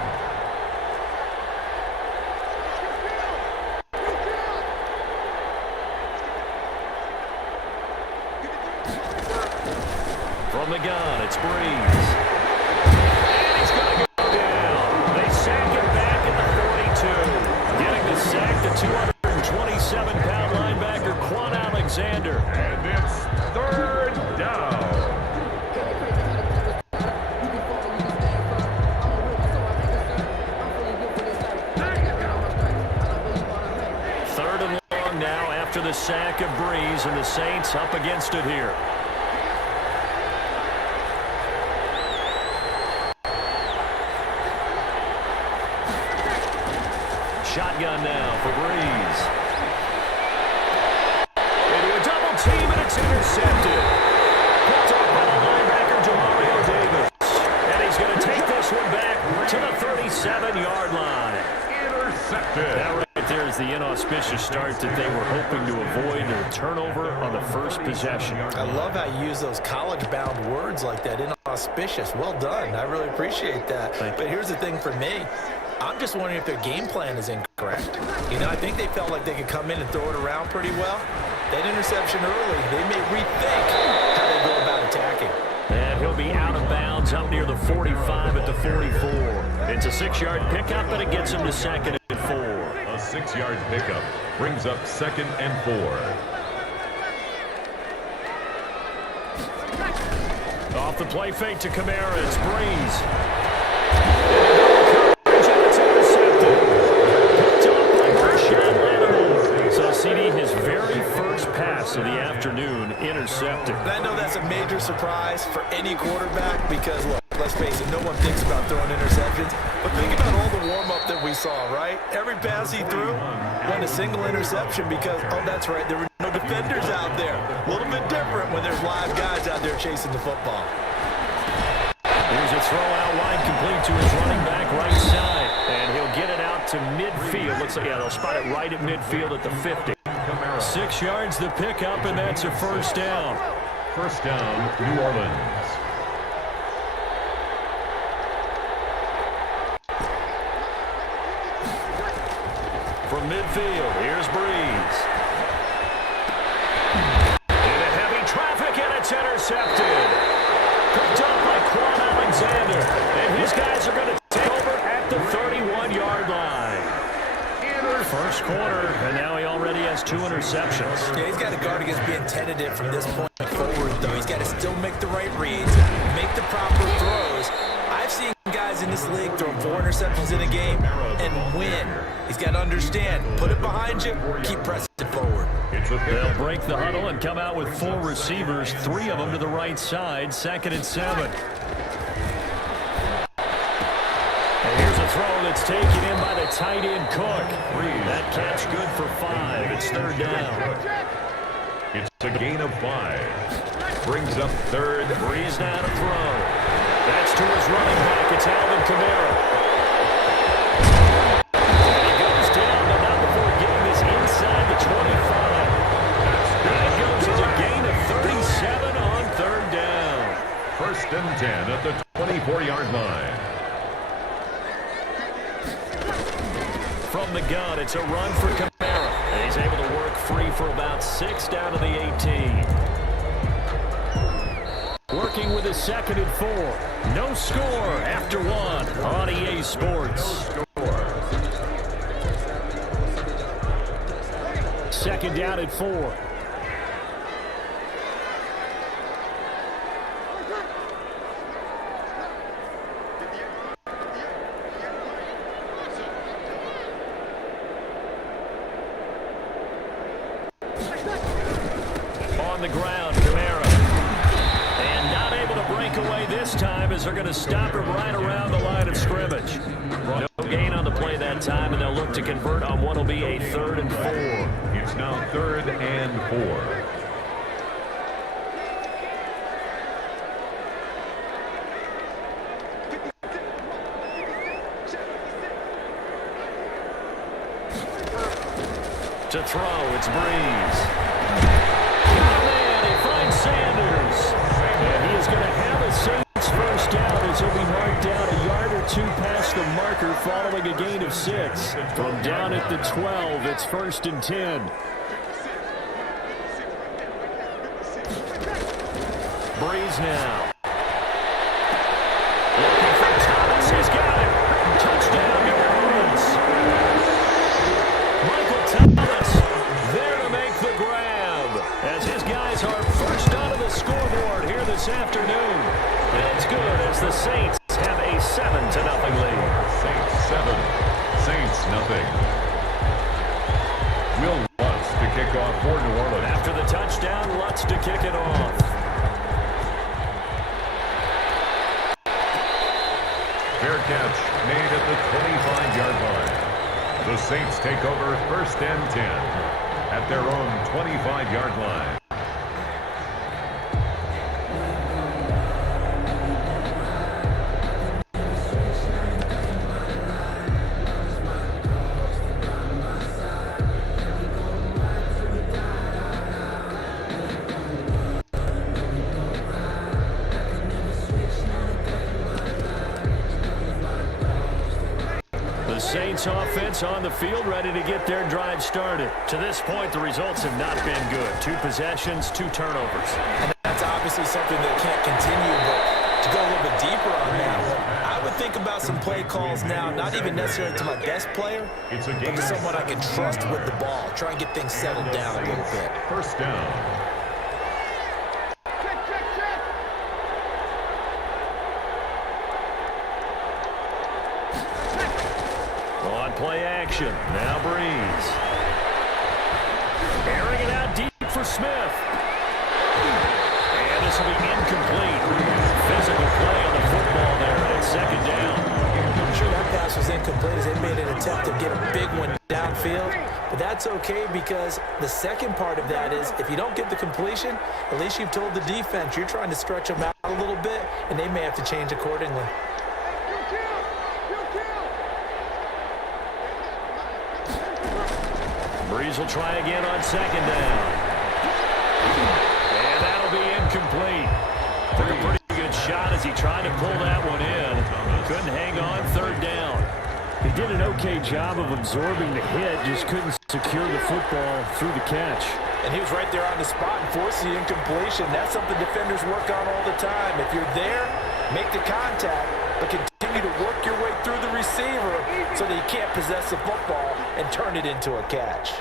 From the gun, it's Breeze. And he's going to go down. They sack him back at the 42. Getting the sack, the 227-pound linebacker, Quan Alexander. And it's third down. Third and long now after the sack of Breeze, and the Saints up against it here. Shotgun now for Breeze. Into a double team, and it's intercepted. Picked up by the linebacker, Demario Davis. And he's going to take this one back to the 37-yard line. Intercepted. That right there is the inauspicious start that they were hoping to avoid, a turnover on the first possession. I love how you use those college-bound words like that, inauspicious. Well done. I really appreciate that. But here's the thing for me. I'm just wondering if their game plan is incorrect. You know, I think they felt like they could come in and throw it around pretty well. That interception early, they may rethink how they go about attacking. And he'll be out of bounds up near the 45 at the 44. It's a 6-yard pickup, and it gets him to second and 4. A 6-yard pickup brings up second and 4. Off the play fake to Kamara, it's Breeze. So CD, his very first pass of the afternoon, intercepted. And I know that's a major surprise for any quarterback because, look, let's face it, no one thinks about throwing interceptions. But think about all the warm-up that we saw, right? Every pass he threw went a single interception because, oh, that's right, there were no defenders out there. A little bit different when there's live guys out there chasing the football. Here's a throw out wide, complete to his running back right side. And he'll get it out to midfield. Looks like, yeah, they'll spot it right at midfield at the 50. 6 yards the pickup, and that's a first down. First down, New Orleans. From midfield, here's Breeze. Into heavy traffic, and it's intercepted. Picked up by Quan Alexander. And his guys are going to take over at the 31-yard line. First quarter, and now he already has 2 interceptions. Yeah, he's got to guard against being tentative from this point forward, though. He's got to still make the right reads, make the proper throws. I've seen guys in this league throw 4 interceptions in a game and win. He's got to understand, put it behind you, keep pressing forward. They'll break the huddle and come out with 4 receivers, 3 of them to the right side, second and 7. throw that's taken in by the tight end Cook. That catch good for 5. It's third down. It's a gain of 5. Brings up third. Breeze now to throw. That's to his running back. It's Alvin Kamara. And he goes down, but not before getting this inside the 25. That goes as a gain of 37 on third down. First and 10 at the 24-yard line. From the gun, it's a run for Kamara. And he's able to work free for about 6 down to the 18. Working with a 2nd and 4. No score after 1 on EA Sports. Second down at 4. On the ground, Kamara. And not able to break away this time as they're going to stop him right around the line of scrimmage. No gain on the play that time, and they'll look to convert on what will be a 3rd and 4. It's now 3rd and 4. To throw, it's Breeze. And he finds Sanders. And he is going to have a Saints first down as he'll be marked down a yard or 2 past the marker following a gain of 6. From down at the 12, it's 1st and 10. Breeze now. Looking for Thomas. He's got it. Touchdown, New Orleans. Michael Thomas there to make the grab as his guys are first onto the scoreboard here this afternoon. And it's good as the Saints have a 7-0 lead. Saints 7, Saints nothing. Will Lutz to kick off for New Orleans. After the touchdown, Lutz to kick it off. Fair catch made at the 25-yard line. The Saints take over 1st and 10 at their own 25-yard line. Saints offense on the field, ready to get their drive started. To this point, the results have not been good. 2 possessions, 2 turnovers. And that's obviously something that can't continue, but to go a little bit deeper on that one, I would think about some play calls now, not even necessarily to my best player, but to someone I can trust with the ball. Try and get things settled down a little bit. First down. Play action. Now Breeze. Airing it out deep for Smith. And this will be incomplete. Physical play on the football there at 2nd down. I'm sure that pass was incomplete as they made an attempt to get a big one downfield. But that's okay because the second part of that is if you don't get the completion, at least you've told the defense you're trying to stretch them out a little bit, and they may have to change accordingly. Breeze will try again on 2nd down. And that'll be incomplete. Took a pretty good shot as he tried to pull that one in. Couldn't hang on 3rd down. He did an okay job of absorbing the hit, just couldn't secure the football through the catch. And he was right there on the spot and forced the incompletion. That's something defenders work on all the time. If you're there, make the contact, but continue to work your way through the receiver so that you can't possess the football and turn it into a catch.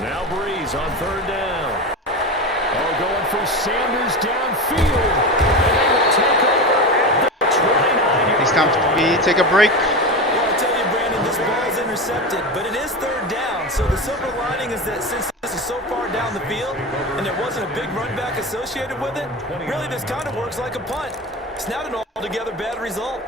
Now Breeze on 3rd down. Oh, going for Sanders downfield. And they will take over at the 29-yard line. It's time to take a break. Well, I'll tell you, Brandon, this ball's intercepted, but it is 3rd down. So the silver lining is that since this is so far down the field and there wasn't a big run back associated with it, really this kind of works like a punt. It's not an altogether bad result.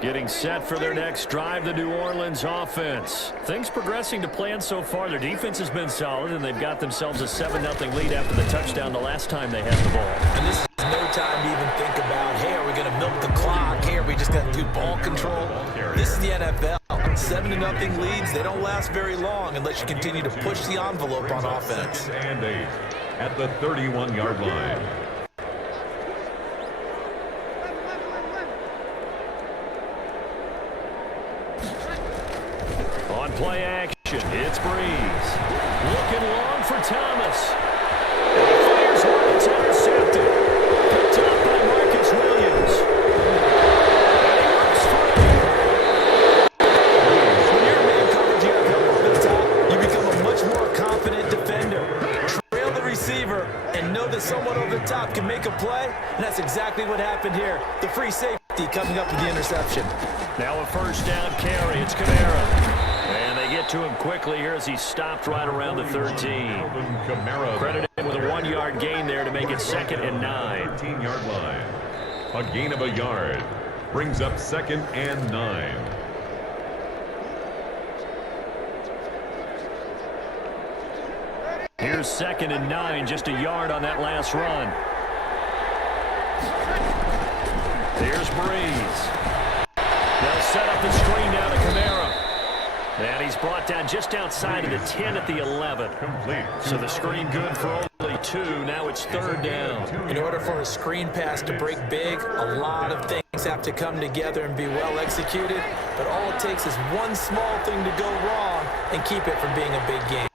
Getting set for their next drive, the New Orleans offense. Things progressing to plan so far. Their defense has been solid, and they've got themselves a 7-0 lead after the touchdown the last time they had the ball. And this is no time to even think about, hey, are we going to milk the clock? Hey, are we just going to do ball control? This is the NFL. 7-0 leads, they don't last very long unless you continue to push the envelope on offense. And 8 at the 31-yard line. On play action, it's Breeze. Looking long for Thomas. Fires one, it's intercepted. Picked up by Marcus Williams. And he works free. When you're in man coverage here coming over the top, you become a much more confident defender. Trail the receiver and know that someone over the top can make a play, and that's exactly what happened here. The free safety coming up with the interception. Now a first down carry, it's Kamara. And they get to him quickly here as he stopped right around the 13. Credit him with a 1-yard gain there to make it 2nd and 9. 13-yard line. A gain of a yard. Brings up 2nd and 9. Here's 2nd and 9, just a yard on that last run. There's Breeze. They'll set up the screen down to Kamara. And he's brought down just outside of the 10 at the 11. Complete. So the screen good for only 2. Now it's 3rd down. In order for a screen pass to break big, a lot of things have to come together and be well executed. But all it takes is one small thing to go wrong and keep it from being a big game.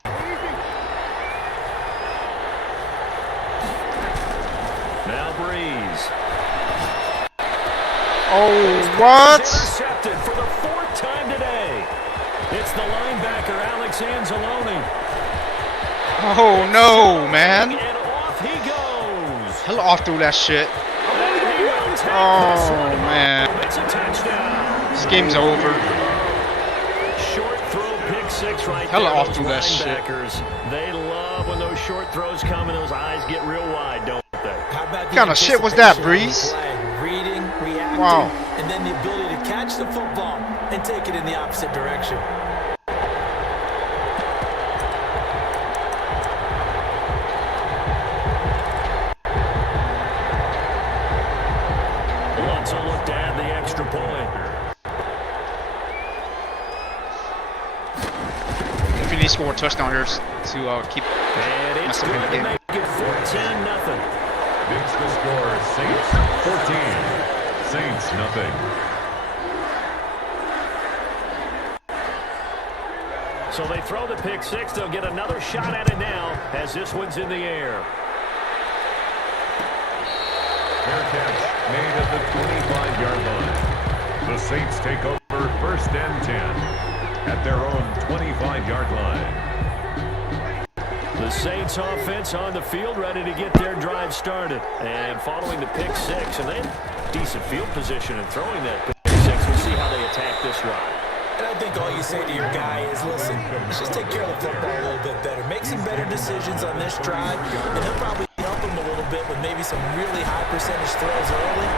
Now Breeze. Oh, what? Intercepted for the 4th time today. It's the linebacker, Alex Anzalone. Oh, no, man. And off he goes. Hell off through that shit. Oh, man. It's a touchdown. This game's over. Short throw, pick 6 right Hell there. off Those through that shit. linebackers, they love when those short throws come and those eyes get real wide, don't they? How about the What kind of shit was that, anticipation Breeze? on the play? Reading, reacting, Wow. and then the ability to catch the football and take it in the opposite direction. Let's look to add the extra point. If you need to score a touchdown here to keep And it's messing good with to the game. make it 14-0. It's the score. Saints 14. Saints nothing. So they throw the pick 6. They'll get another shot at it now as this one's in the air. Fair catch made at the 25-yard line. The Saints take over 1st and 10 at their own 25-yard line. The Saints offense on the field ready to get their drive started. And following the pick 6, and they had decent field position and throwing that pick 6. We'll see how they attack this drive. And I think all you say to your guy is, listen, let's just take care of the football a little bit better. Make some better decisions on this drive, and he'll probably help him a little bit with maybe some really high percentage throws early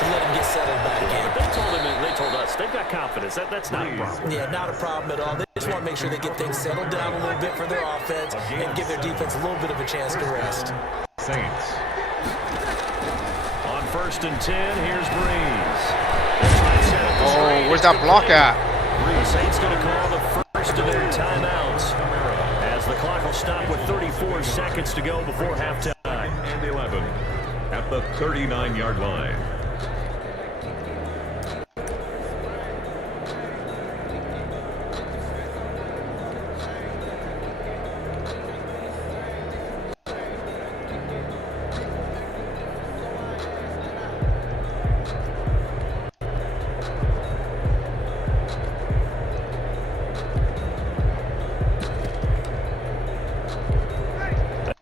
to let him get settled back in. They told us they've got confidence. That's not a problem. Yeah, not a problem at all. They just want to make sure they get things settled down a little bit for their offense and give their defense a little bit of a chance to rest. Saints. On 1st and 10, here's Breeze. Oh, where's that block at? The Saints going to call the first of their timeouts as the clock will stop with 34 seconds to go before halftime. And 11 at the 39-yard line.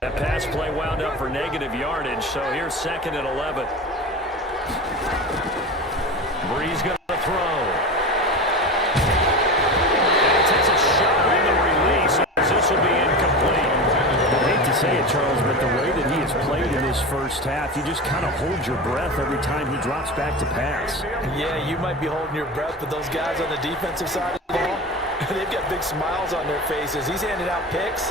That pass play wound up for negative yardage, so here's 2nd and 11. Breeze going to throw. And takes a shot on the release. This will be incomplete. I hate to to say it, Charles, but the way that he has played in this first half, you just kind of hold your breath every time he drops back to pass. Yeah, you might be holding your breath, but those guys on the defensive side of the ball, they've got big smiles on their faces. He's handing out picks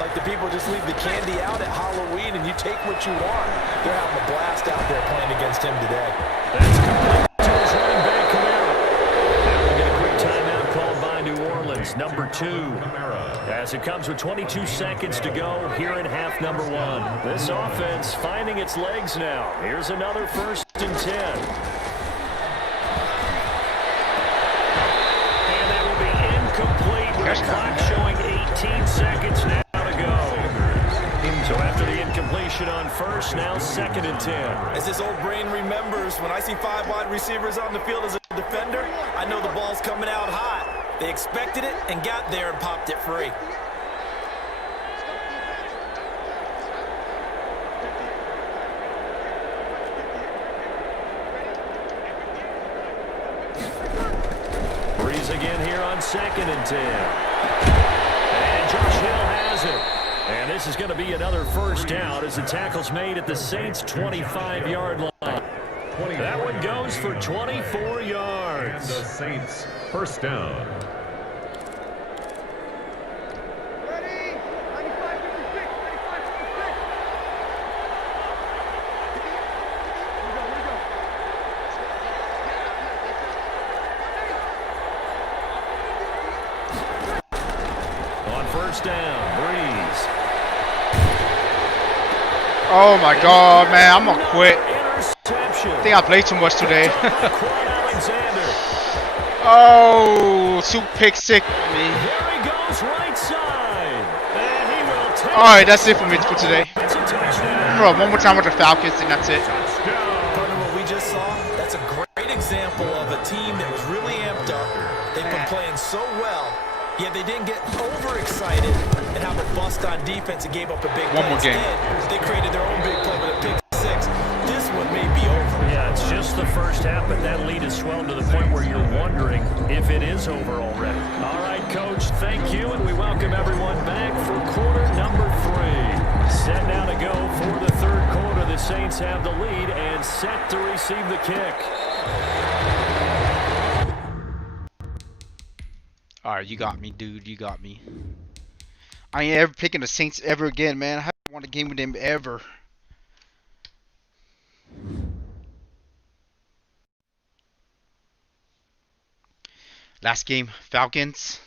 like the people just leave the candy out at Halloween and you take what you want. They're having a blast out there playing against him today. That's complete to his running back, Kamara. Now we get a quick timeout called by New Orleans, number 2. As it comes with 22 seconds to go here in half number 1. This offense finding its legs now. Here's another 1st and 10. And that will be incomplete with the clock showing 18 seconds now to go. So after the incompletion on 1st, now 2nd and 10. As this old brain remembers, when I see 5 wide receivers on the field as a defender, I know the ball's coming out hot. They expected it and got there and popped it free. Breeze again here on 2nd and 10. And Josh Hill has it. And this is going to be another 1st down as the tackle's made at the Saints' 25-yard line. That one goes for 24 yards. And the Saints, 1st down. Ready? 95-56. 95-56. Here we go. On 1st down, Breeze. Oh my God, man, I'm gonna quit. Interception. I think I played too much today. Quan Alexander. Oh, 2 pick six. Me. There he goes right side. And he will take All right, that's it for me for today. It's a touchdown. Bro, one more time with the Falcons, and that's it. Partner, what we just saw, that's a great example of a team that was really amped up. They've been playing so well, yet they didn't get overexcited and have a bust on defense and gave up a big play. One more game. Instead, they created their own big play with a pick 6. This one may be over. Yeah, it's just the first half, but that lead has swelled to the point where you're wondering if it is over already. All right, Coach, thank you, and we welcome everyone back for quarter number 3. Set now to go for the 3rd quarter. The Saints have the lead and set to receive the kick. All right, you got me, dude. You got me. I ain't ever picking the Saints ever again, man. I haven't won a game with them ever. Last game, Falcons.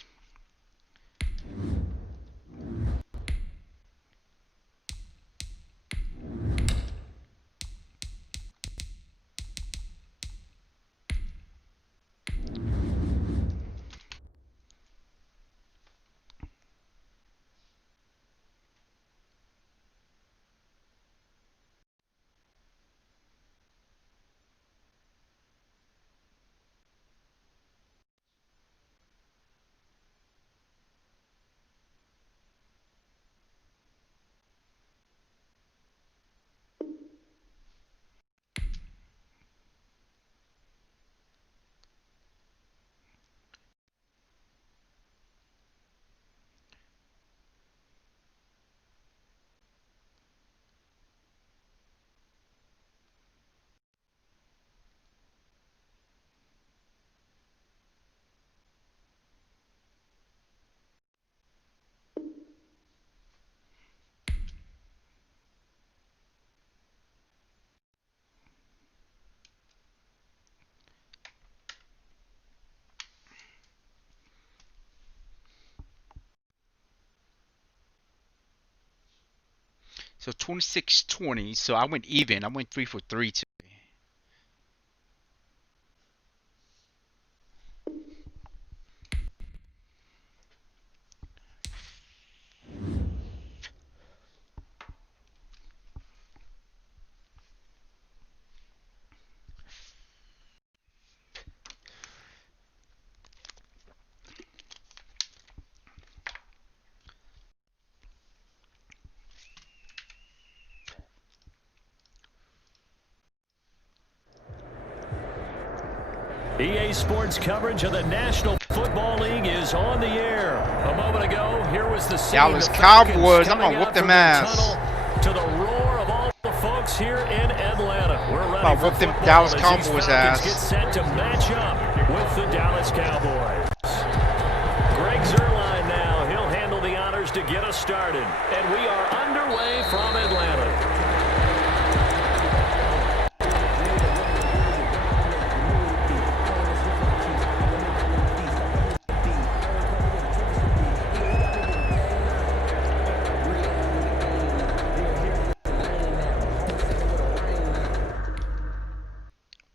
So 26-20. So I went even. I went 3 for 3 today. EA Sports coverage of the National Football League is on the air. A moment ago, here was the scene. Dallas The Falcons Cowboys, I'm coming gonna whoop out them from the ass. tunnel to the roar of all the folks here in Atlanta. We're ready I'll for whoop them football Dallas as Cowboys these Falcons ass. get set to match up with the Dallas Cowboys. Greg Zuerlein now. He'll handle the honors to get us started. And we are underway from Atlanta.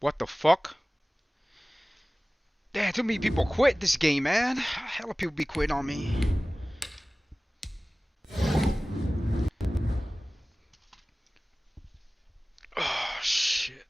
What the fuck? Damn, too many people quit this game, man. Hella people be quitting on me. Oh, shit.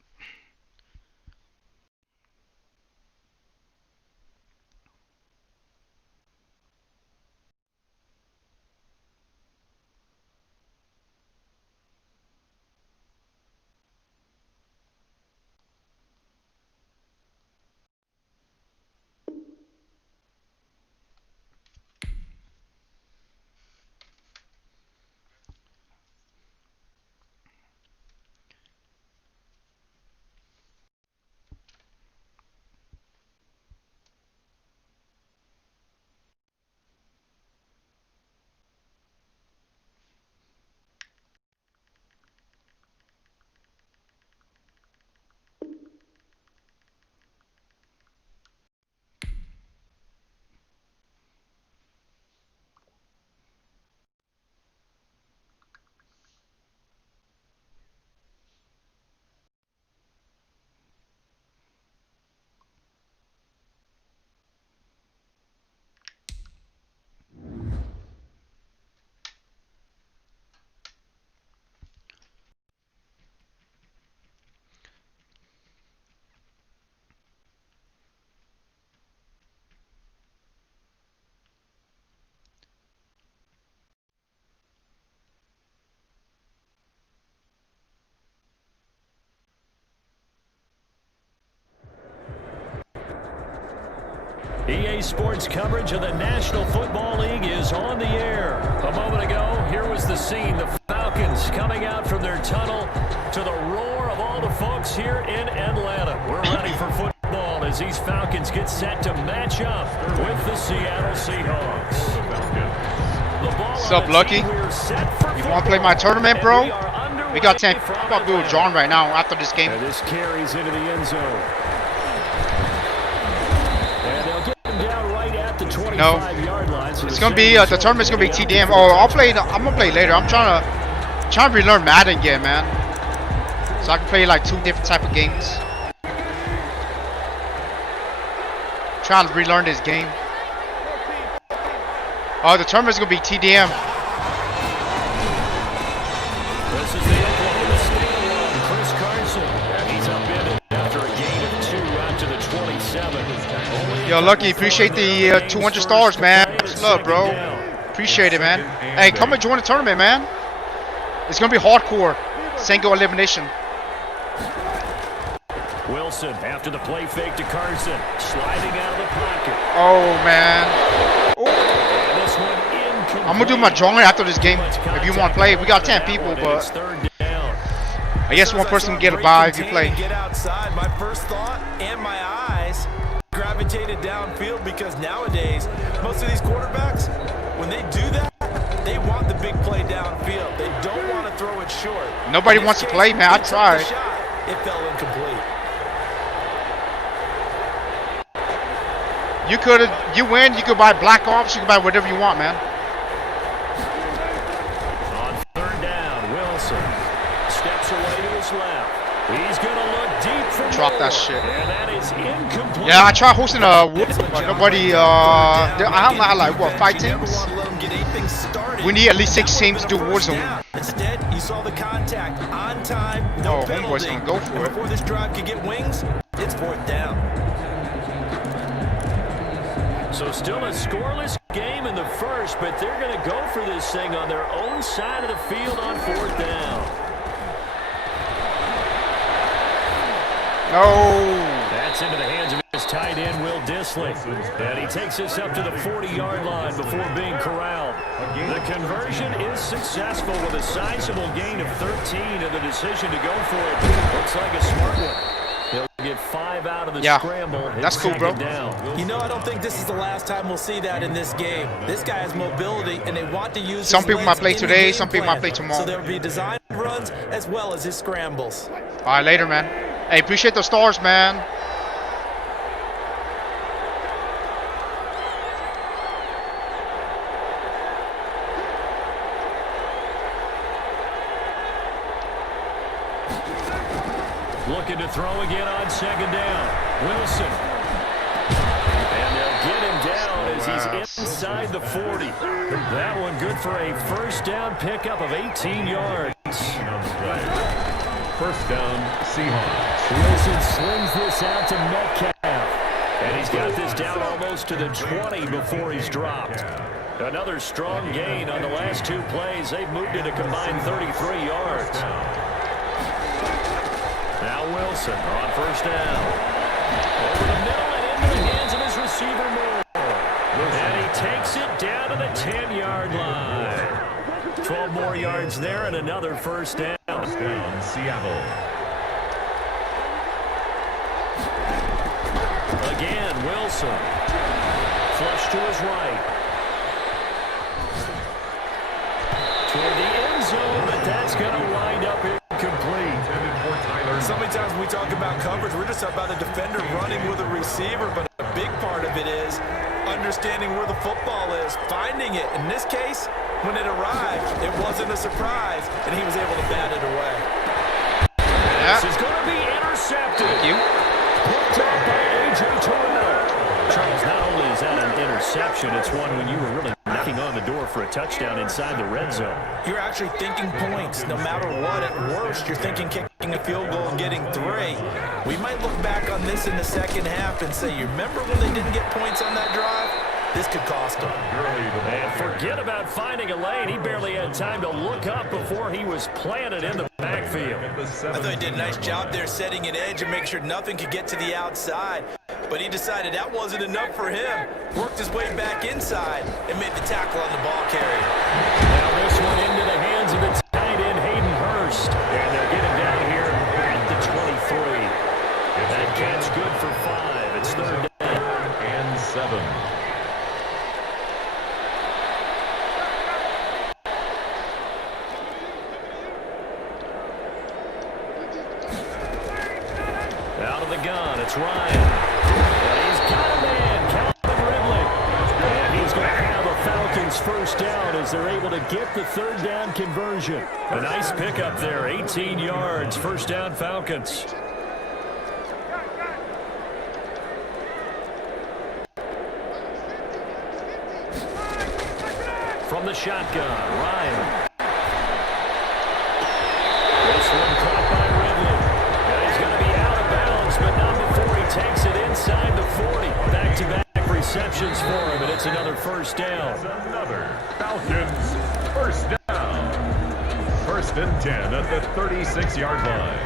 EA Sports coverage of the National Football League is on the air. A moment ago, here was the scene. The Falcons coming out from their tunnel to the roar of all the folks here in Atlanta. We're ready for football as these Falcons get set to match up with the Seattle Seahawks. What's up, Lucky? You want to play my tournament, bro? We got 10. I'm about to do a John right now after this game. And this carries into the end zone. No, it's gonna be the tournament's gonna be TDM. Oh, I'm gonna play later. I'm trying to relearn Madden again, man, so I can play like 2 different type of games. Trying to relearn this game. Oh, the tournament's gonna be TDM. This is the Oklahoma State one, Chris Carson, and he's upended after a gain of 2 out to the 27. Yo, Lucky, appreciate the 200 stars, man. Much love, bro. Appreciate it, man. Hey, come and join the tournament, man. It's gonna be hardcore, single elimination. Wilson after the play fake to Carson, sliding out of the pocket. Oh man. Oh. And this one incomplete. I'm gonna do my drawing after this game. If you want to play, we got 10 people, but I guess one person can get a bye if you play. Get outside. My first thought and my eyes gravitated downfield because nowadays most of these quarterbacks, when they do that, they want the big play downfield. They don't want to throw it short. Nobody wants to play, man. I tried. It fell incomplete. You win. You could buy Black Ops. You can buy whatever you want, man. On 3rd down, Wilson steps away to his left. He's gonna look deep for Drop more. that shit. And that is incomplete. Yeah, I tried hosting but nobody. I don't know, like what, 5 teams? We need at least 6 teams to do Warzone. Instead, you saw the contact on time. No Oh, homeboy's gonna go for it. Before this drive could get wings, it's 4th down. So still a scoreless game in the first, but they're going to go for this thing on their own side of the field on 4th down. No. That's into the hands of his tight end Will Dissly. And he takes us up to the 40-yard line before being corralled. The conversion is successful with a sizable gain of 13, and the decision to go for it looks like a smart one. He'll get 5 out of the scramble. That's cool, bro. Down. You know, I don't think this is the last time we'll see that in this game. This guy has mobility, and they want to use some his people might legs play in the today, game some people plan. might play tomorrow. So there'll be design runs as well as his scrambles. All right, later, man. Hey, appreciate the stars, man. Looking to throw again on second down. Wilson. And they'll get him down as he's inside the 40. That one good for a first down pickup of 18 yards. First down, Seahawks. Wilson slings this out to Metcalf. And he's got this down almost to the 20 before he's dropped. Another strong gain on the last 2 plays. They've moved it a combined 33 yards. Now Wilson on first down. Over the middle and into the hands of his receiver Moore. And he takes it down to the 10-yard line. 12 more yards there and another first down. Down, Seattle. Again, Wilson. Flush to his right. Toward the end zone, but that's going to wind up incomplete. So many times when we talk about coverage, we're just about a defender running with a receiver, but a big part of it is understanding where the football is, finding it. In this case, when it arrived, it wasn't a surprise, and he was able to bat it away. This is going to be intercepted. Thank you. Picked up by A.J. Terrell. Charles, not only is that an interception, it's one when you were really knocking on the door for a touchdown inside the red zone. You're actually thinking points. No matter what, at worst, you're thinking kicking a field goal and getting 3. We might look back on this in the second half and say, you remember when they didn't get points on that drive? This could cost them. And forget about finding a lane. He barely had time to look up before he was planted in the backfield. I thought he did a nice job there setting an edge and make sure nothing could get to the outside. But he decided that wasn't enough for him. Worked his way back inside and made the tackle on the ball carrier. Now this one into the hands of the tight end, Hayden Hurst. And they'll get him down here at the 23. That catch good for 5. It's third down. And 7. Out of the gun, it's Ryan. And he's got a man, Calvin Ridley. And he's going to have a Falcons first down as they're able to get the third down conversion. A nice pickup there, 18 yards, first down Falcons. From the shotgun, Ryan. This one caught by Ridley. And he's going to be out of bounds, but not before he takes it inside the 40. Back-to-back receptions for him, and it's another first down. Another Falcons first down. First and 10 at the 36-yard line.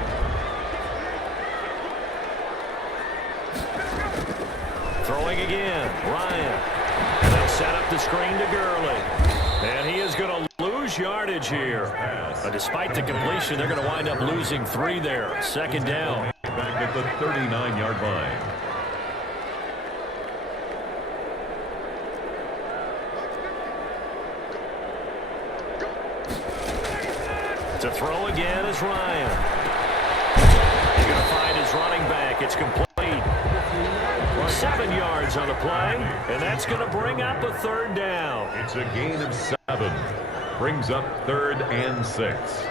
Throwing again, Ryan. And they'll set up the screen to Gurley. And he is going to lose yardage here. But despite the completion, they're going to wind up losing 3 there. Second down. Back at the 39-yard line. To throw again is Ryan. He's going to find his running back. It's complete. 7 yards on the play, and that's going to bring up a third down. It's a gain of 7. Brings up 3rd and 6.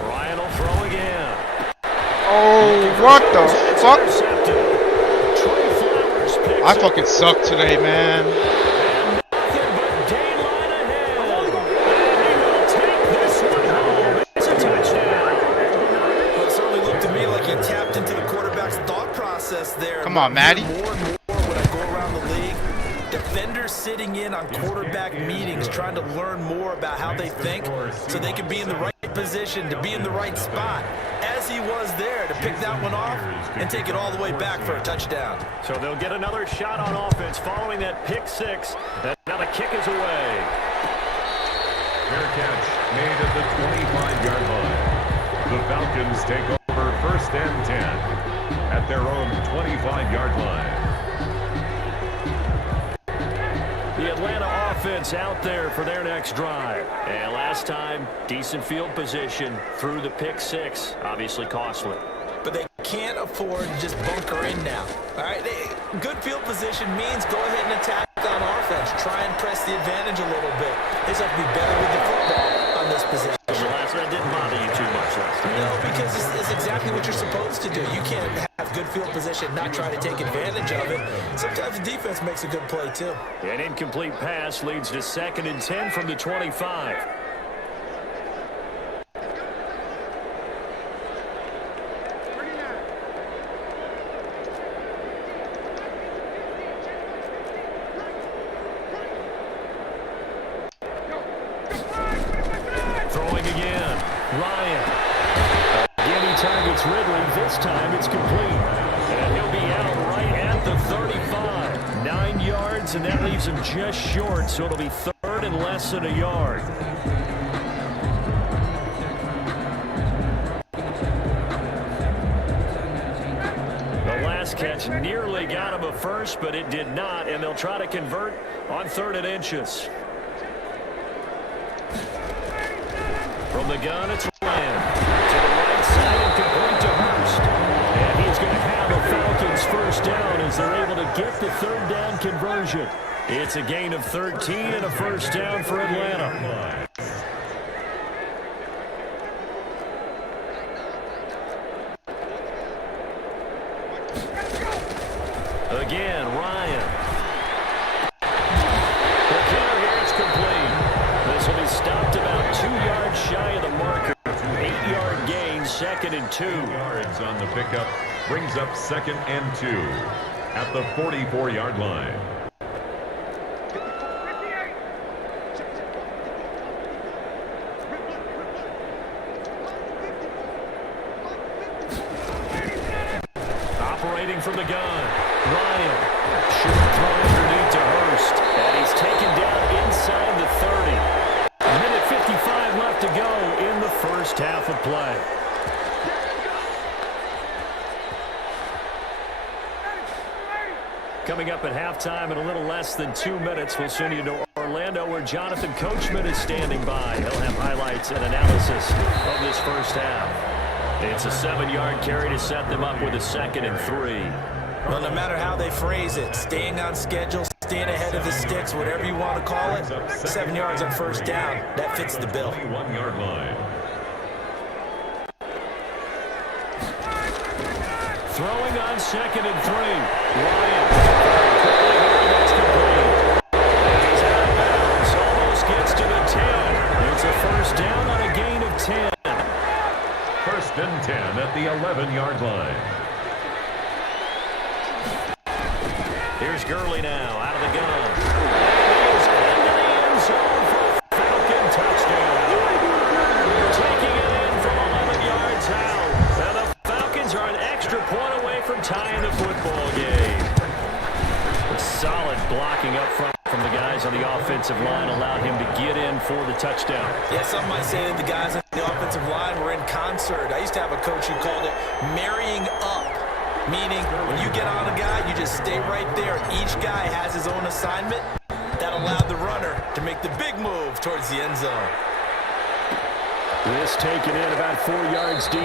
Ryan will throw again. Oh, what the fuck? Trey Flowers picks I up. fucking suck today, man. Nothing but daylight ahead. And he will take this one home. It's a touchdown. on, Maddie. More and more when I go around the league, defenders sitting in on quarterback meetings trying to learn more about how they think so they can be in the right position, to be in the right spot, as he was there, to pick that one off and take it all the way back for a touchdown. So they'll get another shot on offense following that pick six. And now the kick is away. Fair catch made at the 25-yard line. The Falcons take over 1st and 10 at their own 25-yard line. The Atlanta offense out there for their next drive. And last time, decent field position through the pick six. Obviously costly. But they can't afford to just bunker in now. All right, good field position means go ahead and attack on offense. Try and press the advantage a little bit. They just have to be better with the football on this possession. That didn't bother you too much last time. No, because it's exactly what you're supposed to do. You can't have good field position, not try to take advantage of it. Sometimes the defense makes a good play too. An incomplete pass leads to 2nd and 10 from the 25. Throwing again. Ryan. Again, he targets Ridley. This time it's complete. And he'll be out right at the 35. 9 yards, and that leaves him just short, so it'll be 3rd and less than a yard. The last catch nearly got him a first, but it did not, and they'll try to convert on 3rd and inches. From the gun, it's Lamb. To the right side and complete to Hurst. And he's going to have a Falcons first down as they're able to get the 3rd down conversion. It's a gain of 13 and a first down for Atlanta. Again, Ryan. The kicker here is complete. This will be stopped about 2 yards shy of the marker. 8-yard gain, 2nd and 2. Yards on the pickup brings up 2nd and 2 at the 44-yard line. Operating from the gun, Ryan. Short throw underneath to Hurst. And he's taken down inside the 30. A minute 55 left to go in the first half of play. Coming up at halftime in a little less than 2 minutes, we'll send you to Orlando where Jonathan Coachman is standing by. He'll have highlights and analysis of this first half. It's a 7-yard carry to set them up with a 2nd and 3. Well, no matter how they phrase it, staying on schedule, staying ahead of the sticks, whatever you want to call it, 7 yards on first down, that fits the bill. 21-yard line. Throwing on 2nd and 3. Ryan. That's complete. And he's out of bounds. Almost gets to the 10. It's a first down on a gain of 10. 1st and 10 at the 11-yard line. Here's Gurley now, out of the gun. And he's into the end zone for a Falcon touchdown. Taking it in from 11 yards out. And the Falcons are an extra point away from tying the football game. A solid blocking up front from the guys on the offensive line allowed him to get in for the touchdown. Yeah, some might say that the guys on the offensive line were in concert. I used to have a coach who called it marrying up, meaning when you get on a guy, you just stay right there. Each guy has his own assignment. That allowed the runner to make the big move towards the end zone. This taken in about 4 yards deep.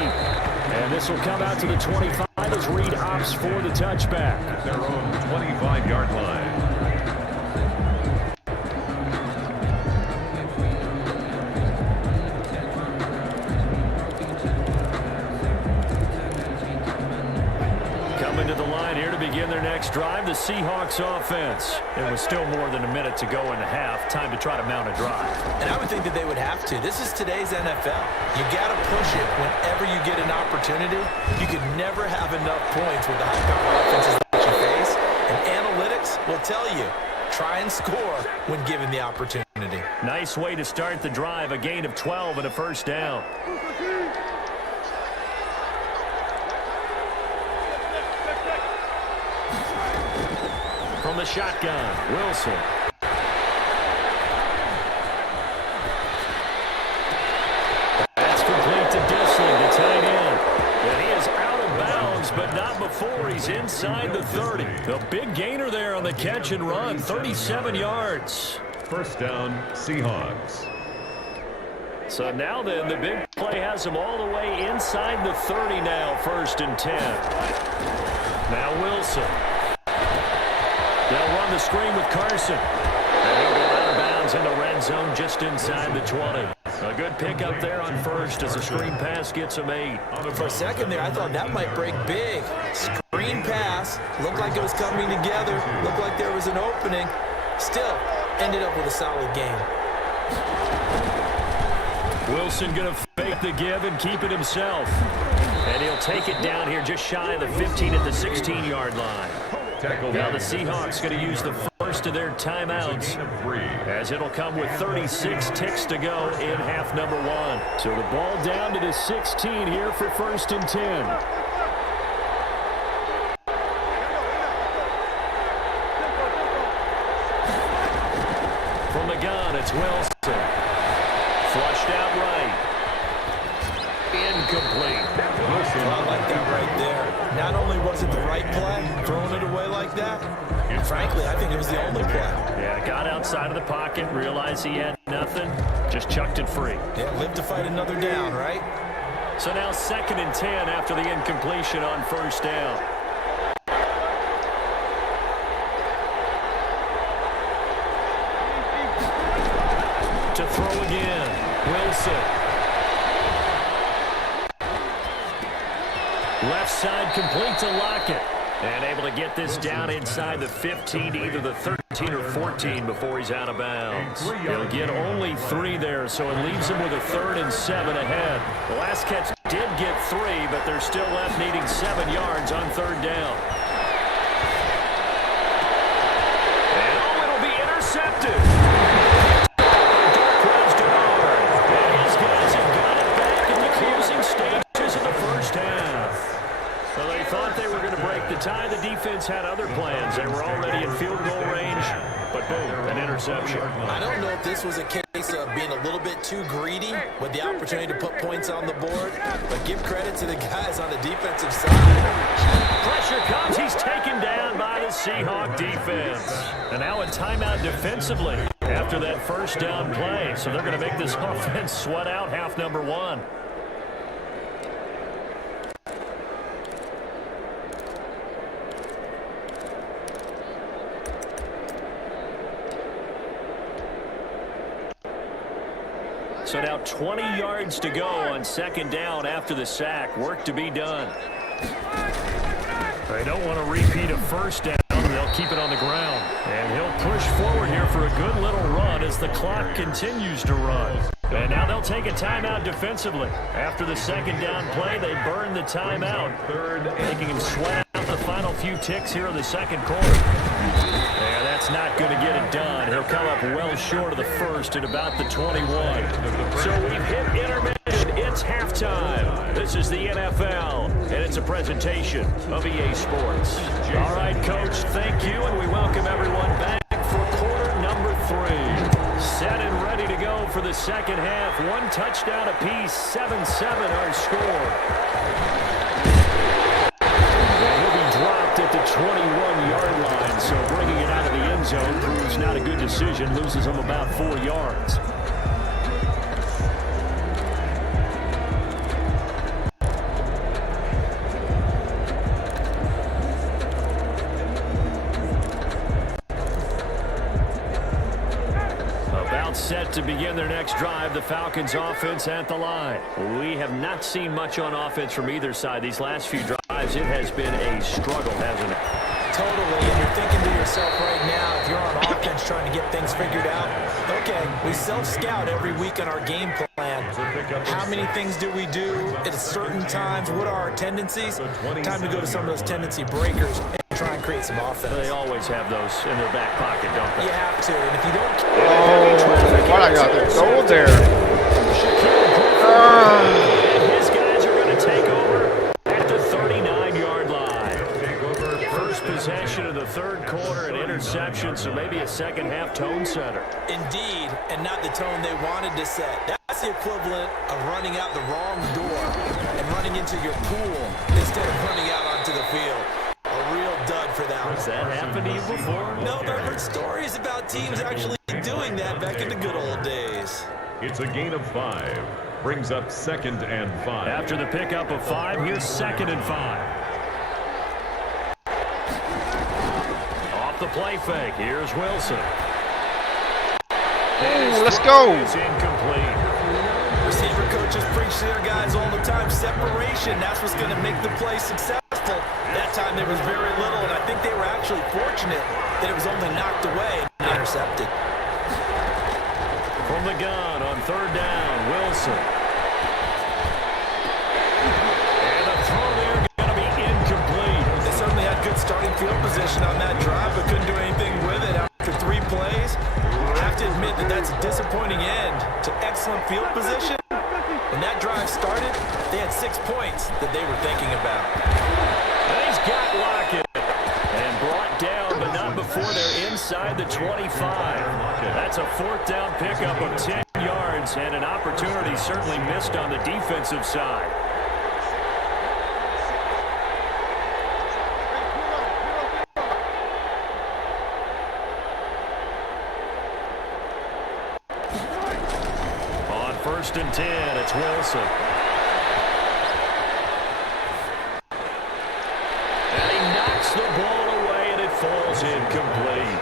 And this will come out to the 25 as Reed opts for the touchback. At their own 25-yard line. Coming to the line here to begin their next drive, the Seahawks offense. It was still more than a minute to go in the half. Time to try to mount a drive. And I would think that they would have to. This is today's NFL. You got to push it whenever you get an opportunity. You can never have enough points with the high-power offenses that you defense will tell you, try and score when given the opportunity. Nice way to start the drive, a gain of 12 and a first down. From the shotgun, Wilson. That's complete to Dissling, the tight end. And he is out of bounds, but not before he's inside the 30. The big gainer there on the catch and run, 37 yards. First down, Seahawks. So now then, the big play has him all the way inside the 30 now, 1st and 10. Now Wilson. They'll run the screen with Carson. And he'll go out of bounds in the red zone just inside the 20. A good pickup there on 1st as the screen pass gets him 8. For a second there, I thought that might break big. Screen pass. Looked like it was coming together. Looked like there was an opening. Still, ended up with a solid game. Wilson going to fake the give and keep it himself. And he'll take it down here just shy of the 15 at the 16-yard line. Now the Seahawks going to use the first of their timeouts as it'll come with 36 ticks to go in half number 1. So the ball down to the 16 here for 1st and 10. From the gun, it's Wilson. Flushed out right. Incomplete. I like that right there. Not only was it the right play, throwing it away like that, and frankly, I think it was the only play. Yeah, got outside of the pocket, realized he had nothing, just chucked it free. Yeah, live to fight another down, right? So now 2nd and 10 after the incompletion on 1st down. To throw again, Wilson. Left side complete to Lockett. And able to get this down inside the 15 to either the 13 or 14 before he's out of bounds. He'll get only 3 there, so it leaves him with a 3rd and 7 ahead. The last catch did get 3, but they're still left needing 7 yards on 3rd down. And oh, it'll be intercepted. And his guys have got it back in the closing stages of the first half. So they thought they were going to break the tie. The defense had other plans. They were already in field goal range, but boom, an interception. I don't know if this was a case of being a little bit too greedy with the opportunity to put points on the board, but give credit to the guys on the defensive side. Pressure comes. He's taken down by the Seahawk defense. And now a timeout defensively after that first down play. So they're going to make this offense sweat out half number 1. So now 20 yards to go on 2nd down after the sack. Work to be done. They don't want to repeat a first down. They'll keep it on the ground. And he'll push forward here for a good little run as the clock continues to run. And now they'll take a timeout defensively. After the 2nd down play, they burn the timeout, making him sweat out the final few ticks here in the 2nd quarter. And that's not going to get it done. He'll come up well short of the first at about the 21. So we've hit intermission. It's halftime. This is the NFL, and it's a presentation of EA Sports. All right, Coach, thank you, and we welcome everyone back for quarter number 3. Set and ready to go for the 2nd half. 1 touchdown apiece, 7-7 our score. And he'll be dropped at the 21-yard line, so bringing it out of the end zone proves not a good decision, loses him about 4 yards. Set to begin their next drive, the Falcons offense at the line. We have not seen much on offense from either side. These last few drives, it has been a struggle, hasn't it? Totally, and you're thinking to yourself right now, if you're on offense trying to get things figured out, okay, we self-scout every week on our game plan. How many things do we do at certain times? What are our tendencies? Time to go to some of those tendency breakers and try try and create some offense. They always have those in their back pocket, don't they? You have to, and if you don't... Oh, why I got to go there? His guys are going to take over at the 39-yard line. First possession of the third quarter, an interception, so maybe a second-half tone setter. Indeed, and not the tone they wanted to set. That's the equivalent of running out the wrong door and running into your pool instead of running out onto the field. A real dud for that one. Has that happened to you before? No, but I've heard stories about teams actually doing that back in the good old days. It's a gain of 5. Brings up 2nd and 5. After the pickup of 5, here's 2nd and 5. Off the play fake, here's Wilson. Ooh, let's go. It's incomplete. Receiver coaches preach to their guys all the time. Separation, that's what's going to make the play successful. That time there was very little, and I think they were actually fortunate that it was only knocked away and intercepted. From the gun on 3rd down, Wilson. And a throw there going to be incomplete. They certainly had good starting field position on that drive, but couldn't do anything with it after 3 plays. I have to admit that that's a disappointing end to excellent field position. When that drive started, they had 6 points that they were thinking about. And he's got Lockett. And brought down, but not before they're inside the 25. That's a 4th down pickup of 10 yards, and an opportunity certainly missed on the defensive side. On 1st and 10, it's Wilson. And he knocks the ball away, and it falls incomplete.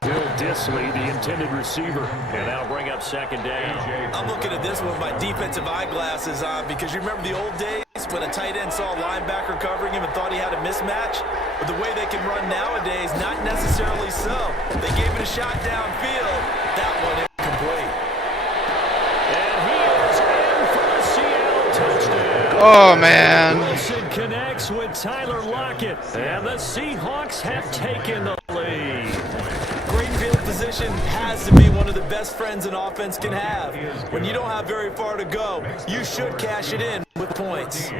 Bill Disley, the intended receiver, and that'll bring up 2nd down. I'm looking at this with my defensive eyeglasses on because you remember the old days when a tight end saw a linebacker covering him and thought he had a mismatch? But the way they can run nowadays, not necessarily so. They gave it a shot downfield. That one incomplete. And he is in for the Seattle touchdown. Oh, man. Wilson connects with Tyler Lockett, and the Seahawks have taken the lead. Great field position has to be one of the best friends an offense can have. When you don't have very far to go, you should cash it in with points.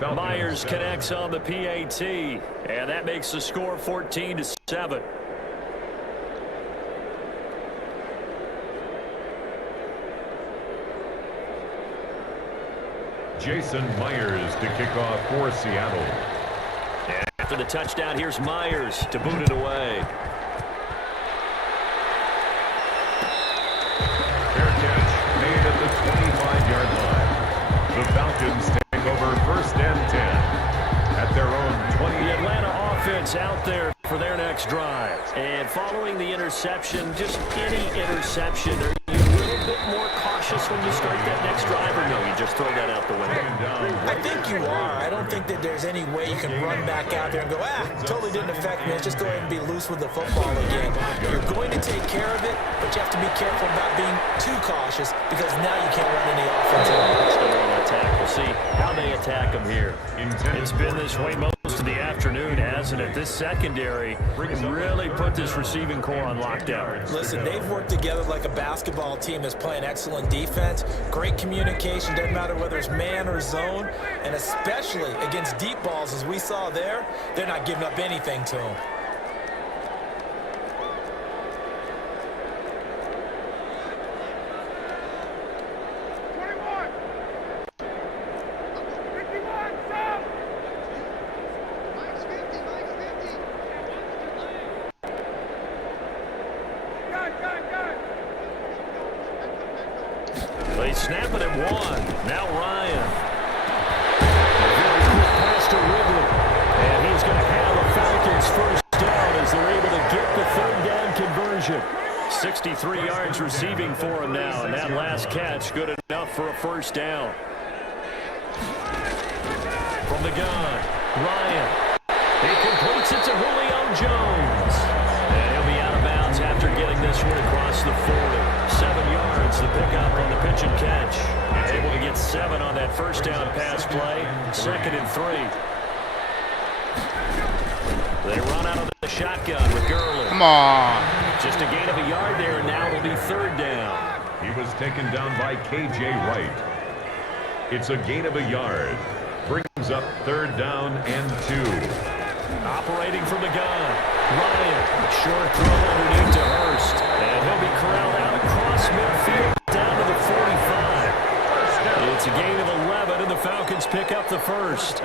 Myers connects on the PAT, and that makes the score 14-7. Jason Myers to kick off for Seattle. And after the touchdown, here's Myers to boot it away. Fair catch made at the 25-yard line. The Falcons take over 1st and 10 at their own 20. The Atlanta offense out there for their next drive. And following the interception, just any interception, are you a little bit more cautious when you start that next drive, or no, you just throw that out the window? I think you are. I don't think that there's any way you can run back out there and go, totally didn't affect me. Let's just go ahead and be loose with the football again. You're going to take care of it, but you have to be careful about being too cautious because now you can't run any offense. We'll see how they attack them here. It's been this way most of the afternoon, hasn't it? This secondary really put this receiving core on lockdown. Listen, they've worked together like a basketball team that's playing excellent defense, great communication, doesn't matter whether it's man or zone, and especially against deep balls as we saw there, they're not giving up anything to them. They snap it at 1. Now Ryan. A very quick pass to Ridley. And he's going to have the Falcons first down as they're able to get the 3rd down conversion. 63 yards receiving for him now, and that last catch good enough for a first down. From the gun, Ryan. He completes it to Julio Jones. And he'll be out of bounds after getting this one across the 40. 7 yards, the pickup on the pitch and catch. Able to get 7 on that first down pass play. 2nd and 3. They run out of the shotgun with Gurley. Come on. Just a gain of a yard there, and now it'll be third down. He was taken down by K.J. Wright. It's a gain of a yard. Brings up third down and 2. Operating from the gun. Ryan, short throw underneath to Hurst. And he'll be corralled out across midfield down to the 45. It's a gain of 11, and the Falcons pick up the first.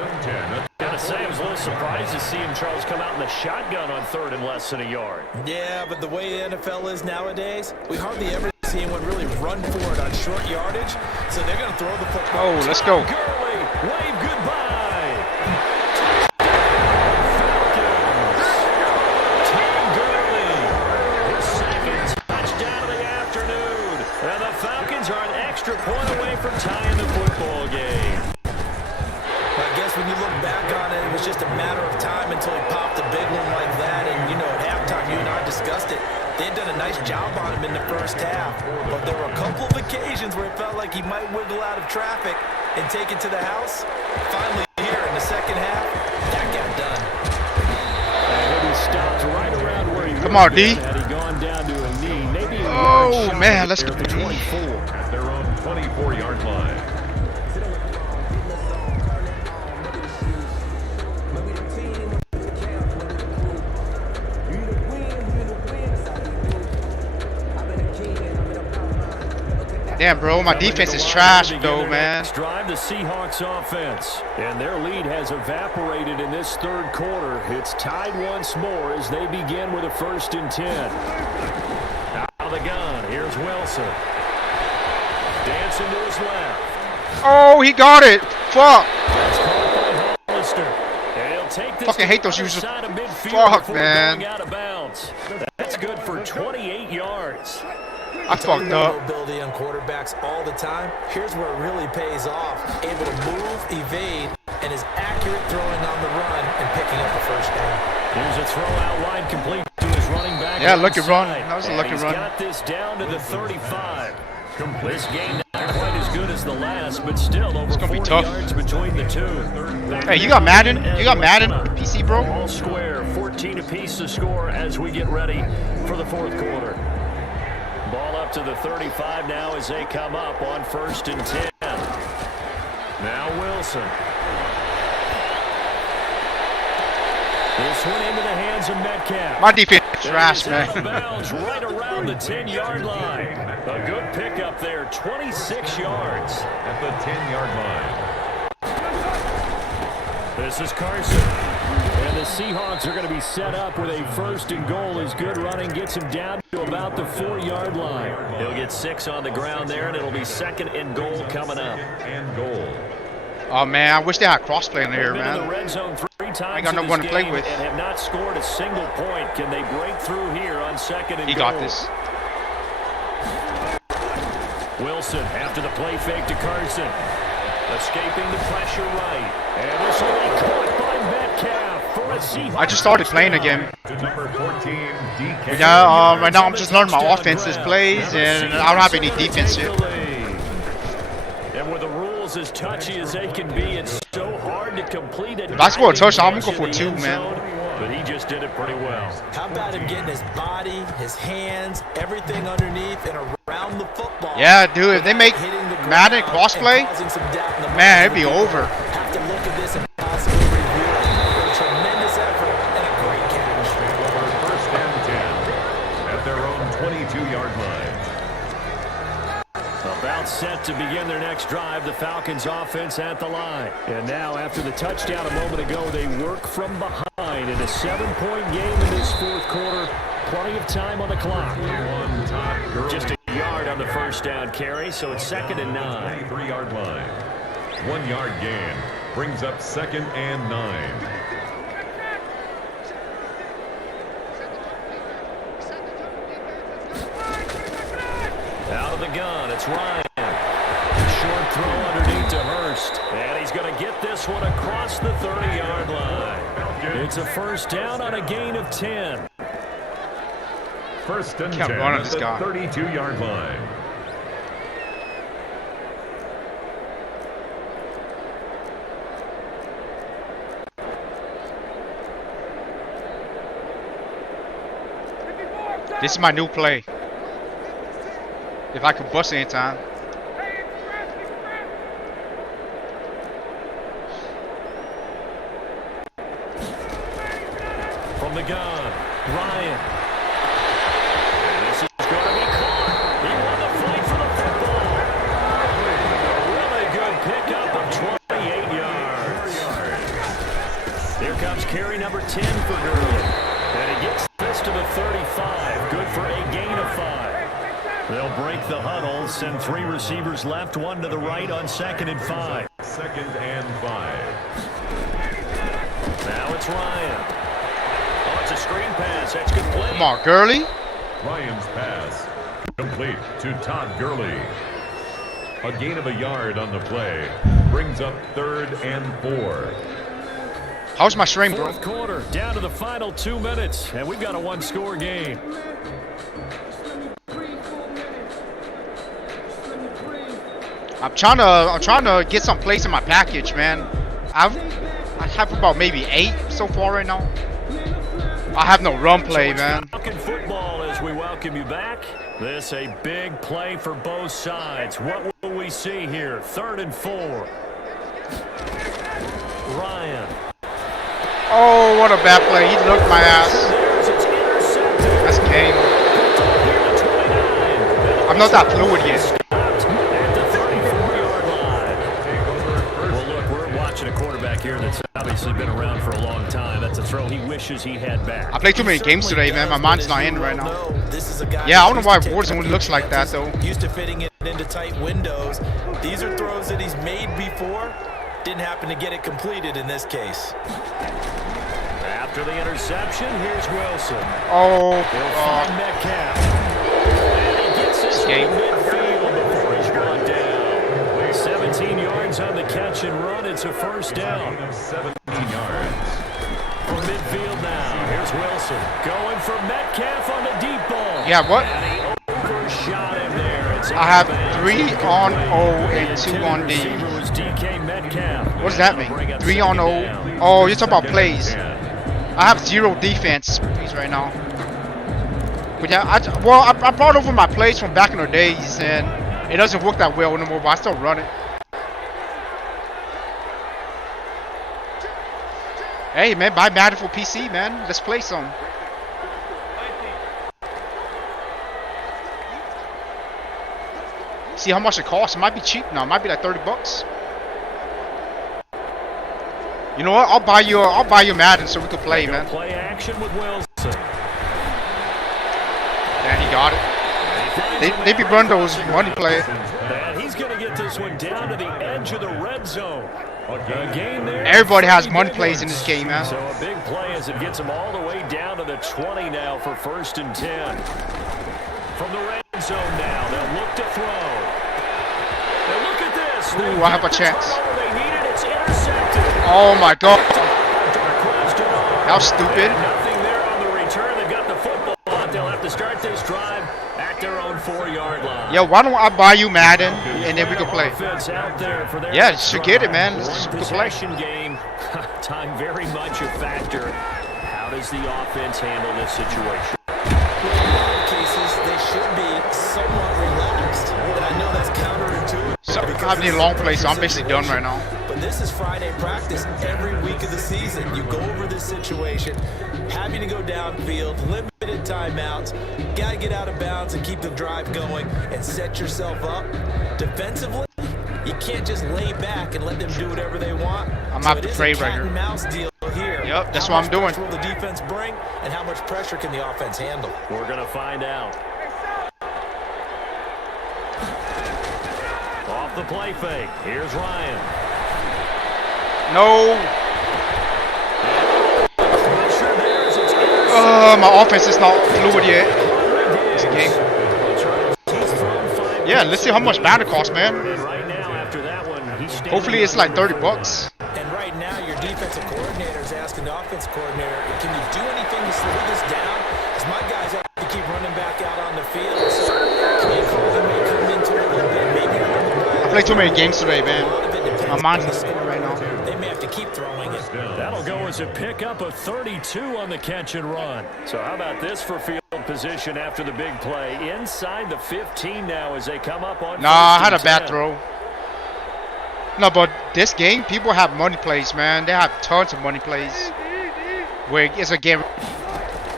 Gotta say, I was a little surprised to see him, Charles, come out in the shotgun on third and less than a yard. Yeah, but the way the NFL is nowadays, we hardly ever see anyone really run for it on short yardage, so they're going to throw the football. Oh, let's go. Gurley, wave goodbye. Tom Gurley, his second touchdown of the afternoon. And the Falcons are an extra point away from tying the football game. I guess when you look back on it, it was just a matter of time until he popped a big one like that. And, you know, at halftime, you and I discussed it. They had done a nice job on him in the first half. But there were a couple of occasions where it felt like he might wiggle out of traffic and take it to the house. Finally, here in the second half, that got done. And he stopped right around where he Come on, D. had he gone down to a knee. Maybe a Oh, yard shot man, let's there go, at the D. 24. At their own 24-yard line. Damn, bro, my defense is trash, though, man. Drive the Seahawks offense, and their lead has evaporated in this third quarter. It's tied once more as they begin with a 1st and 10. Out of the gun, here's Wilson. Dancing to his left. Oh, he got it. Fuck. That's caught by Hollister. And he'll take this Fucking hate those to the users. side of midfield Fuck, before man. going out of bounds. That's good for 28 yards. I fucked up. Mobility on quarterbacks all the time. Here's where it really pays off. Able to move, evade, and is accurate throwing on the run and picking up the first down. Here's a throw out wide complete to his running back. Yeah, lucky run. outside. That was a And lucky he's run. got this down to the 35. This game not quite as good as the last, but still over gonna be 40 tough. yards between the two. Hey, you got Madden? You got Madden PC, bro? All square, 14 apiece to score as we get ready for the fourth quarter. Ball up to the 35 now as they come up on 1st and 10. Now Wilson. This one into the hands of Metcalf. My defense is trash, Out of man. bounds right around the 10-yard line. A good pickup there, 26 yards. At the 10-yard line. This is Carson. And the Seahawks are going to be set up with a 1st and goal as good running gets him down to about the 4-yard line. He'll get 6 on the ground there, and it'll be 2nd and goal coming up. And goal. Oh, man, I wish they had crossplay in there, They've been in the man. red zone 3 times I got no in one this to play game with. and have not scored a single point. Can they break through here on 2nd and He goal? got this. Wilson after the play fake to Carson. Escaping the pressure right. And this will be caught by Metcalf for a Seahawks I just started playing again. To number 14, DK. Yeah, right now I'm just learning my offensive plays, and I don't have any defense yet. And with the rules as touchy as they can be, it's so hard to complete it. If I score a touchdown, I'm gonna go for 2, man. But he just did it pretty well. How about him getting his body, his hands, everything underneath and around the football? Yeah, dude, if they make Madden crossplay, man, it'd be over. Have to look at this and possibly review it. A tremendous effort and a great catch. Over 1st and 10. At their own 22-yard line. About set to begin their next drive, the Falcons offense at the line. And now after the touchdown a moment ago, they work from behind in a 7-point game in this fourth quarter. Plenty of time on the clock. Just a yard on the 1st down carry, so it's 2nd and 9. 23-yard line. 1-yard gain. Brings up 2nd and 9. Out of the gun, it's Ryan. Short throw underneath to Hurst. And he's going to get this one across the 30-yard line. It's a 1st down on a gain of 10. 1st and Can't 10 run on at this the guy. 32-yard line. This is my new play. If I could bust anytime. From the gun, Ryan. And this is going to be caught. He won the fight for the football. A really good pickup of 28 yards. Here comes carry number 10 for Gurley. And he gets this to the 35. Good for a gain of 5. They'll break the huddle, send 3 receivers left, 1 to the right on 2nd and 5. 2nd and 5. Now it's Ryan. Oh, it's a screen pass. That's good play. Come on, Gurley. Ryan's pass complete to Todd Gurley. A gain of a yard on the play brings up 3rd and 4. How's my string, bro? 4th quarter, down to the final 2 minutes, and we've got a 1-score game. I'm trying to get some plays in my package, man. I have about maybe 8 so far right now. I have no run play, man. Falcon football as we welcome you back. This a big play for both sides. What will we see here? 3rd and 4. Ryan. Oh, what a bad play. He looked my ass. That's game. I'm not that fluid yet. A quarterback here that's obviously been around for a long time. That's a throw he wishes he had back. I played too many games today, man. My mind's not in right now. Yeah, I don't know why Warzone only looks like that, though. Used to fitting it into tight windows. These are throws that he's made before. Didn't happen to get it completed in this case. After the interception, here's Wilson. Oh, find Metcalf. And he gets this game. Midfield before he's brought down. 17 yards on the catch and run. It's a 1st down. 17 yards. From midfield now, here's Wilson going for Metcalf on the deep ball. yeah, what? And he overshot him there. It's I have 3 on O and 2 on D. Was DK Metcalf. What does that mean? 3 on O. Oh, you're talking about plays. I have 0 defense plays right now. But yeah, I brought over my plays from back in the days, and it doesn't work that well anymore, but I still run it. Hey, man, buy Madden for PC, man. Let's play some. See how much it costs. It might be cheap now. It might be like 30 bucks. You know what? I'll buy you Madden so we can play, man. Play action with Wilson. Yeah, he got it. They be run those money play. And he's going to get this one down to the edge of the red zone. Game there. Everybody has money plays in this game, man. So a big play as it gets him all the way down to the 20 now for 1st and 10. From the red zone now, they'll look to throw. Now look at this. Ooh, I have a chance. They need it. It's intercepted. Oh my God. How stupid. Nothing there on the return. They've got the football out. They'll have to start this drive at their own 4-yard line. Yo, why don't I buy you Madden and then we can play? Out there for their Yeah, just get it, man. Let's just play. Possession game. Time very much a factor. How does the offense handle this situation? In other cases, they should be somewhat relaxed. And I know that's counterintuitive. So, I need a long play, so I'm basically done right now. But this is Friday practice every week of the season. You go over this situation, having to go downfield, limited timeouts, got to get out of bounds and keep the drive going and set yourself up. Defensively, you can't just lay back and let them do whatever they want. I'm out to trade right here. Mouse deal here. Yep, that's what I'm doing. How much pressure will the defense bring, and how much pressure can the offense handle? We're going to find out. Off the play fake. Here's Ryan. No. My offense is not fluid yet. It's a game. Yeah, let's see how much Madden costs, man. Hopefully it's like 30 bucks. And right now, your defensive coordinator is asking the offense coordinator, can you do anything to slow this down? Because my guys have to keep running back out on the field. So may come into it a little bit, maybe I played too many games today, man. My mind's not score right now. They may have to keep throwing it. That'll go as a pickup of 32 on the catch and run. So how about this for field field position after the big play. Inside the 15 now as they come up on. Nah, I had a 1st and bad 10. throw. No, but this game, people have money plays, man. They have tons of money plays. Where it's a game.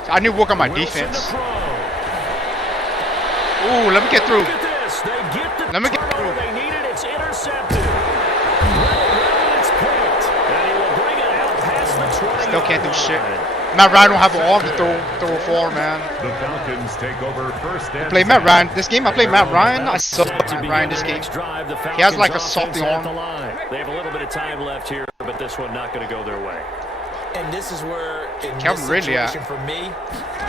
I need to work on my Wilson defense. to throw. Ooh, let me get through. Look at this. They get the Let me get turnover through. they needed. It's intercepted. Well, it's picked. And he will bring it out past the 20. Still can't do shit. Matt Ryan don't have an arm to throw for, man. The Falcons take over first and Play Matt 10. Ryan. This game, I play Matt Ryan. I suck at Matt Ryan this game. He has like a softy arm. They have a little bit of time left here, but this one not going to go their way. And this is where, in Calvin this Ridley at. situation for me,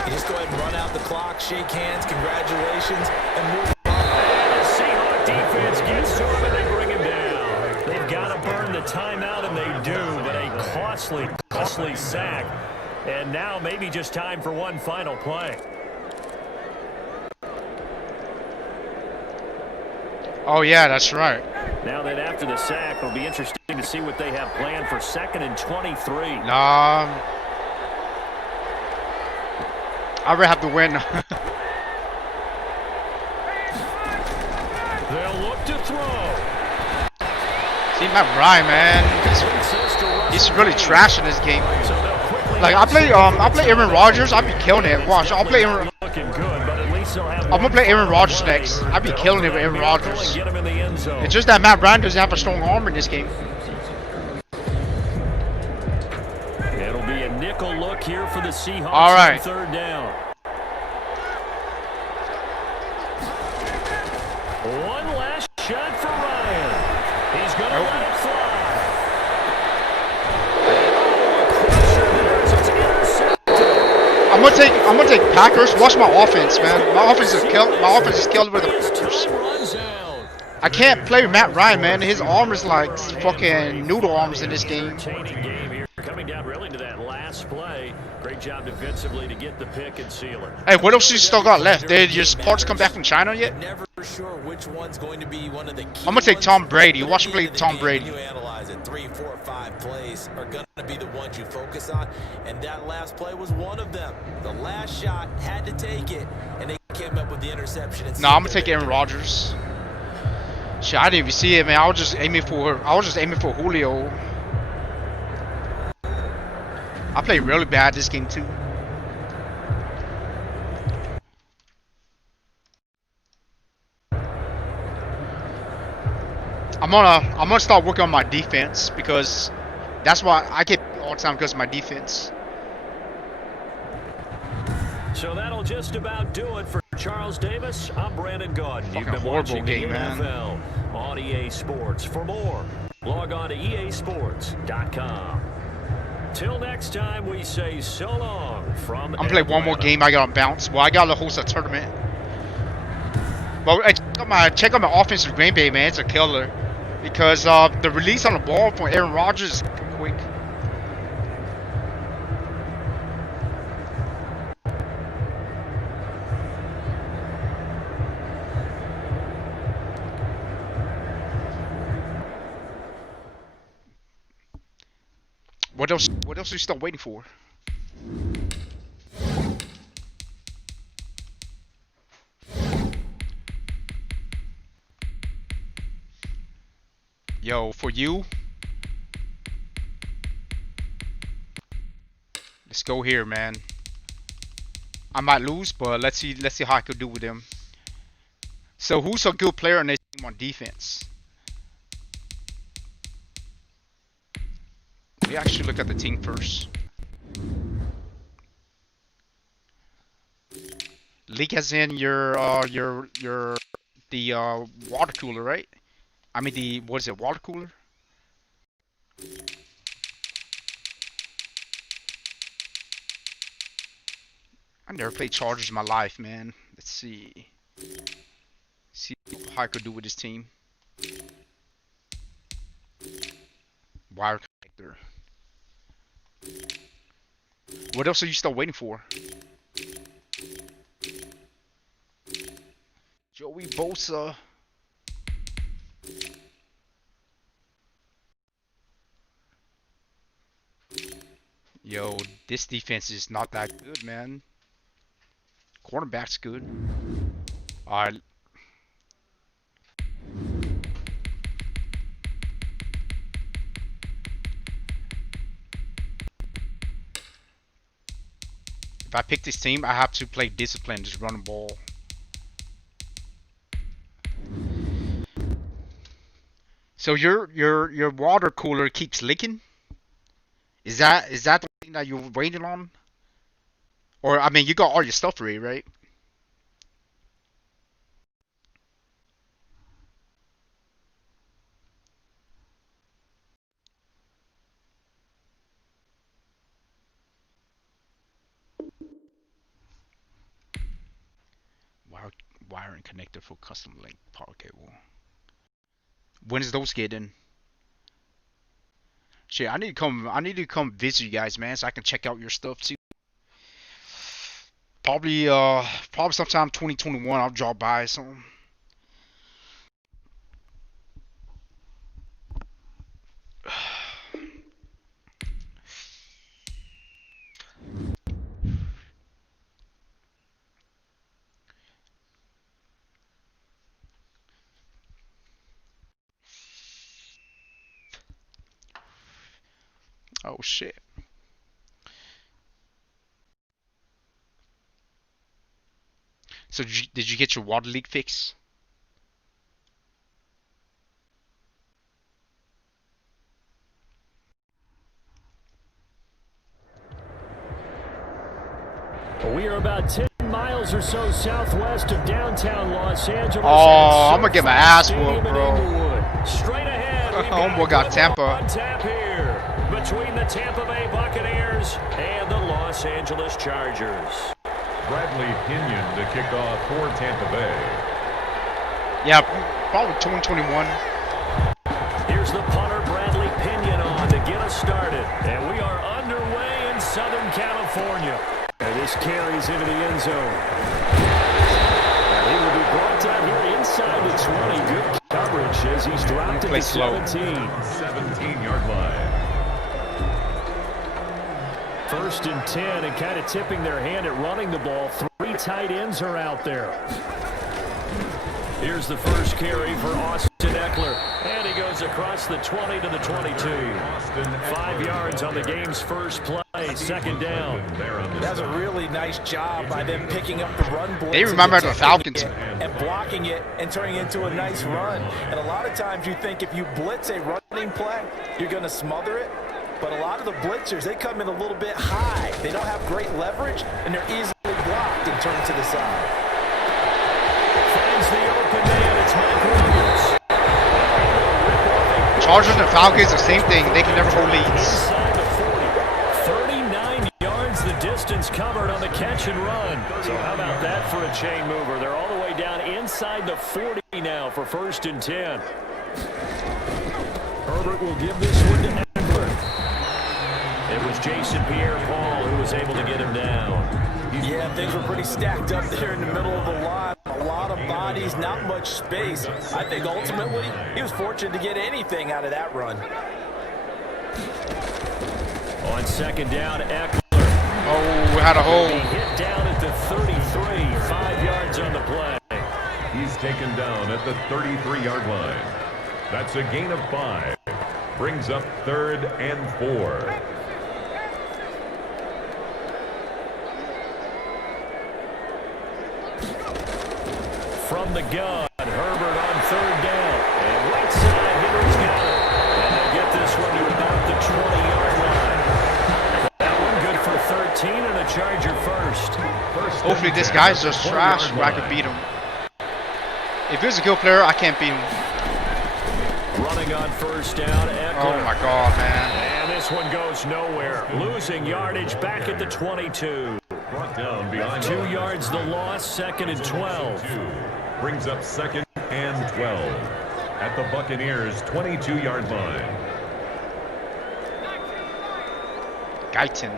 you just go ahead and run out the clock, shake hands, congratulations, and move on. The Seahawks defense gets to him and they bring him down. They've got to burn the timeout, and they do, but a costly sack. And now maybe just time for one final play. Oh yeah, that's right. Now that after the sack, it'll be interesting to see what they have planned for 2nd and 23. Nah. I really have to win. They'll look to throw. See Matt Ryan, man. He's really trash in this game. Like I play Aaron Rodgers. I'll be killing it. Watch, I'll play Aaron. Looking good, but at least they'll have I'm gonna play Aaron Rodgers next. I'll be killing it with Aaron Rodgers. Get him in the end zone. It's just that Matt Ryan doesn't have a strong arm in this game. It'll be a nickel look here for the Seahawks. All right. On 3rd down. One last shot for Ryan. He's going to let it fly. I'm gonna take Packers. Watch my offense, man. My offense is killed with the Packers. I can't play Matt Ryan, man. His arm is like fucking noodle arms in this game. Coming down really to that last play. Great job defensively to get the pick and seal it. Hey, what else you still got left? Did your parts come back from China yet? Never sure which one's going to be one of the key I'm gonna take ones. Tom Brady. Watch me At the play end of the Tom game, Brady. You analyze it. 3, 4, 5 plays are going to be the ones you focus on, and that last play was one of them. The last shot had to take it, and they came up with the interception. No, I'm gonna take Aaron Rodgers. Shit, I didn't even see it, man. I was just aiming for Julio. I played really bad this game too. I'm gonna start working on my defense because that's why I get all the time because of my defense. So that'll just about do it for Charles Davis. I'm Brandon Gaudin. You've been horrible watching game, the man. NFL on EA Sports. For more, log on to easports.com. Till next time, we say so long from I'm gonna play one more game. I gotta bounce. Well, I gotta host a tournament. Well, check out my offensive Green Bay, man. It's a killer because the release on the ball from Aaron Rodgers is quick. What else? What else are you still waiting for? Yo, for you. Let's go here, man. I might lose, but let's see how I could do with him. So who's a good player on this team on defense? We actually look at the team first. League as in your water cooler, right? I mean what is it, water cooler? I never played Chargers in my life, man. Let's see. See how I could do with this team. Wire connector. What else are you still waiting for? Joey Bosa. Yo, this defense is not that good, man. Quarterback's good. Alright. If I pick this team, I have to play discipline, just run the ball. So your water cooler keeps leaking? Is that the thing that you're waiting on? Or I mean, you got all your stuff ready, right? Wiring connector for custom link power cable. When is those getting? Shit, I need to come visit you guys, man, so I can check out your stuff too. Probably sometime 2021 I'll drop by something. Oh shit. So did you get your water leak fixed? We are about 10 miles or so southwest of downtown Los Angeles. Oh, I'm gonna get my ass whooped, bro. Straight ahead, Homeboy got Tampa. On tap here between the Tampa Bay Buccaneers and the Los Angeles Chargers. Bradley Pinion to kick off for Tampa Bay. Yeah, probably 2021. Here's the punter, Bradley Pinion, on to get us started. And we are underway in Southern California. And this carries into the end zone. And he will be brought down here inside the 20. Good coverage as he's dropped to the 17. 17-yard line. First and 10, and kind of tipping their hand at running the ball. 3 tight ends are out there. Here's the first carry for Austin Eckler. And he goes across the 20 to the 22. 5 yards on the game's first play. Second down. That's a really nice job by them picking up the run blitz. They remember the Falcons. And blocking it and turning it into a nice run. And a lot of times you think if you blitz a running play, you're going to smother it. But a lot of the blitzers, they come in a little bit high. They don't have great leverage, and they're easily blocked and turned to the side. Finds the open man. It's Mike Williams. Chargers and Falcons, the same thing. They can never hold leads. Inside the 40. 39 yards the distance covered on the catch and run. So how about that for a chain mover? They're all the way down inside the 40 now for first and 10. Herbert will give this one to Eckler. It was Jason Pierre-Paul who was able to get him down. Yeah, things were pretty stacked up there in the middle of the line. A lot of bodies, not much space. I think ultimately he was fortunate to get anything out of that run. On second down, Eckler. Oh, we had a hole. He hit down at the 33, 5 yards on the play. He's taken down at the 33-yard line. That's a gain of 5. Brings up 3rd and 4. From the gun, Herbert on third down. And right side, Henry's got it. And they'll get this one to about the 20-yard line. That one good for 13 and a Charger first. Hopefully this guy's just trash where I can beat him. If he's a good player, I can't beat him. Running on first down, Eckler. Oh my god, man. And this one goes nowhere. Losing yardage back at the 22. Brought down behind 2 yards the loss, second and 12. Brings up 2nd and 12 at the Buccaneers' 22-yard line. Guyton.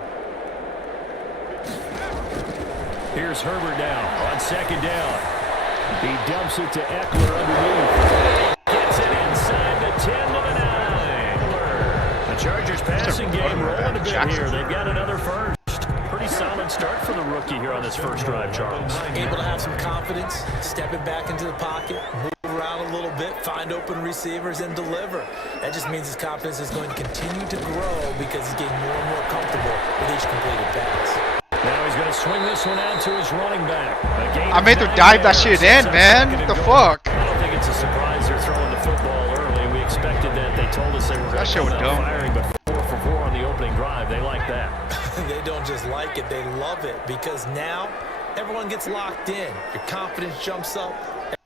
Here's Herbert now on second down. He dumps it to Eckler underneath. Gets it inside the 10 to the 9. The Chargers passing game rolling a bit here. They've got another first. Pretty solid good start for the rookie here on this first drive, Charles. Able to have some confidence, stepping back into the pocket, move around a little bit, find open receivers, and deliver. That just means his confidence is going to continue to grow because he's getting more and more comfortable with each completed pass. Now he's going to swing this one out to his running back. I made to dive that shit in, man. What the fuck? I don't think it's a surprise they're throwing the football early. We expected that. They told us they were going to come out firing, but 4 for 4 on the opening drive. They like that. They don't just like it, they love it, because now everyone gets locked in. Your confidence jumps up.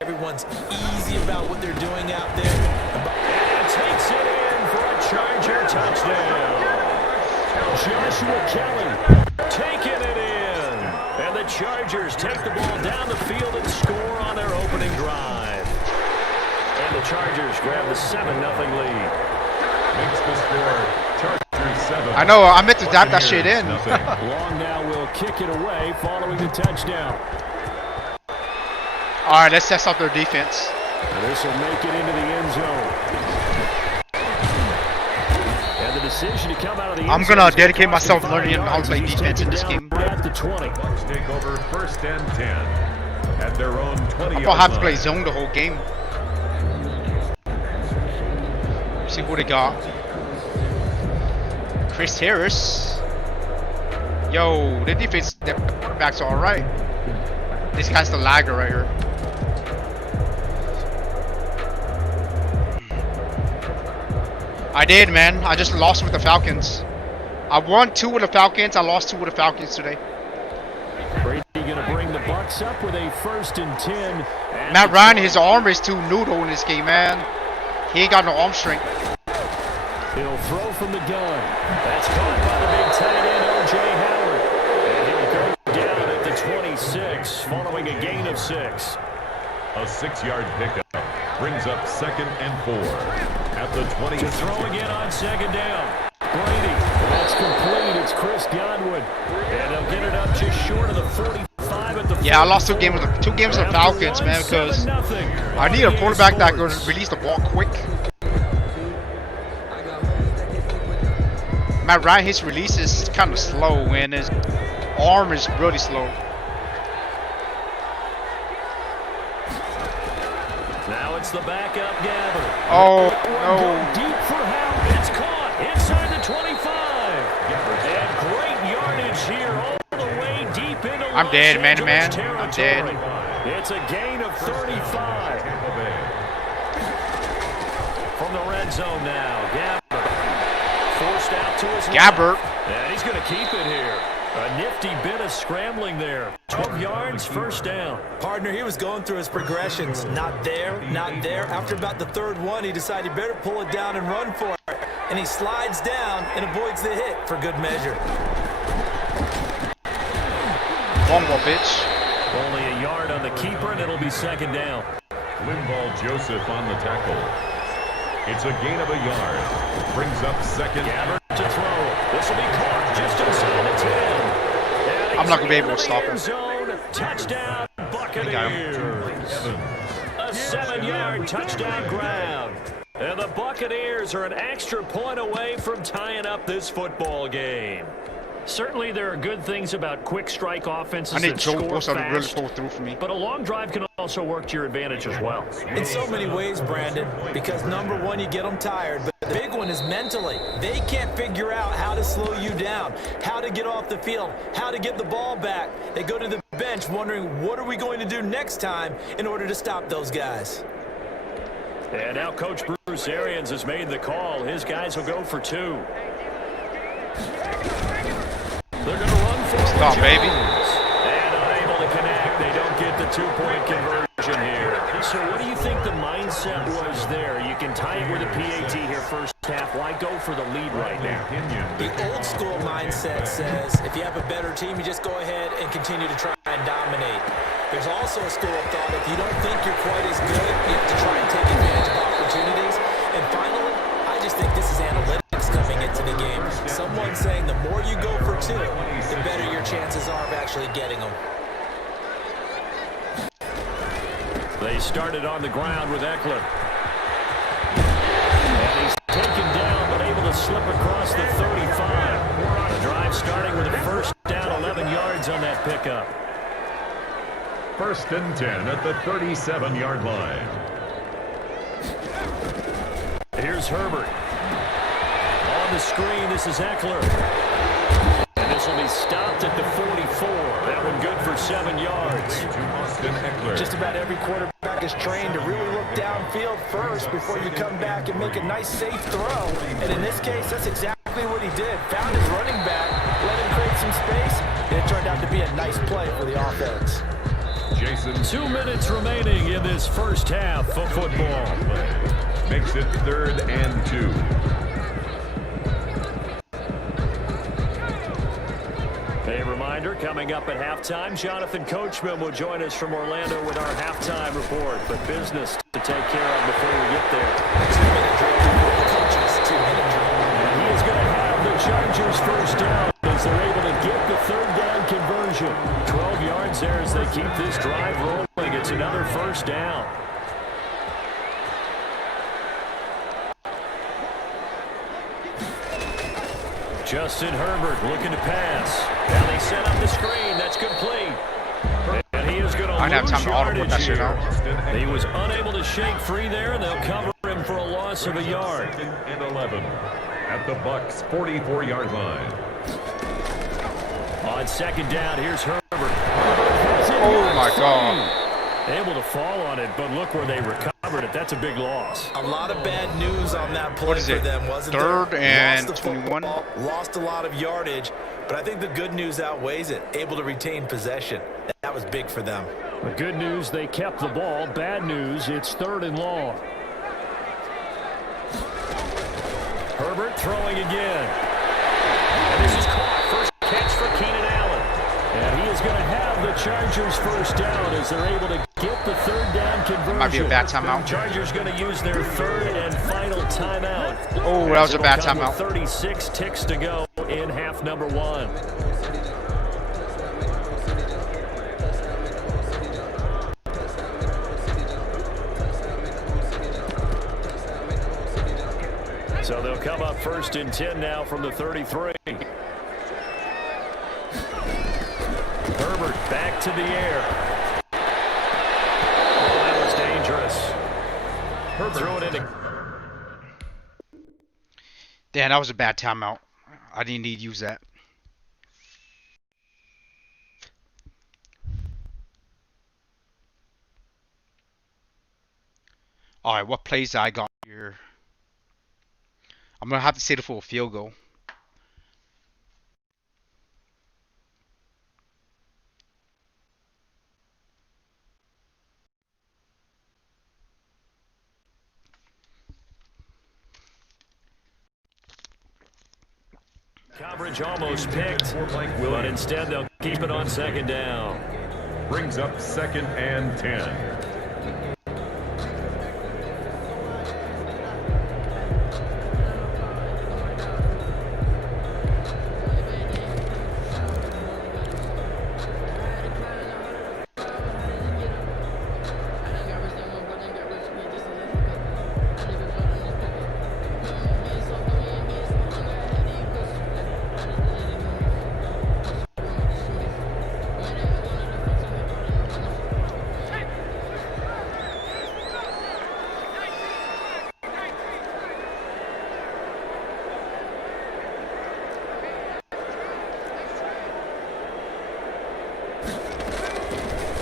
Everyone's easy about what they're doing out there. And takes it in for a Charger touchdown. Joshua Kelly taking it in. And the Chargers take the ball down the field and score on their opening drive. And the Chargers grab the 7-0 lead. Makes the score Chargers 7. I know, I meant to dive that shit in. Long now will kick it away following the touchdown. All right, let's test out their defense. And this will make it into the end zone. And the decision to come out of the end I'm zone gonna is dedicate cost myself him learning 5 how to play yards. He's defense in taken this down game. right at the 20. Bucks take over 1st and 10 at their own 20-yard I'll have to line. play zone the whole game. See what they got. Chris Harris. Yo, the defense, the quarterbacks are alright. This guy's the lagger right here. I did, man. I just lost with the Falcons. I won 2 with the Falcons. I lost 2 with the Falcons today. Brady gonna bring the Bucks up with a 1st and 10. Matt Ryan, his arm is too noodle in this game, man. He ain't got no arm strength. He'll throw from the gun. That's caught by the big tight end, O.J. Howard. And he'll go down at the 26, following a gain of 6. A 6-yard pickup brings up 2nd and 4 at the 20. To throw again on 2nd down. Brady, that's complete. It's Chris Godwin. And they'll get it up just short of the 45 at the 44. Yeah, I lost 2 games with the Falcons, man, because I need a quarterback that can release the ball quick. Matt Ryan, his release is kind of slow, and his arm is really slow. Now it's the backup Gabbert. Oh, Go no. deep for Howard. It's caught inside the 25. And great yardage here all the way deep into I'm Los dead, man, Angeles man. I'm dead. territory. It's a gain of 35. From the red zone now, Gabbert forced out to his Gabbert. left. And he's going to keep it here. A nifty bit of scrambling there. 12 yards, 1st down. Partner, he was going through his progressions. Not there, not there. After about the 3rd one, he decided he better pull it down and run for it. And he slides down and avoids the hit for good measure. One more, bitch. Only a yard on the keeper, and it'll be 2nd down. Limball Joseph on the tackle. It's a gain of a yard. Brings up 2nd. Gabbert to throw. This will be caught just inside the 10. And I'm not gonna be able to he's stop in the him. end zone. Touchdown, Buccaneers. A 7-yard touchdown grab. And the Buccaneers are an extra point away from tying up this football game. Certainly there are good things about quick strike offenses I need that Joe score Bosa to really fast, pull through for me. but a long drive can also work to your advantage as well. In so many ways, Brandon, because number one, you get them tired, but the big one is mentally. They can't figure out how to slow you down, how to get off the field, how to get the ball back. They go to the bench wondering, what are we going to do next time in order to stop those guys? And now Coach Bruce Arians has made the call. His guys will go for 2. They're going to run for Stop, baby. And unable to connect. They don't get the 2-point conversion here. So what do you think the mindset was there? You can tie it with a PAT here first half. Why go for the lead right now? The old school mindset says if you have a better team, you just go ahead and continue to try and dominate. There's also a school of thought, if you don't think you're quite as good, you have to try and take advantage of opportunities. And finally, I just think this is analytics coming into the game. Someone saying the more you go for 2, the better your chances are of actually getting them. They started on the ground with Eckler. And he's taken down, but able to slip across the 35. The drive starting with a 1st down, 11 yards yards on that pickup. 1st and 10 at the 37-yard line. Here's Herbert. On the screen, this is Eckler. And this will be stopped at the 44. That one good for 7 yards. Just about every quarterback is trained to really look downfield first before you come back and make a nice, safe throw. And in this case, that's exactly what he did. Found his running back, let him create some space, and it turned out to be a nice play for the offense. Jason. 2 minutes remaining in this first half of football. Makes it 3rd and 2. A reminder, coming up at halftime, Jonathan Coachman will join us from Orlando with our halftime report. But business to take care of before we get there. And he is going to have the Chargers first down as they're able to get the 3rd down conversion. 12 yards there as they keep this drive rolling. It's another first down. Justin Herbert looking to pass. And they set up the screen. That's complete. And he is going to I'd have time lose to audible that yardage shit out. here. He was unable to shake free there, and they'll cover him for a loss of a yard. 2nd and 11 at the Bucs' 44-yard line. On 2nd down, here's Herbert. Oh my God. Able to fall on it, but look where they recovered it. That's a big loss. A lot of bad news on that play What is for it? them, wasn't 3rd there? and Lost the 21? football, lost a lot of yardage, but I think the good news outweighs it. Able to retain possession. That was big for them. The good news, they kept the ball. Bad news, it's 3rd and long. Herbert throwing again. And this is caught. First catch for Keenan Allen. And he is going to have the Chargers first down as they're able to get the 3rd down conversion. Might be a bad timeout. Chargers going to use their 3rd and final timeout. Oh, that was a bad It'll come with timeout. 36 ticks to go in half number 1. So they'll come up 1st and 10 now from the 33. Herbert back to the air. Oh, that was dangerous. Herbert threw it into. Damn, that was a bad timeout. I didn't need to use that. Alright, what plays I got here? I'm going to have to settle for a field goal. Coverage almost picked, but instead they'll keep it on 2nd down. Brings up 2nd and 10.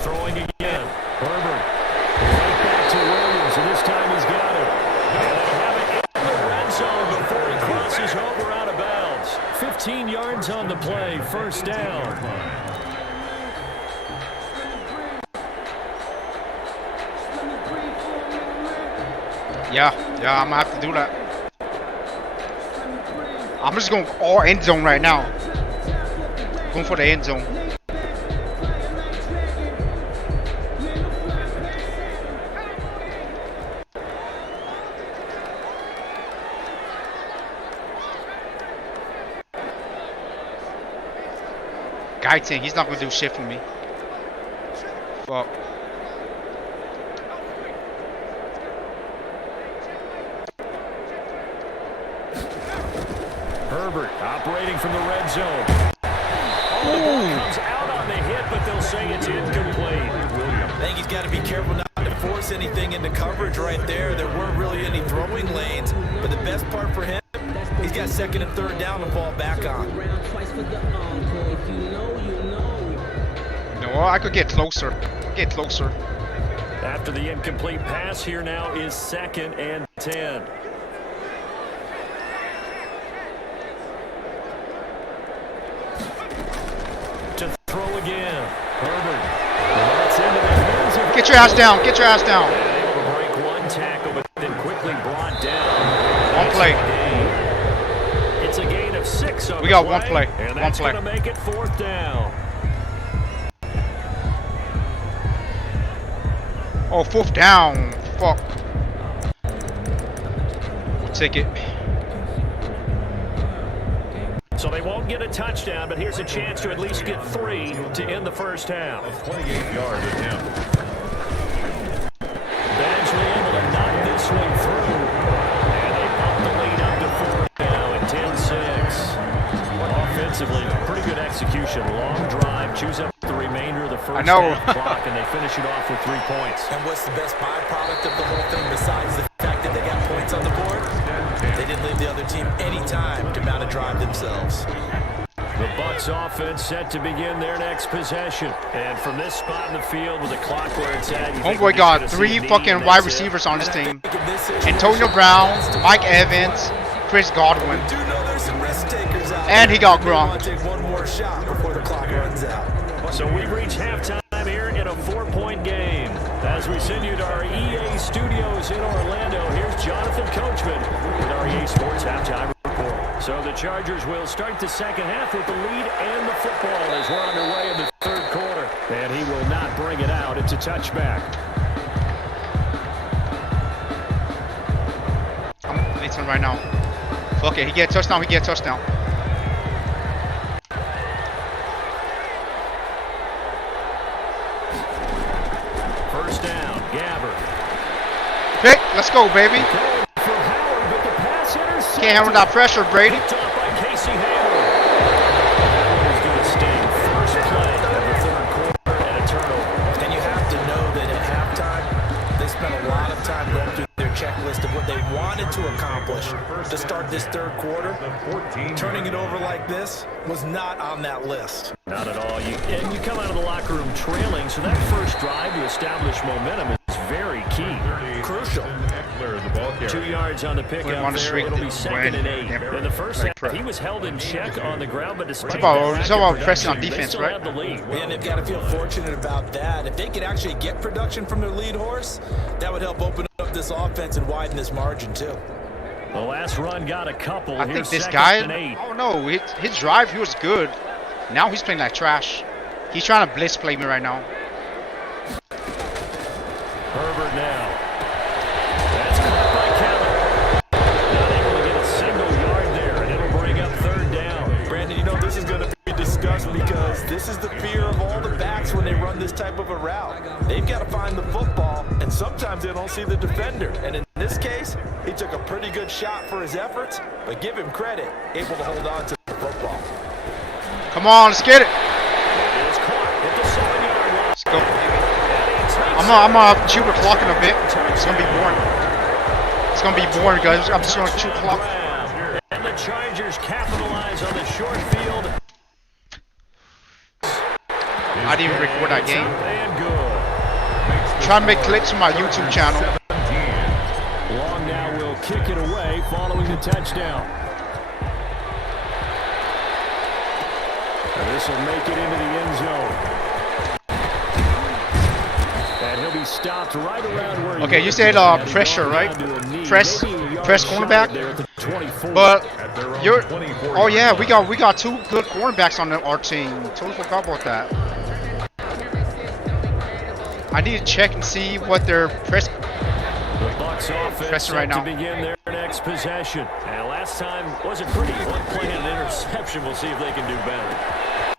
Throwing again. Herbert. Right back to Williams, and this time he's got it. And they have it in the red zone before he crosses over out of bounds. 15 yards on the play, 1st down. Yeah, I'm going to have to do that. I'm just going all end zone right now. Going for the end zone. Guyton, he's not going to do shit for me. Fuck. Herbert operating from the red zone. Oh, the ball comes out say it's incomplete. I think he's got to be careful not to force anything into coverage right there. There weren't really any throwing lanes, but the best part for him, he's got second and third down to fall back on. No, I could get closer. Get closer. After the incomplete pass, here now is 2nd and 10. To throw again. Herbert. That's into the hands of... Get your ass down. Get your ass down. Able to break one tackle, but then quickly brought down. One play. It's a gain of 6 on We got one play. And One that's play. going to make it 4th down. Oh, 4th down. Fuck. We'll take it. So they won't get a touchdown, but here's a chance to at least get 3 to end the first half. 28-yard attempt. Badgley able to knock this one through. And they pump the lead up to 4 now at 10-6. Offensively, pretty good execution. Long drive, chews up the remainder of the first half clock, and they finish it off with 3 points. And what's the best byproduct of the whole thing besides the fact that they got points on the board? They didn't leave the other team any time to mount a drive themselves. The Bucs offense set to begin their next possession. And from this spot in the field with the clock where it's at, Homeboy got 3 fucking wide receivers on his team. Antonio Brown, Mike Evans, Chris Godwin. And he got Gronk. Take one more shot before the clock runs out. So we've reached halftime here in a 4-point game. As we send you to our EA studios in Orlando, here's Jonathan Coachman with our EA Sports Halftime Report. So the Chargers will start the second half with the lead and the football as we're underway in the third quarter. And he will not bring it out. It's a touchback. I'm blitzing right now. Fuck it, he get a touchdown, he get a touchdown. First down, Gabbert. Pick, let's go, baby. For Howard, but the pass intercepted. Can't handle that pressure, Brady. Picked off by Casey Hayward. That is going to sting. First play of the third quarter and a turnover. And you have to know that at halftime, they spent a lot of time going through their checklist of what they wanted to accomplish to start this third quarter. Turning it over like this was not on that list. Not at all. And you come out of the locker room trailing, so that first drive to establish momentum is very key. Crucial. 2 yards on the pickup on the there. street. It'll be 2nd and 8. Yep. In the first Like half, he was held in check on the ground, but despite It's about that lack of pressing on production, defense, they still right? have the lead. And they've got to feel fortunate about that. If they could actually get production from their lead horse, that would help open up this offense and widen this margin too. The last run got a couple. I think Here's this 2nd guy, and 8. I don't know, his drive, he was good. Now he's playing like trash. He's trying to blitz play me right now. Herbert now. That's caught by Keller. Not able to get a single yard there, and it'll bring up 3rd down. Brandon, you know this is going to be discussed because this is the fear of all the backs when they run this type of a route. They've got to find the football, and sometimes they don't see the defender. And in this case, he took a pretty good shot for his efforts, but give him credit, able to hold on to the football. Come on, let's get it. It is caught at the 7-yard line. Let's go. And he takes I'm gonna chew the clock in a bit. It's gonna be boring. It's gonna be boring, guys. I'm just gonna chew the clock. And the Chargers capitalize on the short field. I didn't even record that game. And good. Try to make clips on my YouTube channel. Long now will kick it away following the touchdown. And this will make it into the end zone. And he'll be stopped right around where he Okay, you was. said And he's pressure, gone right? down to a knee, Press maybe a yard cornerback. shy there at the 24. But you're, oh yeah, we got 2 good cornerbacks on our team. Totally forgot about that. I need to check and see what their press. The Bucs offense Pressing right set now. to begin their next possession. And last time wasn't pretty. One play and an interception. We'll see if they can do better.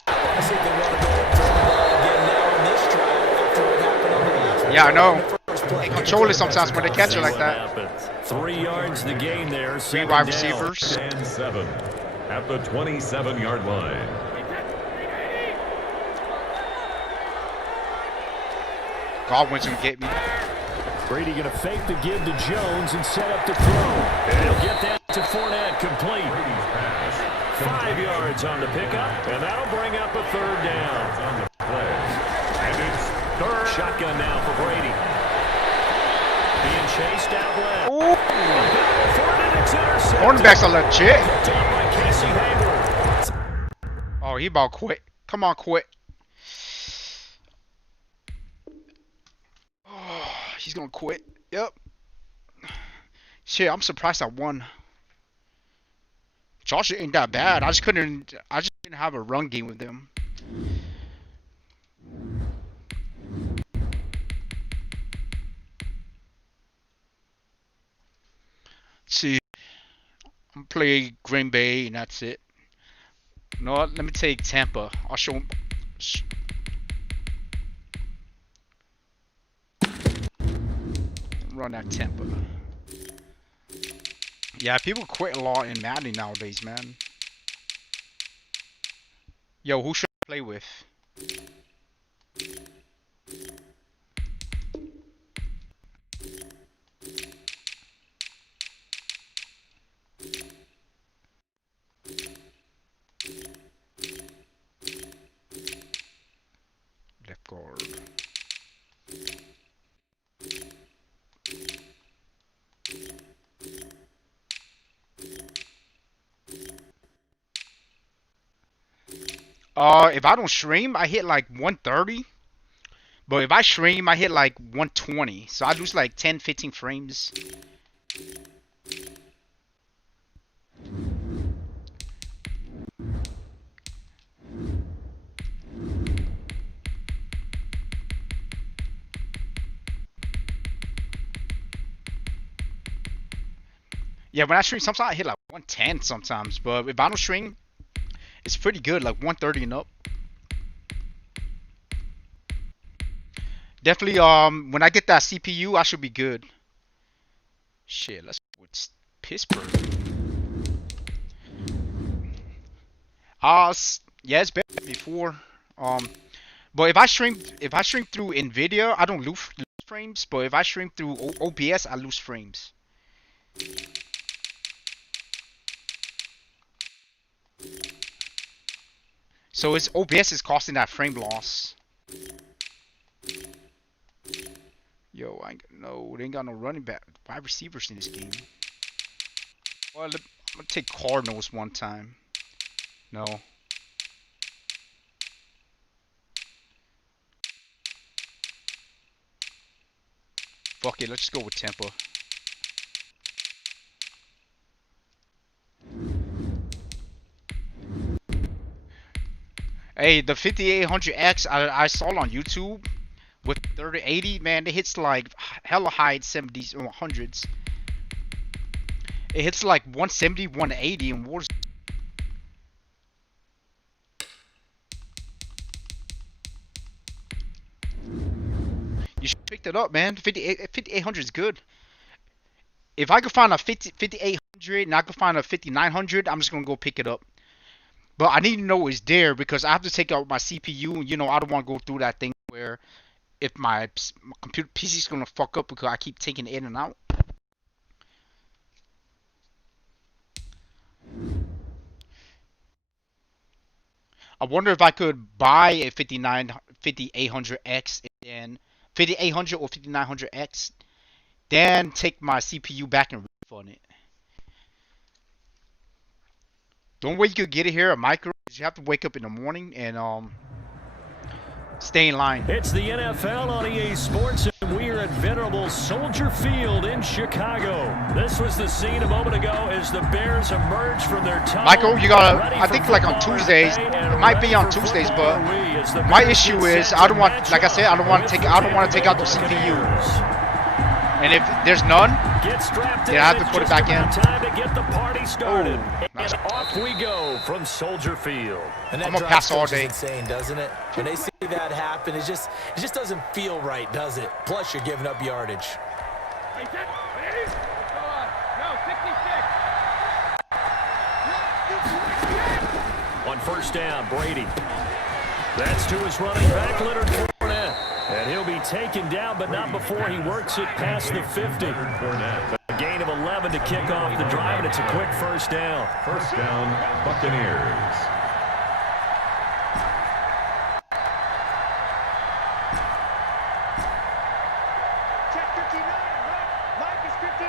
I think they want to go up to the ball again now in this drive after what happened on the last one. Yeah, I know. First play. They control it sometimes when they catch it like What that. happens. 3 yards the gain there. 3 second wide down. receivers. And 7 at the 27-yard line. Godwin's gonna get me. Brady going to fake the give to Jones and set up the throw. And he'll get that to Fournette, complete. 5 yards on the pickup, and that'll bring up a third down. On the play. And it's third. Shotgun now for Brady. Being chased out left. Ooh. It's intercepted. Cornerbacks are legit. Picked up by Casey Hayward. Oh, he about quit. Come on, quit. Oh, he's gonna quit. Yep. Shit, I'm surprised I won. Josh ain't that bad. I just didn't have a run game with them. Let's see. I'm play Green Bay and that's it. No, let me take Tampa. I'll show him. Run that Tampa. Yeah, people quit a lot in Madden nowadays, man. Yo, who should I play with? Left guard. If I don't stream, I hit like 130. But if I stream, I hit like 120. So I lose like 10, 15 frames. Yeah, when I stream, sometimes I hit like 110 sometimes. But if I don't stream, it's pretty good, like 130 and up. Definitely, when I get that CPU, I should be good. Shit, let's go with Pittsburgh. Yeah, it's better than before. But if I stream through Nvidia, I don't lose frames. But if I stream through OBS, I lose frames. So it's OBS is costing that frame loss. Yo, they ain't got no running back, wide receivers in this game. Well, I'm gonna take Cardinals one time. No. Fuck it, let's just go with Tampa. Hey, the 5800X I saw on YouTube with 3080, man, it hits like hella high 70s or 100s. It hits like 170, 180 in Warzone. You should pick it up, man. 5800 is good. If I could find a 5800 and I could find a 5900, I'm just gonna go pick it up. But I need to know it's there because I have to take out my CPU, and you know I don't want to go through that thing where if my computer PC is gonna fuck up because I keep taking it in and out. I wonder if I could buy a 5800X and 5800 or 5900X, then take my CPU back and refund it. The only way you could get it here at Micro is you have to wake up in the morning and stay in line. It's the NFL on EA Sports, and we are at venerable Soldier Field in Chicago. This was the scene a moment ago as the Bears emerged from their tunnel. Michael, you gotta, I think like on Tuesdays, it might be on Tuesdays, but my issue is I don't want, like I said, I don't want to take out the CPU. And if there's none, then I have to put it back in. Time to get the party started. Nice. And off we go from Soldier Field. And that I'm gonna pass all day. insane, doesn't it? When they see that happen, it just doesn't feel right, does it? Plus, you're giving up yardage. Hey, set. Ready? Go on. No, 66. On first down, Brady. That's to his running back, Leonard Fournette. And he'll be taken down, but not before he works it past the 50. A gain of 11 to kick off the drive, and it's a quick first down. First down, Buccaneers. Check 59, Mike is 59.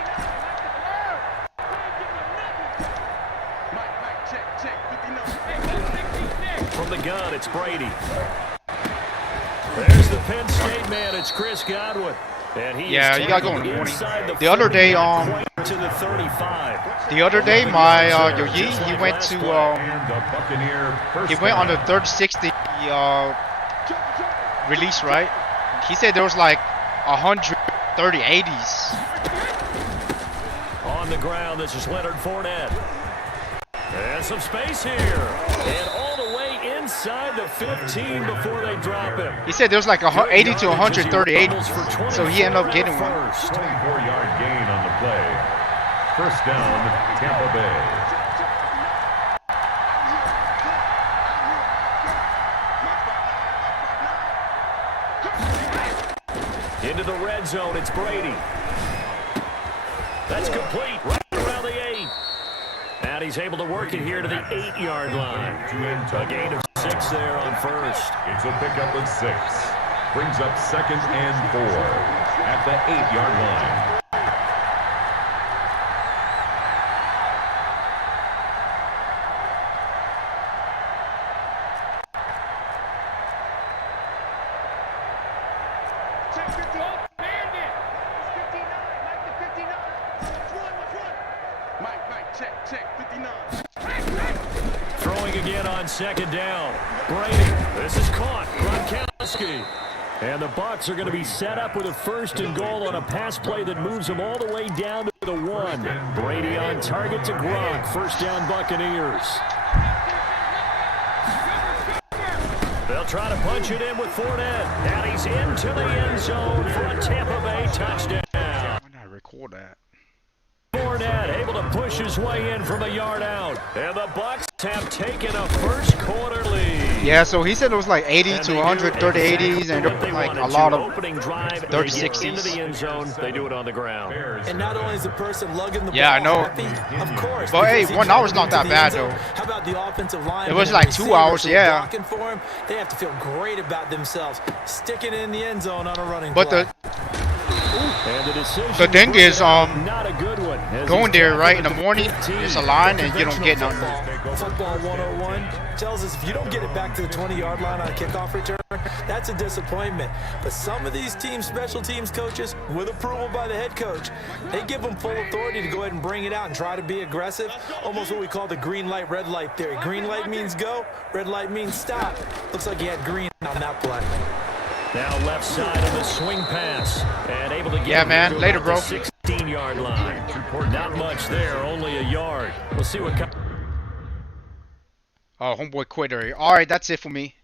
Mike, check 59. From the gun, it's Brady. There's the Penn State man. It's Chris Godwin. And he Yeah, is you gotta go in the tackled morning. inside The other day, to the 35. the other day, my Yoyi, he went to And the Buccaneer first he went on the down. third 60 release, right? He said there was like 130 80s. On the ground, this is Leonard Fournette. And some space here. And all the way inside the 15 before they drop him. He said there was like 80 to 130 80s. So he ended up getting one. 24-yard gain on the play. First down, Tampa Bay. Into the red zone, it's Brady. That's complete, right around the 8. And he's able to work it here to the 8-yard line. A gain of 6 there on first. It's a pickup of 6. Brings up second and 4 at the 8-yard line. Check 50. Bandit. It's 59, Mike is 59. Which one? Mike, check 59. Throwing again on second down. Brady, this is caught. Gronkowski. And the Bucs are going to be set up with a first and goal on a pass play that moves them all the way down to the 1. Brady on target to Gronk. First down, Buccaneers. They'll try to punch it in with Fournette. And he's into the end zone for a Tampa Bay touchdown. Why not record that? Fournette able to push his way in from a yard out. And the Bucs have taken a first quarter lead. Yeah, so he said it was like 80 to 130 80s and like a lot of opening drive 30 into the 60s. end zone. They do it on the ground. And not only is the person lugging the Yeah, I ball know. happy, of course. But hey, because he 1 hour's drove not into that the bad end zone. though. How about the offensive line? It was and like the 2 receivers hours, who are yeah. blocking for him? They have to feel great about themselves, sticking it in the end zone on a running But play. And the decision the thing is, not a good one. As going he's there tackled right in at the morning, 15. it's a line and you don't get nothing. Football 101 tells us if you don't get it back to the 20-yard line on a kickoff return, that's a disappointment. But some of these teams, special teams coaches, with approval by the head coach, they give them full authority to go ahead and bring it out and try to be aggressive, almost what we call the green light, red light theory. Green light means go, red light means stop. Looks like he had green on that play. Now left side of the swing pass. And able to get Yeah, it man. to Later, about bro. the 16-yard line. Not much there, only a yard. We'll see what comes. Oh, homeboy quitter. Alright, that's it for me.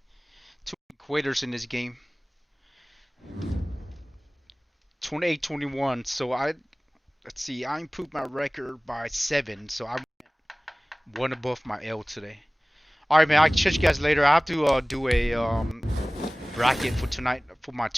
2 quitters in this game. 28-21. So let's see, I improved my record by 7. So I went above my L today. Alright, man, I'll catch you guys later. I have to do a bracket for tonight for my